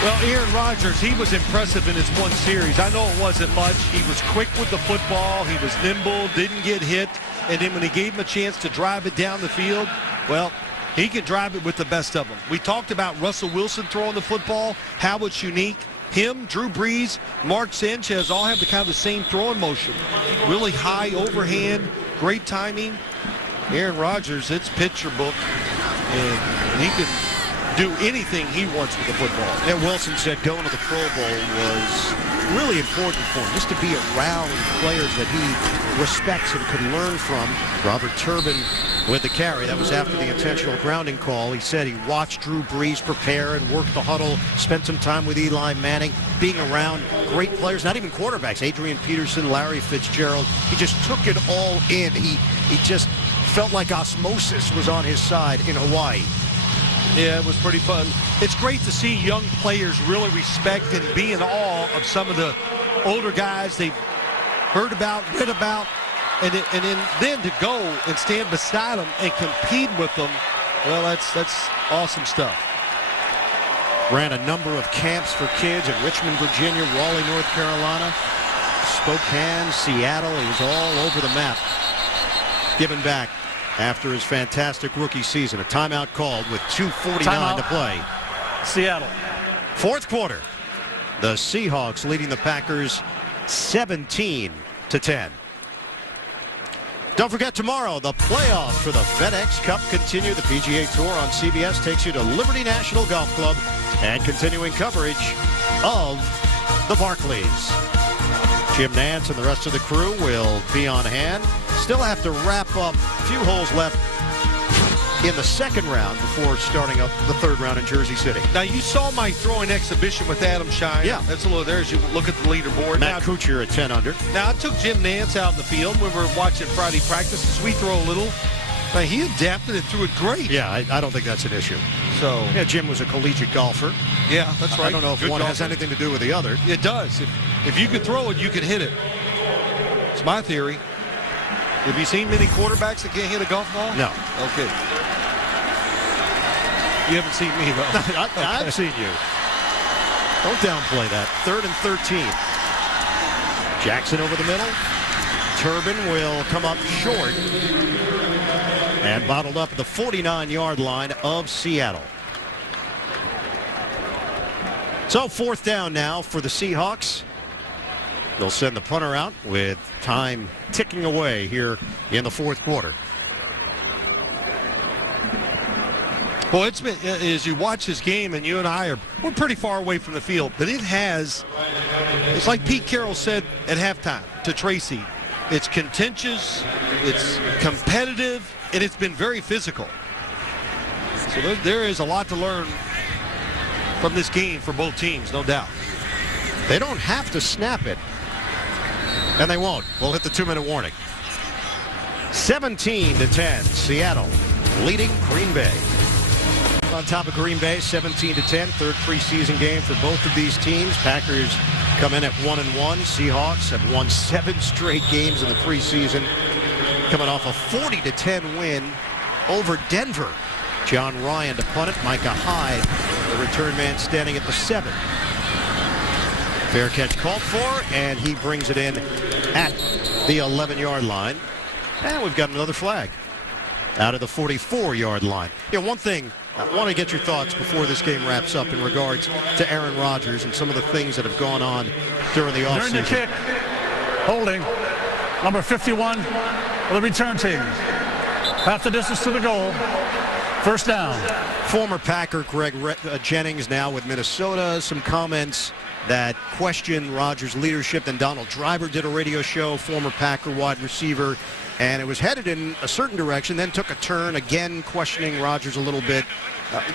Well, Aaron Rodgers, he was impressive in his 1 series. I know it wasn't much. He was quick with the football. He was nimble, didn't get hit. And then when he gave him a chance to drive it down the field, well, he can drive it with the best of them. We talked about Russell Wilson throwing the football, how it's unique. Him, Drew Brees, Mark Sanchez all have the kind of the same throwing motion. Really high overhand, great timing. Aaron Rodgers, it's picture book, and he can do anything he wants with the football. And Wilson said going to the Pro Bowl was really important for him, just to be around players that he respects and could learn from. Robert Turbin with the carry. That was after the intentional grounding call. He said he watched Drew Brees prepare and work the huddle, spent some time with Eli Manning, being around great players, not even quarterbacks, Adrian Peterson, Larry Fitzgerald. He just took it all in. He just felt like osmosis was on his side in Hawaii. Yeah, it was pretty fun. It's great to see young players really respect and be in awe of some of the older guys they've heard about, read about, and then to go and stand beside them and compete with them. Well, that's awesome stuff. Ran a number of camps for kids in Richmond, Virginia, Raleigh, North Carolina, Spokane, Seattle. He was all over the map, giving back after his fantastic rookie season. A timeout called with 2:49 to play. Seattle. Fourth quarter. The Seahawks leading the Packers 17-10. Don't forget, tomorrow, the playoffs for the FedEx Cup continue. The PGA Tour on CBS takes you to Liberty National Golf Club and continuing coverage of the Barclays. Jim Nantz and the rest of the crew will be on hand. Still have to wrap up a few holes left in the second round before starting up the third round in Jersey City. Now, you saw my throwing exhibition with Adam Shine. Yeah. That's a little there as you look at the leaderboard. Matt Kuchar at 10 under. Now, I took Jim Nantz out in the field when we were watching Friday practices. We throw a little. He adapted and threw it great. Yeah, I don't think that's an issue. So yeah, Jim was a collegiate golfer. Yeah, that's right. I don't know if Good one golfer. has anything to do with the other. It does. If you can throw it, you can hit it. It's my theory. Have you seen many quarterbacks that can't hit a golf ball? No. Okay. You haven't seen me, though. I've seen you. Don't downplay that. 3rd and 13. Jackson over the middle. Turbin will come up short. And bottled up at the 49-yard line of Seattle. So 4th down now for the Seahawks. They'll send the punter out with time ticking away here in the fourth quarter. Well, it's been, as you watch this game, and you and I we're pretty far away from the field, but it's like Pete Carroll said at halftime to Tracy, it's contentious, it's competitive, and it's been very physical. So there is a lot to learn from this game for both teams, no doubt. They don't have to snap it, and they won't. We'll hit the 2-minute warning. 17-10, Seattle leading Green Bay. On top of Green Bay, 17-10, third preseason game for both of these teams. Packers come in at 1-1. Seahawks have won 7 straight games in the preseason, coming off a 40-10 win over Denver. John Ryan to punt it. Micah Hyde, the return man, standing at the 7. Fair catch called for, and he brings it in at the 11-yard line. And we've got another flag out of the 44-yard line. One thing, I want to get your thoughts before this game wraps up in regards to Aaron Rodgers and some of the things that have gone on during the offseason. During the kick, holding, number 51 of the return team. Half the distance to the goal. First down. Former Packer Greg Jennings now with Minnesota. Some comments that question Rodgers' leadership. Then Donald Driver did a radio show, former Packer wide receiver, and it was headed in a certain direction, then took a turn, again questioning Rodgers a little bit.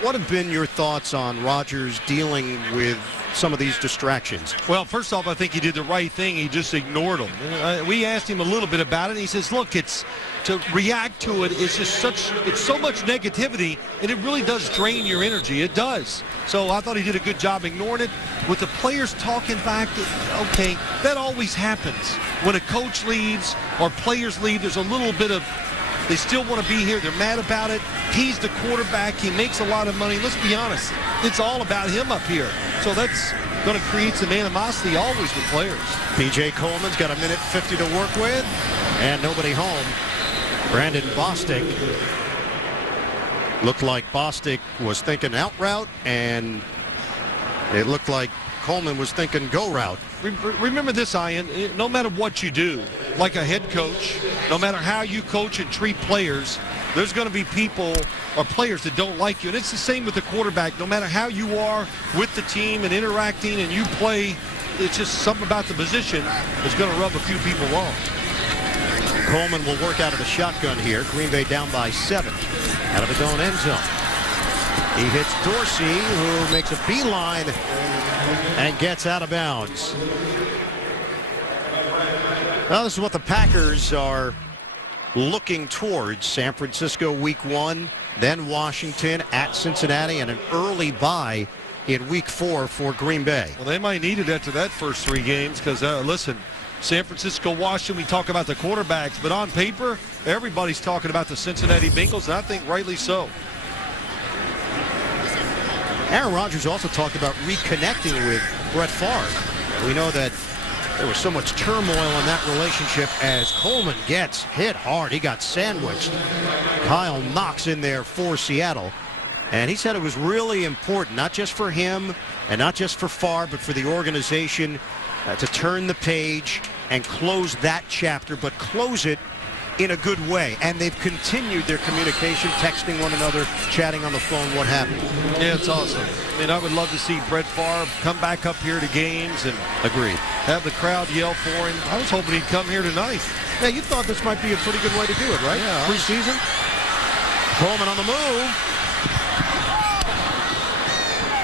What have been your thoughts on Rodgers dealing with some of these distractions? Well, first off, I think he did the right thing. He just ignored them. We asked him a little bit about it, and he says, look, it's to react to it. It's just it's so much negativity, and it really does drain your energy. It does. So I thought he did a good job ignoring it. With the players talking back, okay, that always happens. When a coach leaves or players leave, there's a little bit of, they still want to be here. They're mad about it. He's the quarterback. He makes a lot of money. Let's be honest. It's all about him up here. So that's going to create some animosity always with players. P.J. Coleman's got 1:50 to work with, and nobody home. Brandon Bostic. Looked like Bostic was thinking out route, and it looked like Coleman was thinking go route. Remember this, Ian, no matter what you do, like a head coach, no matter how you coach and treat players, there's going to be people or players that don't like you. And it's the same with the quarterback. No matter how you are with the team and interacting and you play, it's just something about the position that's going to rub a few people wrong. Coleman will work out of the shotgun here. Green Bay down by 7 out of his own end zone. He hits Dorsey, who makes a beeline and gets out of bounds. Well, this is what the Packers are looking towards San Francisco week 1, then Washington, at Cincinnati, and an early bye in week 4 for Green Bay. Well, they might need it after that first 3 games because, listen, San Francisco, Washington, we talk about the quarterbacks, but on paper, everybody's talking about the Cincinnati Bengals, and I think rightly so. Aaron Rodgers also talked about reconnecting with Brett Favre. We know that there was so much turmoil in that relationship as Coleman gets hit hard. He got sandwiched. Kyle Knox in there for Seattle. And he said it was really important, not just for him and not just for Favre, but for the organization to turn the page and close that chapter, but close it in a good way. And they've continued their communication, texting one another, chatting on the phone. What happened? Yeah, it's awesome. I mean, I would love to see Brett Favre come back up here to games and agreed, have the crowd yell for him. I was hoping he'd come here tonight. Yeah, you thought this might be a pretty good way to do it, right? Yeah. Preseason. Coleman on the move.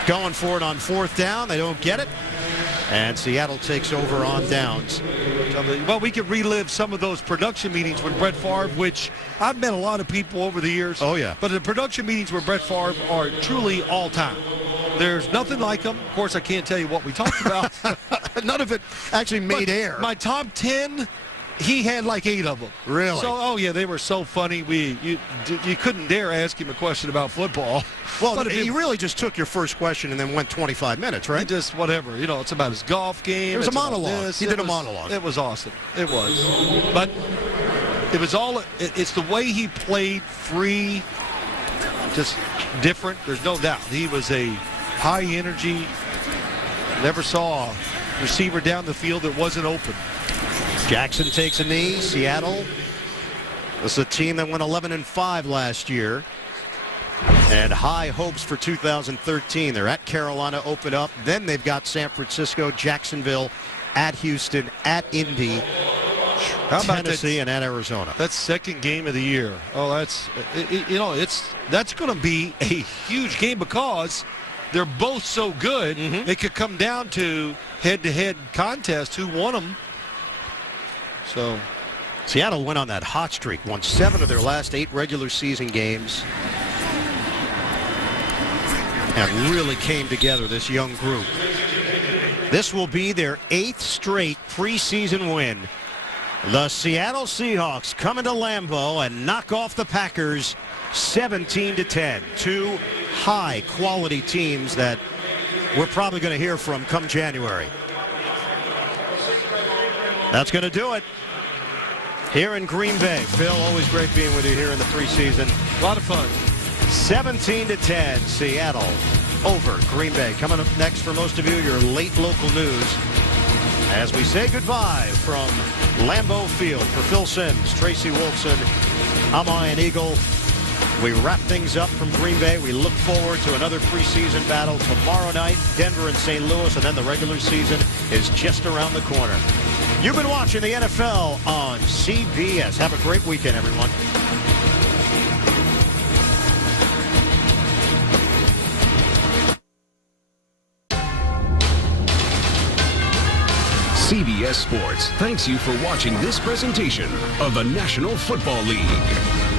Going for it on 4th down. They don't get it. And Seattle takes over on downs. Well, we could relive some of those production meetings with Brett Favre, which I've met a lot of people over the years. Oh, yeah. But the production meetings with Brett Favre are truly all-time. There's nothing like them. Of course, I can't tell you what we talked about. None of it actually made air. My top 10, he had like 8 of them. Really? So, oh, yeah, they were so funny. You couldn't dare ask him a question about football. Well, but he really just took your first question and then went 25 minutes, right? Just whatever. You know, it's about his golf game. It was a monologue. He did a monologue. It was awesome. It was. But it was all, it's the way he played, free, just different. There's no doubt. He was a high energy. Never saw a receiver down the field that wasn't open. Jackson takes a knee. Seattle. This is a team that went 11-5 last year. And high hopes for 2013. They're at Carolina, open up. Then they've got San Francisco, Jacksonville, at Houston, at Indy, How about Tennessee, and at Arizona. That's second game of the year. Oh, that's going to be a huge game because they're both so good. Mm-hmm. It could come down to head-to-head contest. Who won them? So Seattle went on that hot streak, won 7 of their last 8 regular season games. And really came together, this young group. This will be their 8th straight preseason win. The Seattle Seahawks come into Lambeau and knock off the Packers 17-10. 2 high-quality teams that we're probably going to hear from come January. That's going to do it here in Green Bay. Phil, always great being with you here in the preseason. A lot of fun. 17-10, Seattle over Green Bay. Coming up next for most of you, your late local news. As we say goodbye from Lambeau Field. For Phil Simms, Tracy Wolfson, I'm Ian Eagle. We wrap things up from Green Bay. We look forward to another preseason battle tomorrow night, Denver and St. Louis, and then the regular season is just around the corner. You've been watching the NFL on CBS. Have a great weekend, everyone. CBS Sports thanks you for watching this presentation of the National Football League.